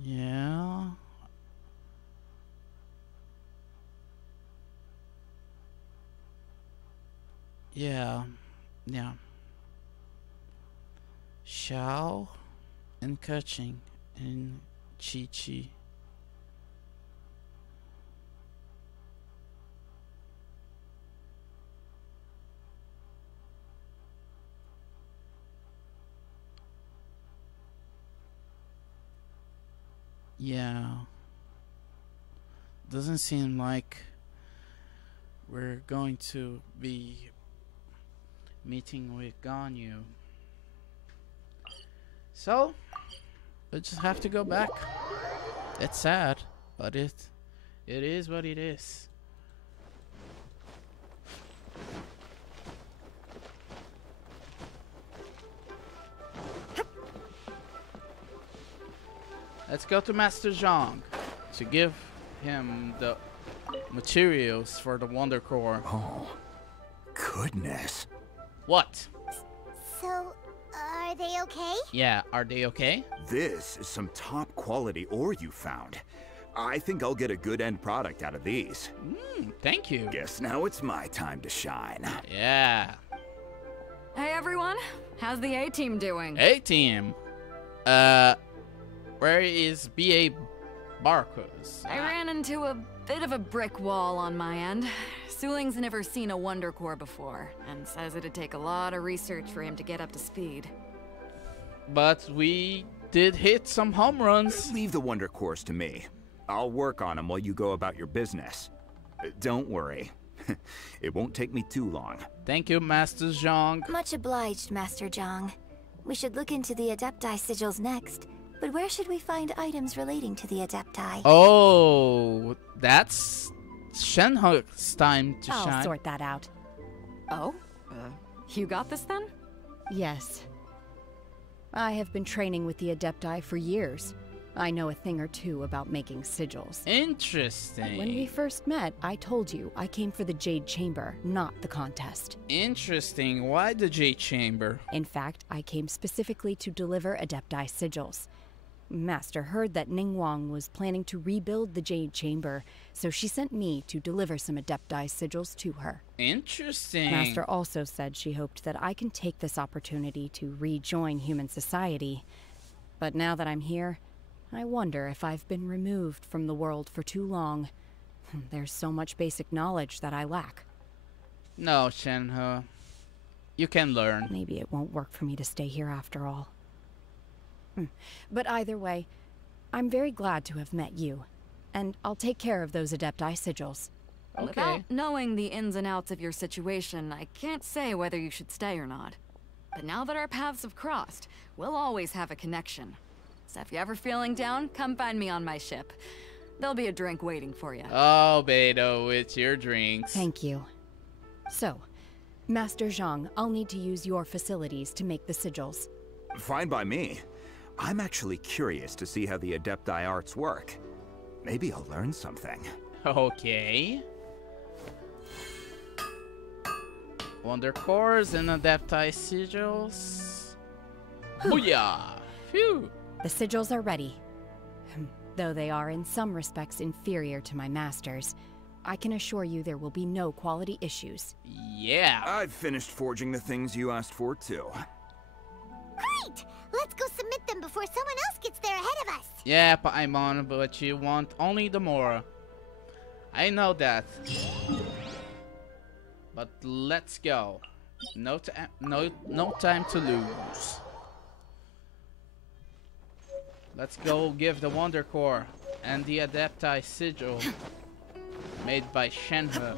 Yeah. Yeah. Yeah. Xiao and Keqing and Chi. Yeah. Doesn't seem like we're going to be meeting with Ganyu. So, we just have to go back. It's sad, but it is what it is. Let's go to Master Zhang to give him the materials for the Wonder Core. Oh, goodness. What? So, are they okay? Yeah, are they okay? This is some top quality ore you found. I think I'll get a good end product out of these. Thank you. Guess now it's my time to shine. Yeah. Hey everyone, how's the A-team doing? A-team? Where is B.A. Barcos? I ran into a bit of a brick wall on my end. Suling's never seen a Wonder Core before, and says it'd take a lot of research for him to get up to speed. But we did hit some home runs. Leave the Wonder Cores to me. I'll work on them while you go about your business. Don't worry. It won't take me too long. Thank you, Master Zhang. Much obliged, Master Zhang. We should look into the Adepti sigils next. But where should we find items relating to the Adepti? Oh, that's Shenhe's time to shine. I'll sort that out. Oh? You got this then? Yes. I have been training with the Adepti for years. I know a thing or two about making sigils. Interesting. When we first met, I told you I came for the Jade Chamber, not the contest. Interesting. Why the Jade Chamber? In fact, I came specifically to deliver Adepti sigils. Master heard that Ningguang was planning to rebuild the Jade Chamber, so she sent me to deliver some Adepti sigils to her. Interesting. Master also said she hoped that I can take this opportunity to rejoin human society. But now that I'm here, I wonder if I've been removed from the world for too long. There's so much basic knowledge that I lack. No, Shenhe. You can learn. Maybe it won't work for me to stay here after all. But either way, I'm very glad to have met you. And I'll take care of those Adepti sigils. Okay. Without knowing the ins and outs of your situation, I can't say whether you should stay or not. But now that our paths have crossed, we'll always have a connection. So if you're ever feeling down, come find me on my ship. There'll be a drink waiting for you. Oh, Beidou, it's your drinks. Thank you. So, Master Zhang, I'll need to use your facilities to make the sigils. Fine by me. I'm actually curious to see how the Adepti arts work. Maybe I'll learn something. Okay. Wonder cores and Adepti sigils. Booyah! Phew! The sigils are ready. Though they are in some respects inferior to my master's, I can assure you there will be no quality issues. Yeah. I've finished forging the things you asked for, too. Great! Let's go submit them before someone else gets there ahead of us. Yeah, Paimon, but you want only the more. I know that. But let's go. No time to lose. Let's go give the Wonder Core and the Adepti Sigil made by Shenhe.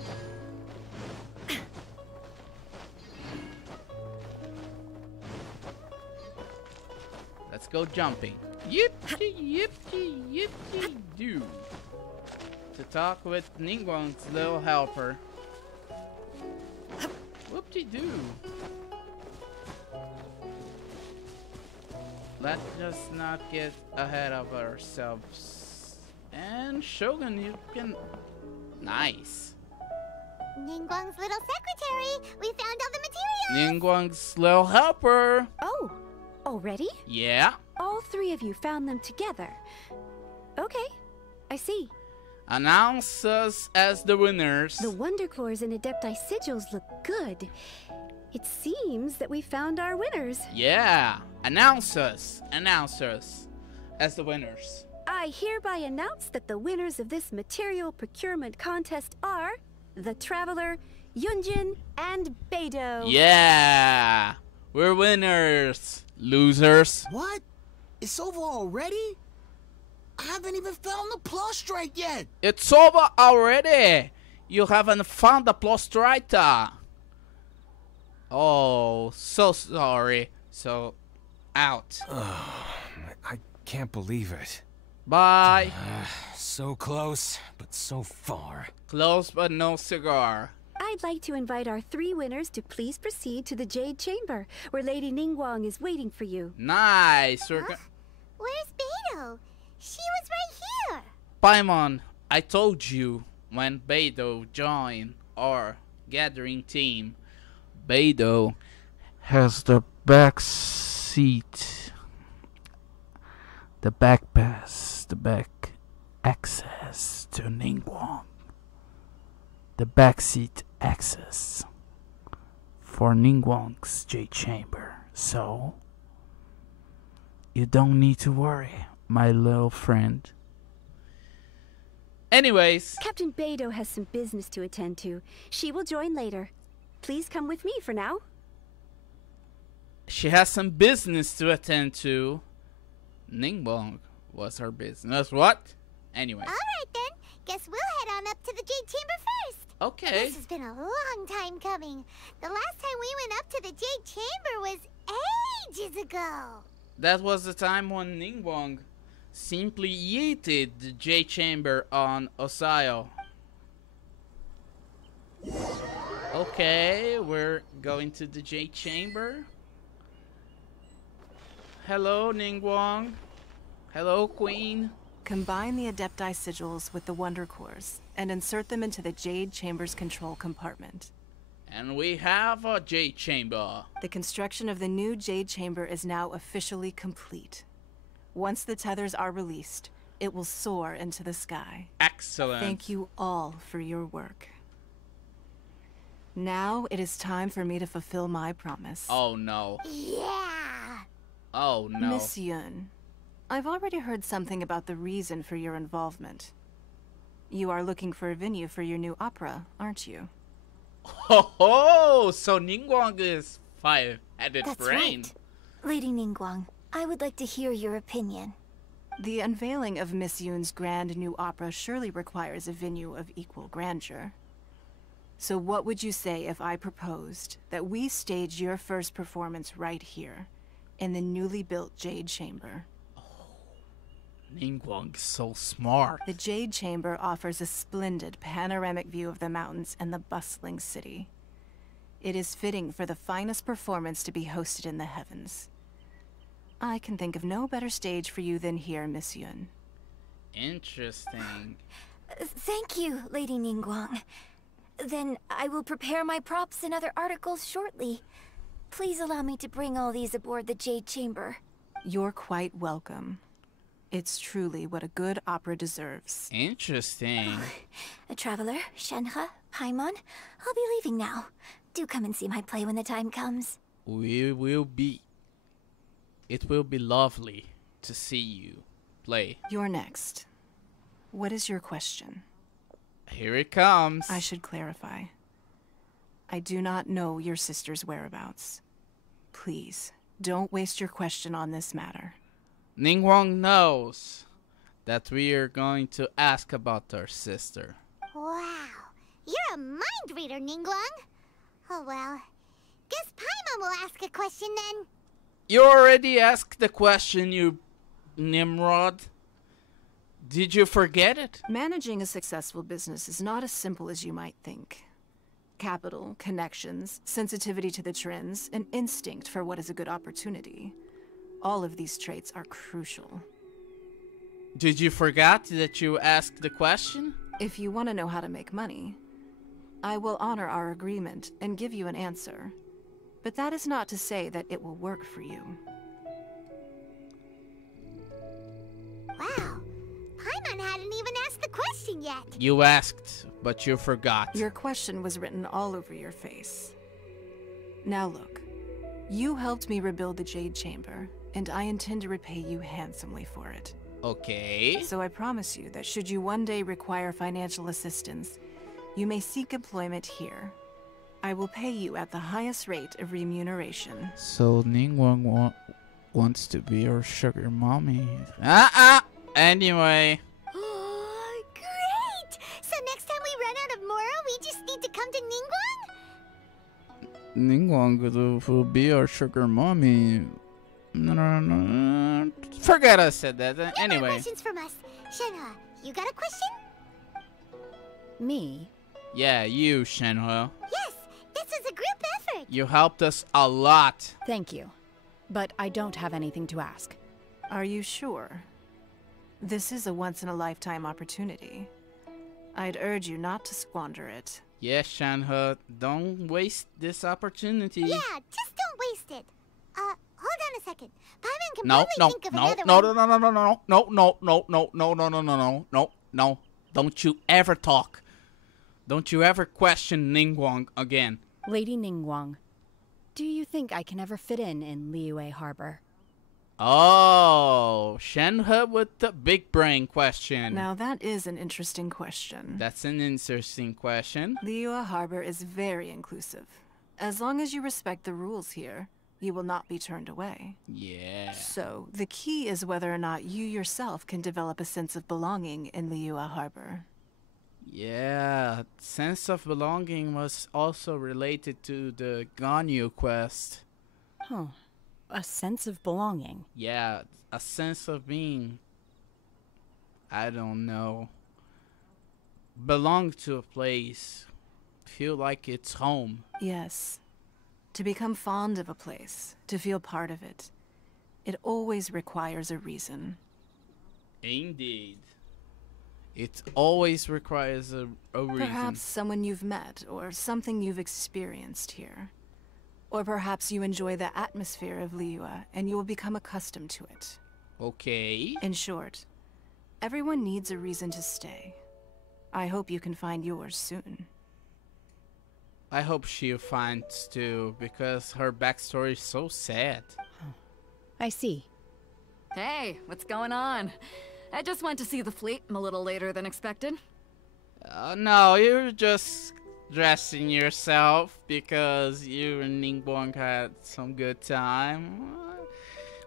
Let's go jumping. Yip-chee, yip-chee, yip-chee, do. To talk with Ningguang's little helper. Whoop-de-doo. Let's just not get ahead of ourselves. And Shogun, you can... Nice. Ningguang's little secretary. We found all the materials. Ningguang's little helper. Oh, already? Yeah. All three of you found them together. Okay, I see. Announce us as the winners. The Wonder Cores and Adepti sigils look good. It seems that we found our winners. Yeah. Announce us as the winners. I hereby announce that the winners of this material procurement contest are the Traveler, Yunjin, and Beidou. Yeah. We're winners. Losers. What? It's over already? I haven't even found the Plustrite yet. It's over already. You haven't found the Plustrite. Oh, so sorry. So, out. I can't believe it. Bye. So close, but so far. Close but no cigar. I'd like to invite our three winners to please proceed to the Jade Chamber, where Lady Ningguang is waiting for you. Nice. Where's Beidou? She was right here. Paimon, I told you when Beidou joined our gathering team. Beidou has the back seat, the back pass, the back access to Ningguang. The backseat access for Ningguang's Jade Chamber. So, you don't need to worry, my little friend. Anyways. Captain Beidou has some business to attend to. She will join later. Please come with me for now. She has some business to attend to. Ningguang was her business. What? Anyway. Alright then. Guess we'll head on up to the Jade Chamber first. Okay. This has been a long time coming. The last time we went up to the Jade Chamber was ages ago. That was the time when Ningguang simply yeeted the Jade Chamber on Osayo. Okay, we're going to the Jade Chamber. Hello, Ningguang. Hello, Queen. Combine the Adepti sigils with the Wonder Cores and insert them into the Jade Chamber's control compartment. And we have a Jade Chamber. The construction of the new Jade Chamber is now officially complete. Once the tethers are released, it will soar into the sky. Excellent. Thank you all for your work. Now it is time for me to fulfill my promise. Oh no. Yeah. Oh no. Miss Yun, I've already heard something about the reason for your involvement. You are looking for a venue for your new opera, aren't you? Ho ho! So Ningguang is five-headed That's brain. right. Lady Ningguang, I would like to hear your opinion. The unveiling of Miss Yun's grand new opera surely requires a venue of equal grandeur. So what would you say if I proposed that we stage your first performance right here, in the newly built Jade Chamber? Ningguang is so smart. The Jade Chamber offers a splendid panoramic view of the mountains and the bustling city. It is fitting for the finest performance to be hosted in the heavens. I can think of no better stage for you than here, Miss Yun. Interesting. Thank you, Lady Ningguang. Then I will prepare my props and other articles shortly. Please allow me to bring all these aboard the Jade Chamber. You're quite welcome. It's truly what a good opera deserves. Interesting. A traveler, Shenhe, Paimon, I'll be leaving now. Do come and see my play when the time comes. It will be lovely to see you play. You're next. What is your question? Here it comes. I should clarify. I do not know your sister's whereabouts. Please, don't waste your question on this matter. Ningguang knows that we are going to ask about our sister. Wow, you're a mind reader, Ningguang. Oh well, guess Paimon will ask a question then. You already asked the question, you Nimrod. Did you forget it? Managing a successful business is not as simple as you might think. Capital, connections, sensitivity to the trends, and instinct for what is a good opportunity. All of these traits are crucial. Did you forget that you asked the question? If you want to know how to make money, I will honor our agreement and give you an answer. But that is not to say that it will work for you. Wow, Paimon hadn't even asked the question yet. You asked, but you forgot. Your question was written all over your face. Now look, you helped me rebuild the Jade Chamber, and I intend to repay you handsomely for it. Okay. So I promise you that should you one day require financial assistance, you may seek employment here. I will pay you at the highest rate of remuneration. So Ningguang wants to be our sugar mommy. Anyway. Great! So next time we run out of Mora, we just need to come to Ningguang? Ningguang will be our sugar mommy. No. Forget I said that. Anyway. More questions from us. Shenhe, you got a question? Me? Yeah, you, Shenhe. Yes, this is a group effort. You helped us a lot. Thank you. But I don't have anything to ask. Are you sure? This is a once-in-a-lifetime opportunity. I'd urge you not to squander it. Yes, Shenhe, don't waste this opportunity. Yeah, just don't waste it. Hold on a second. Paimon can probably think of another one. No. Don't you ever talk. Don't you ever question Ningguang again. Lady Ningguang, do you think I can ever fit in Liyue Harbor? Oh, Shenhe with the big brain question. Now that is an interesting question. That's an interesting question. Liyue Harbor is very inclusive. As long as you respect the rules here, you will not be turned away. Yeah. So, the key is whether or not you yourself can develop a sense of belonging in Liyue Harbor. Yeah, sense of belonging was also related to the Archon Quest. Huh. A sense of belonging. Yeah, a sense of being, I don't know, belong to a place, feel like it's home. Yes. To become fond of a place, to feel part of it, it always requires a reason. Indeed. It always requires a reason. Perhaps someone you've met, or something you've experienced here. Or perhaps you enjoy the atmosphere of Liyue, and you will become accustomed to it. Okay. In short, everyone needs a reason to stay. I hope you can find yours soon. I hope she finds too, because her backstory is so sad. I see. Hey, what's going on? I just went to see the fleet a little later than expected. No, you're just dressing yourself because you and Ningguang had some good time.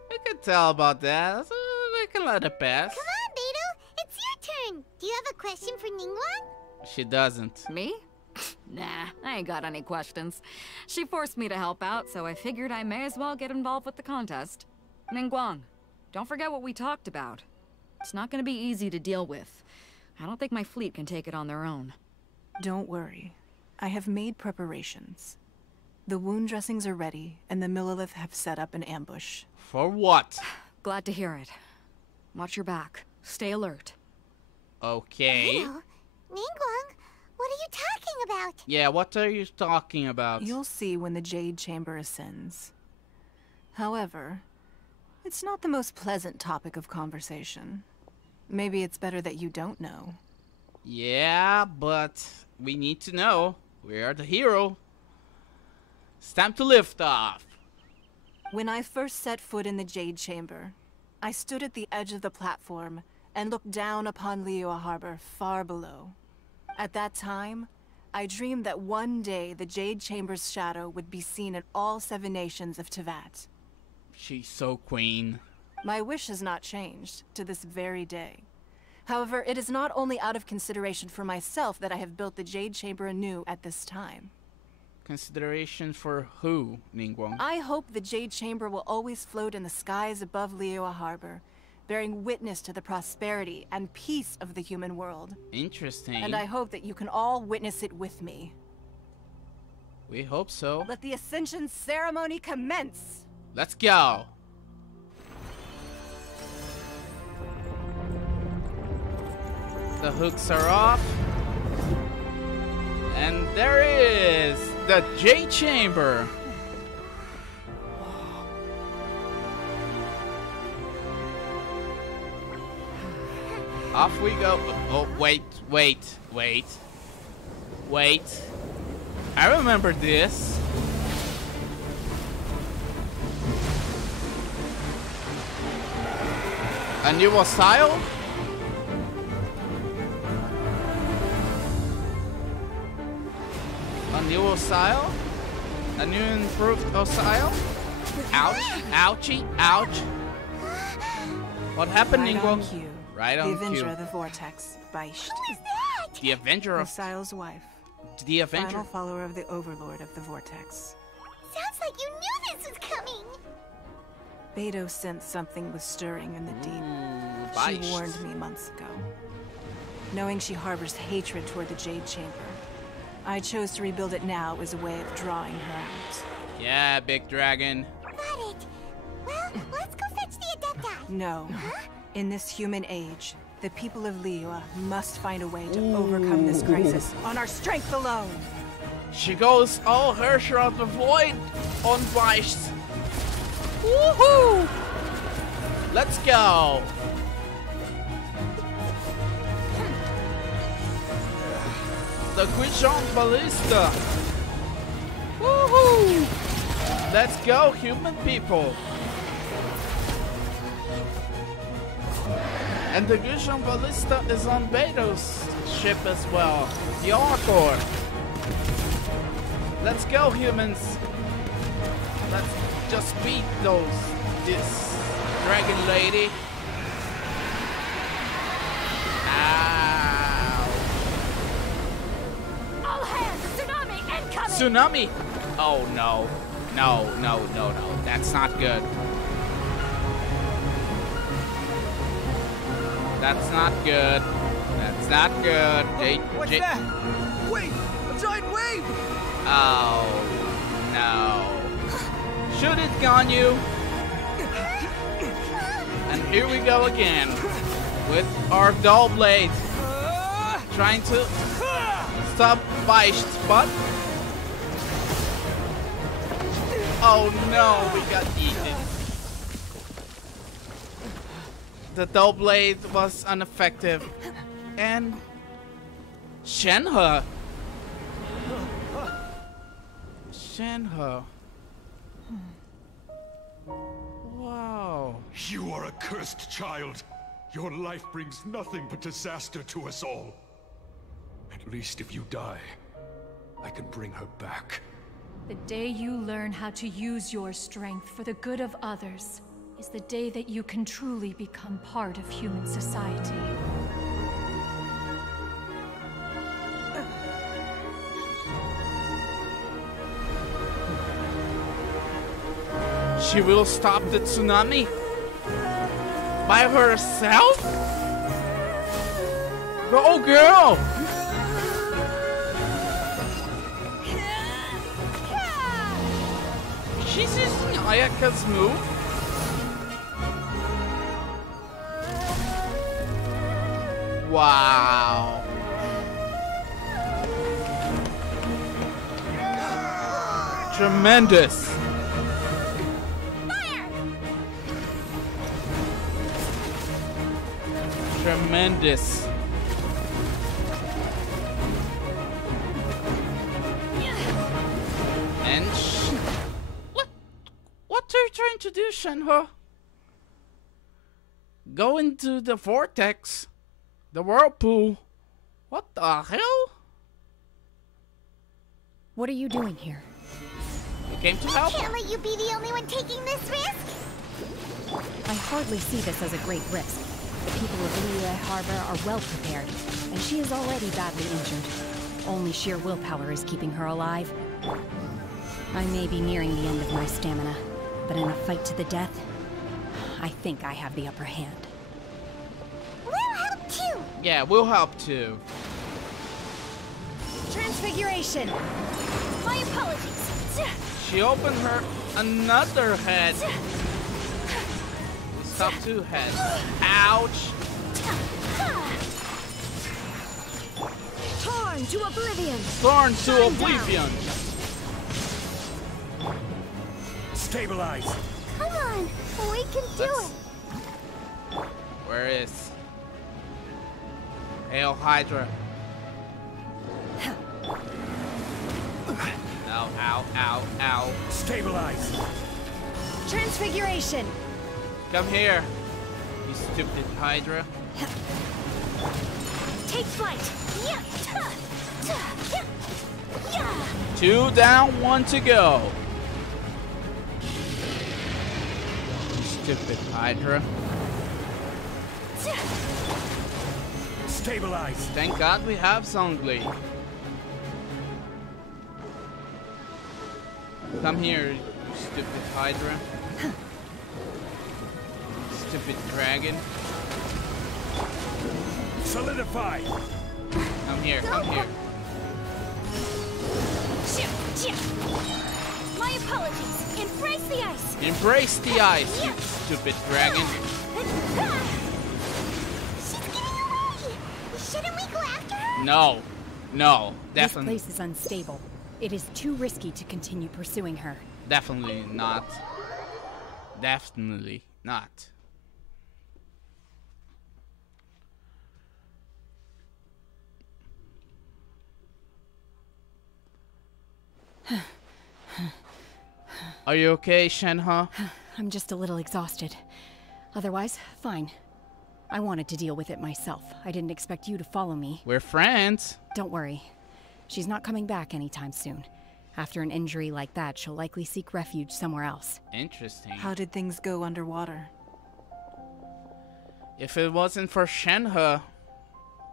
We can tell about that. So we can let it pass. Come on, Beidou. It's your turn. Do you have a question for Ningguang? She doesn't. Me? Nah, I ain't got any questions. She forced me to help out, so I figured I may as well get involved with the contest. Ningguang, don't forget what we talked about. It's not gonna be easy to deal with. I don't think my fleet can take it on their own. Don't worry. I have made preparations. The wound dressings are ready, and the Millilith have set up an ambush. For what? Glad to hear it. Watch your back. Stay alert. Okay. Hello. Ningguang, what are you talking about? Yeah, what are you talking about? You'll see when the Jade Chamber ascends. However, it's not the most pleasant topic of conversation. Maybe it's better that you don't know. Yeah, but we need to know. We are the hero. It's time to lift off. When I first set foot in the Jade Chamber, I stood at the edge of the platform and looked down upon Liyue Harbor far below. At that time, I dreamed that one day the Jade Chamber's shadow would be seen in all 7 nations of Teyvat. She's so queen. My wish has not changed to this very day. However, it is not only out of consideration for myself that I have built the Jade Chamber anew at this time. Consideration for who, Ningguang? I hope the Jade Chamber will always float in the skies above Liyue Harbor, bearing witness to the prosperity and peace of the human world. Interesting. And I hope that you can all witness it with me. We hope so. Let the Ascension ceremony commence! Let's go! The hooks are off. And there is the Jade Chamber. Off we go. Oh, wait. I remember this. A new style? A new style? A new improved style? Ouch, ouchie, ouch. What happened, Ningguang? Right on the Avenger cue. of the Vortex, Beisht. Who is that? The Avenger of... Osial's wife. The Avenger? Final follower of the Overlord of the Vortex. Sounds like you knew this was coming. Beidou sensed something was stirring in the deep. Beisht. She warned me months ago. Knowing she harbors hatred toward the Jade Chamber, I chose to rebuild it now as a way of drawing her out. Yeah, big dragon. Got it. Well, let's go fetch the Adepti. No. In this human age, the people of Liyue must find a way to overcome this crisis on our strength alone. She goes all Herrscher of the Void on Beisht. Woohoo! Let's go. The Archon Ballista. Woohoo! Let's go, human people. And the Archon Ballista is on Beidou's ship as well. The Archon. Let's go, humans. Let's just beat this dragon lady. Ow. All hands, tsunami incoming! Tsunami? Oh no. No. That's not good. That's not good. That's not good. What's that? Wait! A giant wave! Oh no. Shoot it, Ganyu! And here we go again with our dull blade trying to stop Beisht, but oh no, we got eaten. The dull blade was ineffective, and Shenhe. Wow. You are a cursed child. Your life brings nothing but disaster to us all. At least if you die, I can bring her back. The day you learn how to use your strength for the good of others is the day that you can truly become part of human society. She will stop the tsunami by herself? Go, girl! She's using Ayaka's move. Wow. Tremendous. Tremendous. And what are you trying to do, Shenhe? Go into the vortex, the whirlpool. What the hell? What are you doing here? You came to help? I can't let you be the only one taking this risk. I hardly see this as a great risk. The people of Liyue Harbor are well prepared, and she is already badly injured. Only sheer willpower is keeping her alive. I may be nearing the end of my stamina, but in a fight to the death, I think I have the upper hand. We'll help too. Yeah, we'll help too. Transfiguration. My apologies. She opened her another head. Stop two heads. Ouch. Torn to oblivion. Torn to oblivion. Stabilize. Come on, we can do it. Where is Hail Hydra? Ow, ow, ow, ow. Stabilize. Transfiguration. Come here, you stupid Hydra. Take flight. Two down, one to go. You stupid Hydra. Stabilize. Thank God we have Zhongli. Come here, you stupid Hydra. Stupid dragon. Solidify. Come here, come here. My apologies. Embrace the ice. Embrace the ice, you stupid dragon. She's getting away. Shouldn't we go after her? No, no, definitely. This place is unstable. It is too risky to continue pursuing her. Definitely not. Definitely not. Are you okay, Shenhe? I'm just a little exhausted. Otherwise, fine. I wanted to deal with it myself. I didn't expect you to follow me. We're friends. Don't worry. She's not coming back anytime soon. After an injury like that, she'll likely seek refuge somewhere else. Interesting. How did things go underwater? If it wasn't for Shenhe,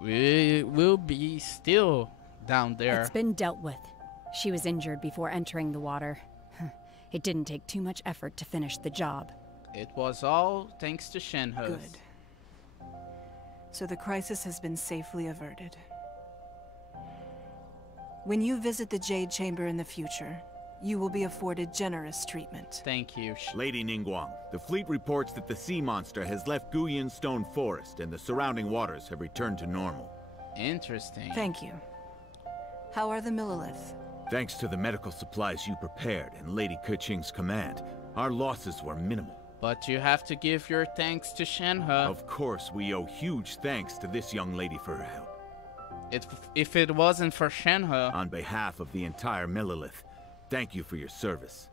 we will be still down there. It's been dealt with. She was injured before entering the water. It didn't take too much effort to finish the job. It was all thanks to Shenhe. Good. So the crisis has been safely averted. When you visit the Jade Chamber in the future, you will be afforded generous treatment. Thank you. Lady Ningguang, the fleet reports that the sea monster has left Guyan Stone Forest and the surrounding waters have returned to normal. Interesting. Thank you. How are the Millilith? Thanks to the medical supplies you prepared and Lady Keqing's command, our losses were minimal. But you have to give your thanks to Shenhe. Of course, we owe huge thanks to this young lady for her help. If it wasn't for Shenhe... On behalf of the entire Millilith, thank you for your service.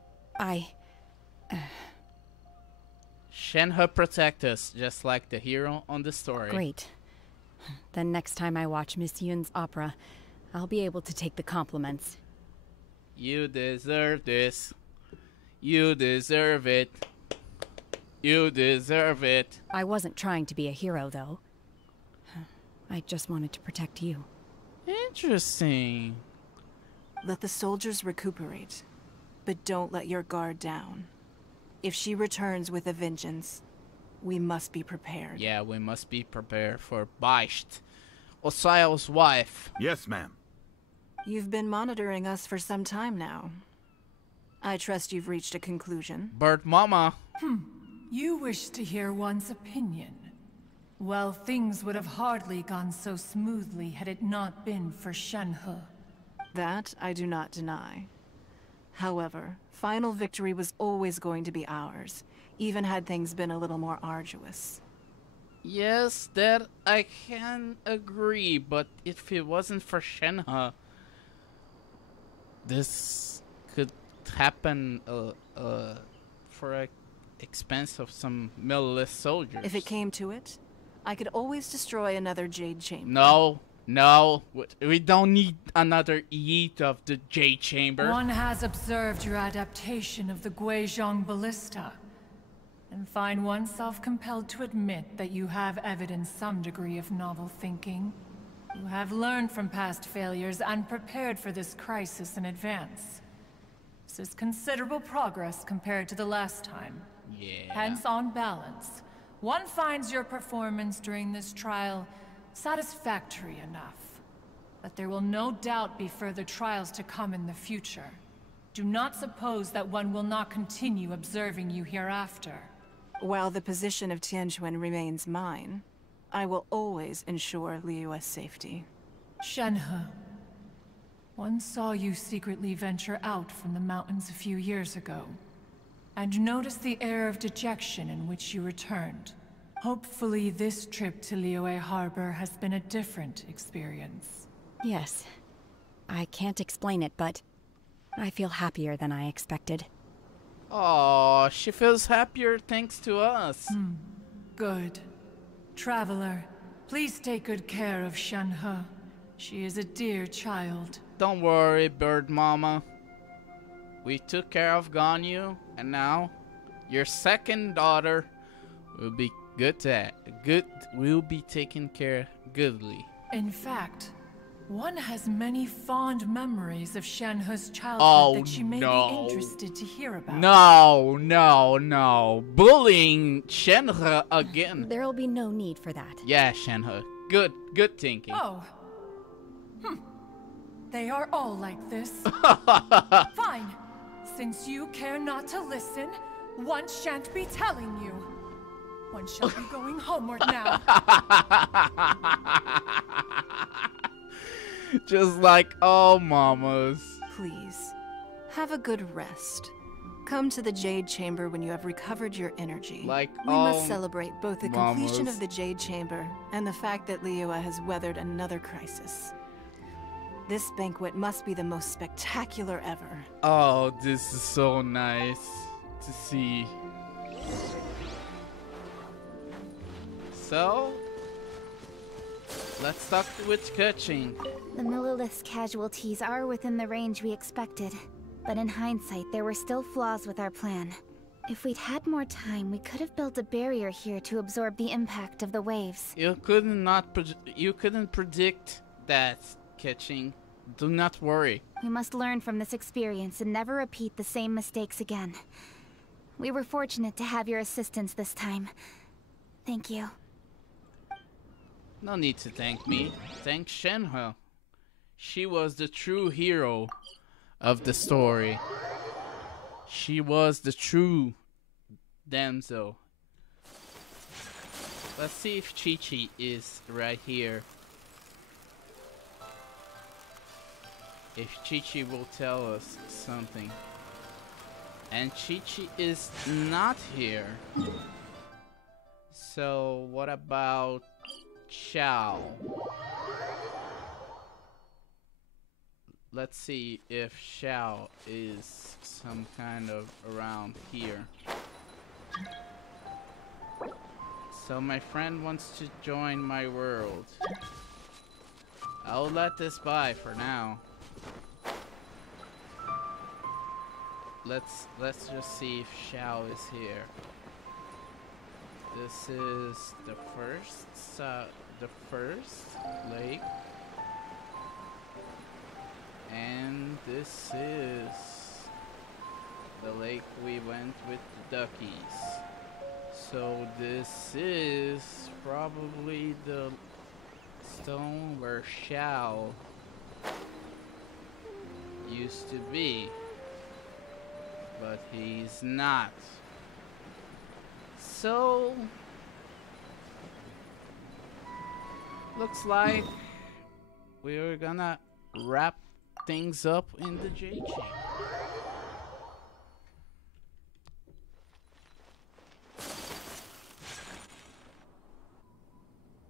Shenhe protect us, just like the hero on the story. Great. Then next time I watch Miss Yun's opera, I'll be able to take the compliments. You deserve this. You deserve it. You deserve it. I wasn't trying to be a hero, though. I just wanted to protect you. Interesting. Let the soldiers recuperate, but don't let your guard down. If she returns with a vengeance, we must be prepared. Yeah, we must be prepared for Baicht, Osial's wife. Yes, ma'am. You've been monitoring us for some time now. I trust you've reached a conclusion. Bird Mama. You wish to hear one's opinion. Well, things would have hardly gone so smoothly had it not been for Shenhe. That I do not deny. However, final victory was always going to be ours, even had things been a little more arduous. Yes, that I can agree, but if it wasn't for Shenhe, this could happen for an expense of some mililess soldiers. If it came to it, I could always destroy another Jade Chamber. No, no, we don't need another yeet of the Jade Chamber. One has observed your adaptation of the Guizhong Ballista, and find oneself compelled to admit that you have evidenced some degree of novel thinking. You have learned from past failures and prepared for this crisis in advance. This is considerable progress compared to the last time. Yeah. Hence, on balance, one finds your performance during this trial satisfactory enough. But there will no doubt be further trials to come in the future. Do not suppose that one will not continue observing you hereafter. While the position of Tianquan remains mine, I will always ensure Liyue's safety. Shenhe, one saw you secretly venture out from the mountains a few years ago, and noticed the air of dejection in which you returned. Hopefully this trip to Liyue Harbor has been a different experience. Yes. I can't explain it, but I feel happier than I expected. Oh, she feels happier thanks to us. Good. Traveler, please take good care of Shenhe. She is a dear child. Don't worry, Bird Mama. We took care of Ganyu, and now your second daughter will be will be taken care goodly. In fact, one has many fond memories of Shenhe's childhood that you may be interested to hear about. No, no, no. Bullying Shenhe again. There'll be no need for that. Yeah, Shenhe. Good thinking. Oh. They are all like this. Fine. Since you care not to listen, one shan't be telling you. One shall be going homeward now. Just like all mamas. Please, have a good rest. Come to the Jade Chamber when you have recovered your energy. Like we all must celebrate both the mamas. completion of the Jade Chamber and the fact that Liyue has weathered another crisis. This banquet must be the most spectacular ever. Oh, this is so nice to see. So, let's talk with Keqing. The Millilith's casualties are within the range we expected. But in hindsight, there were still flaws with our plan. If we'd had more time, we could have built a barrier here to absorb the impact of the waves. You couldn't predict that, Keqing. Do not worry. We must learn from this experience and never repeat the same mistakes again. We were fortunate to have your assistance this time. Thank you. No need to thank me. Thank Shenhe. She was the true hero of the story. She was the true damsel. Let's see if Chi-Chi is right here. If Chi-Chi will tell us something. And Chi-Chi is not here. So what about Xiao? Let's see if Xiao is some kind of around here. So my friend wants to join my world. I'll let this by for now. Let's just see if Xiao is here. This is the first lake. And this is the lake we went with the duckies. So this is probably the stone where Shao used to be, but he's not. So looks like we're gonna wrap things up in the Jade Chamber.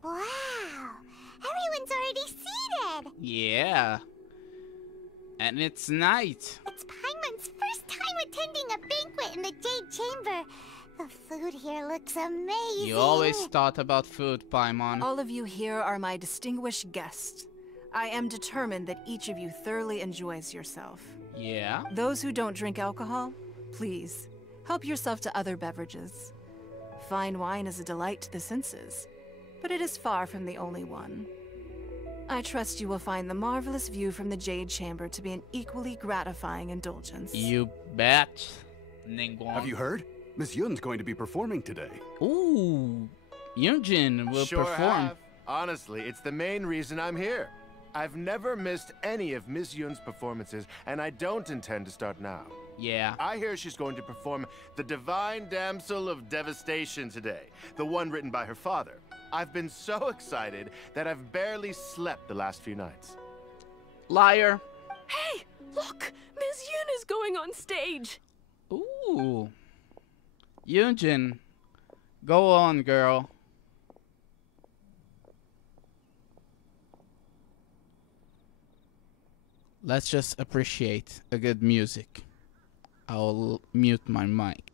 Wow! Everyone's already seated! Yeah. And it's night. It's Paimon's first time attending a banquet in the Jade Chamber. The food here looks amazing. You always thought about food, Paimon. All of you here are my distinguished guests. I am determined that each of you thoroughly enjoys yourself. Yeah? Those who don't drink alcohol, please, help yourself to other beverages. Fine wine is a delight to the senses, but it is far from the only one. I trust you will find the marvelous view from the Jade Chamber to be an equally gratifying indulgence. You bet, Ningguang. Have you heard? Miss Yun's going to be performing today. Ooh, Yunjin will Sure perform. have. Honestly, it's the main reason I'm here. I've never missed any of Miss Yun's performances, and I don't intend to start now. Yeah. I hear she's going to perform The Divine Damsel of Devastation today, the one written by her father. I've been so excited that I've barely slept the last few nights. Liar. Hey, look! Miss Yun is going on stage! Ooh. Yunjin, go on, girl. Let's just appreciate a good music. I'll mute my mic.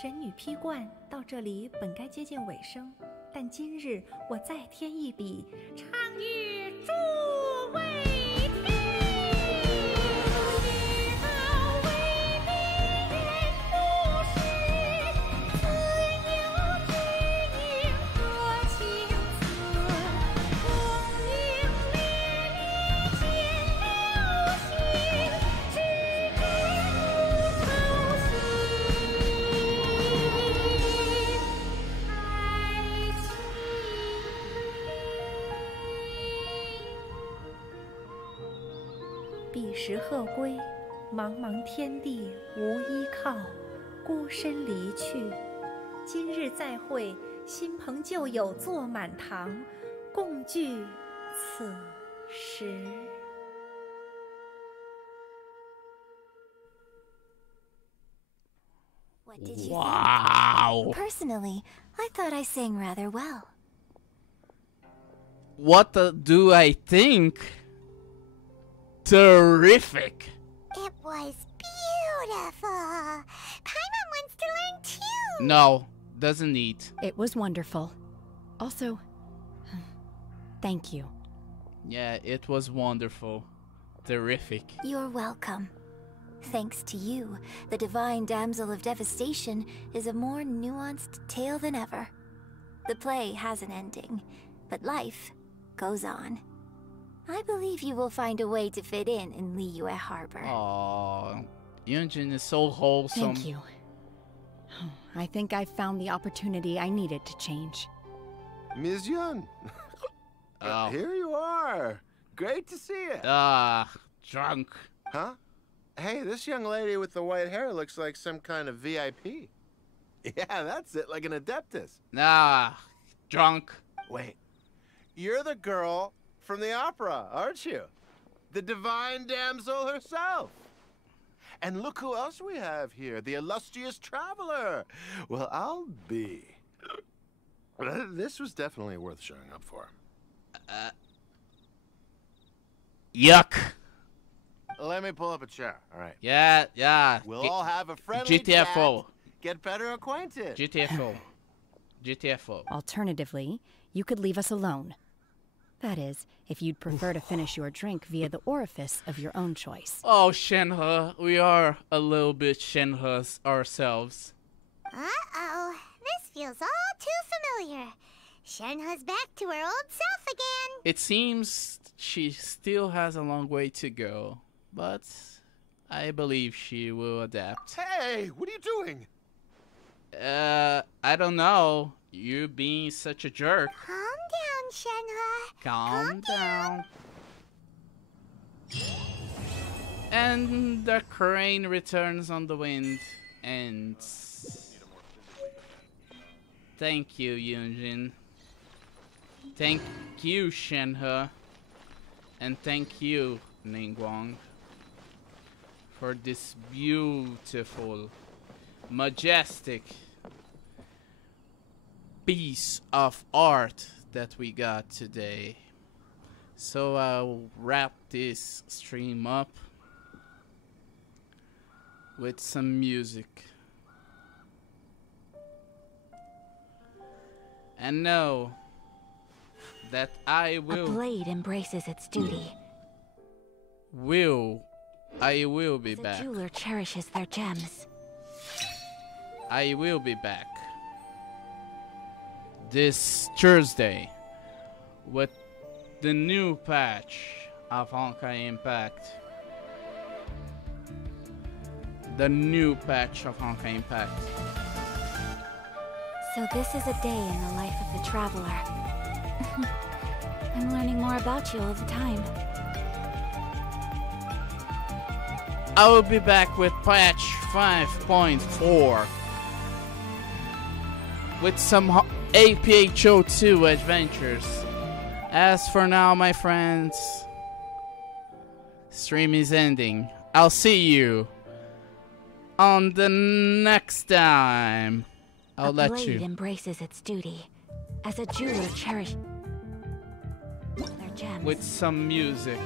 神女披冠到这里本该接近尾声，但今日我再添一笔，唱与诸位听。知道为别人不是，自有知音和情字，功名烈烈见了心，只知无愁心。彼时鹤归，茫茫天地无依靠，孤身离去。今日再会，新朋旧友坐满堂，共聚此时。What did you Wow. think? Personally, I thought I sang rather well. What do I think? Terrific. It was Beautiful. Paimon wants to learn too. No, doesn't need. It was wonderful. Also, thank you. Yeah, it was wonderful. Terrific. You're welcome. Thanks to you, the Divine Damsel of Devastation is a more nuanced tale than ever. The play has an ending, but life goes on. I believe you will find a way to fit in Liyue Harbor. Aww, Yunjin is so wholesome. Thank you. I think I found the opportunity I needed to change. Ms. Yun. Oh. Here you are. Great to see you. Drunk. Huh? Hey, this young lady with the white hair looks like some kind of VIP. Yeah, that's it, like an Adeptus. Drunk. Wait, you're the girl from the opera, aren't you? The Divine Damsel herself. And look who else we have here, the illustrious traveler. Well, I'll be. This was definitely worth showing up for. Yuck. Let me pull up a chair, all right? Yeah. We'll all have a friendly GTFO. chat, get better acquainted. GTFO. Alternatively, you could leave us alone. That is, if you'd prefer to finish your drink via the orifice of your own choice. Oh, Shenhe, we are a little bit Shenhe's ourselves. Uh-oh, this feels all too familiar. Shenhe's back to her old self again. It seems she still has a long way to go, but I believe she will adapt. Hey, what are you doing? I don't know. You being such a jerk. Calm down, Shenhe. Calm down. And the crane returns on the wind and thank you, Yunjin. Thank you, Shenhe. And thank you, Ningguang, for this beautiful, majestic piece of art that we got today. So I'll wrap this stream up with some music. And know that I will... A blade embraces its duty. I will be back. The jeweler cherishes their gems. I will be back this Thursday with the new patch of Honkai Impact. The new patch of Honkai Impact. So this is a day in the life of the traveler. I'm learning more about you all the time. I will be back with patch 5.4 with some APHO2 adventures. As for now, my friends, stream is ending. I'll see you on the next time. I'll let you. A blade embraces its duty. As a jeweler cherishes their gems. With some music.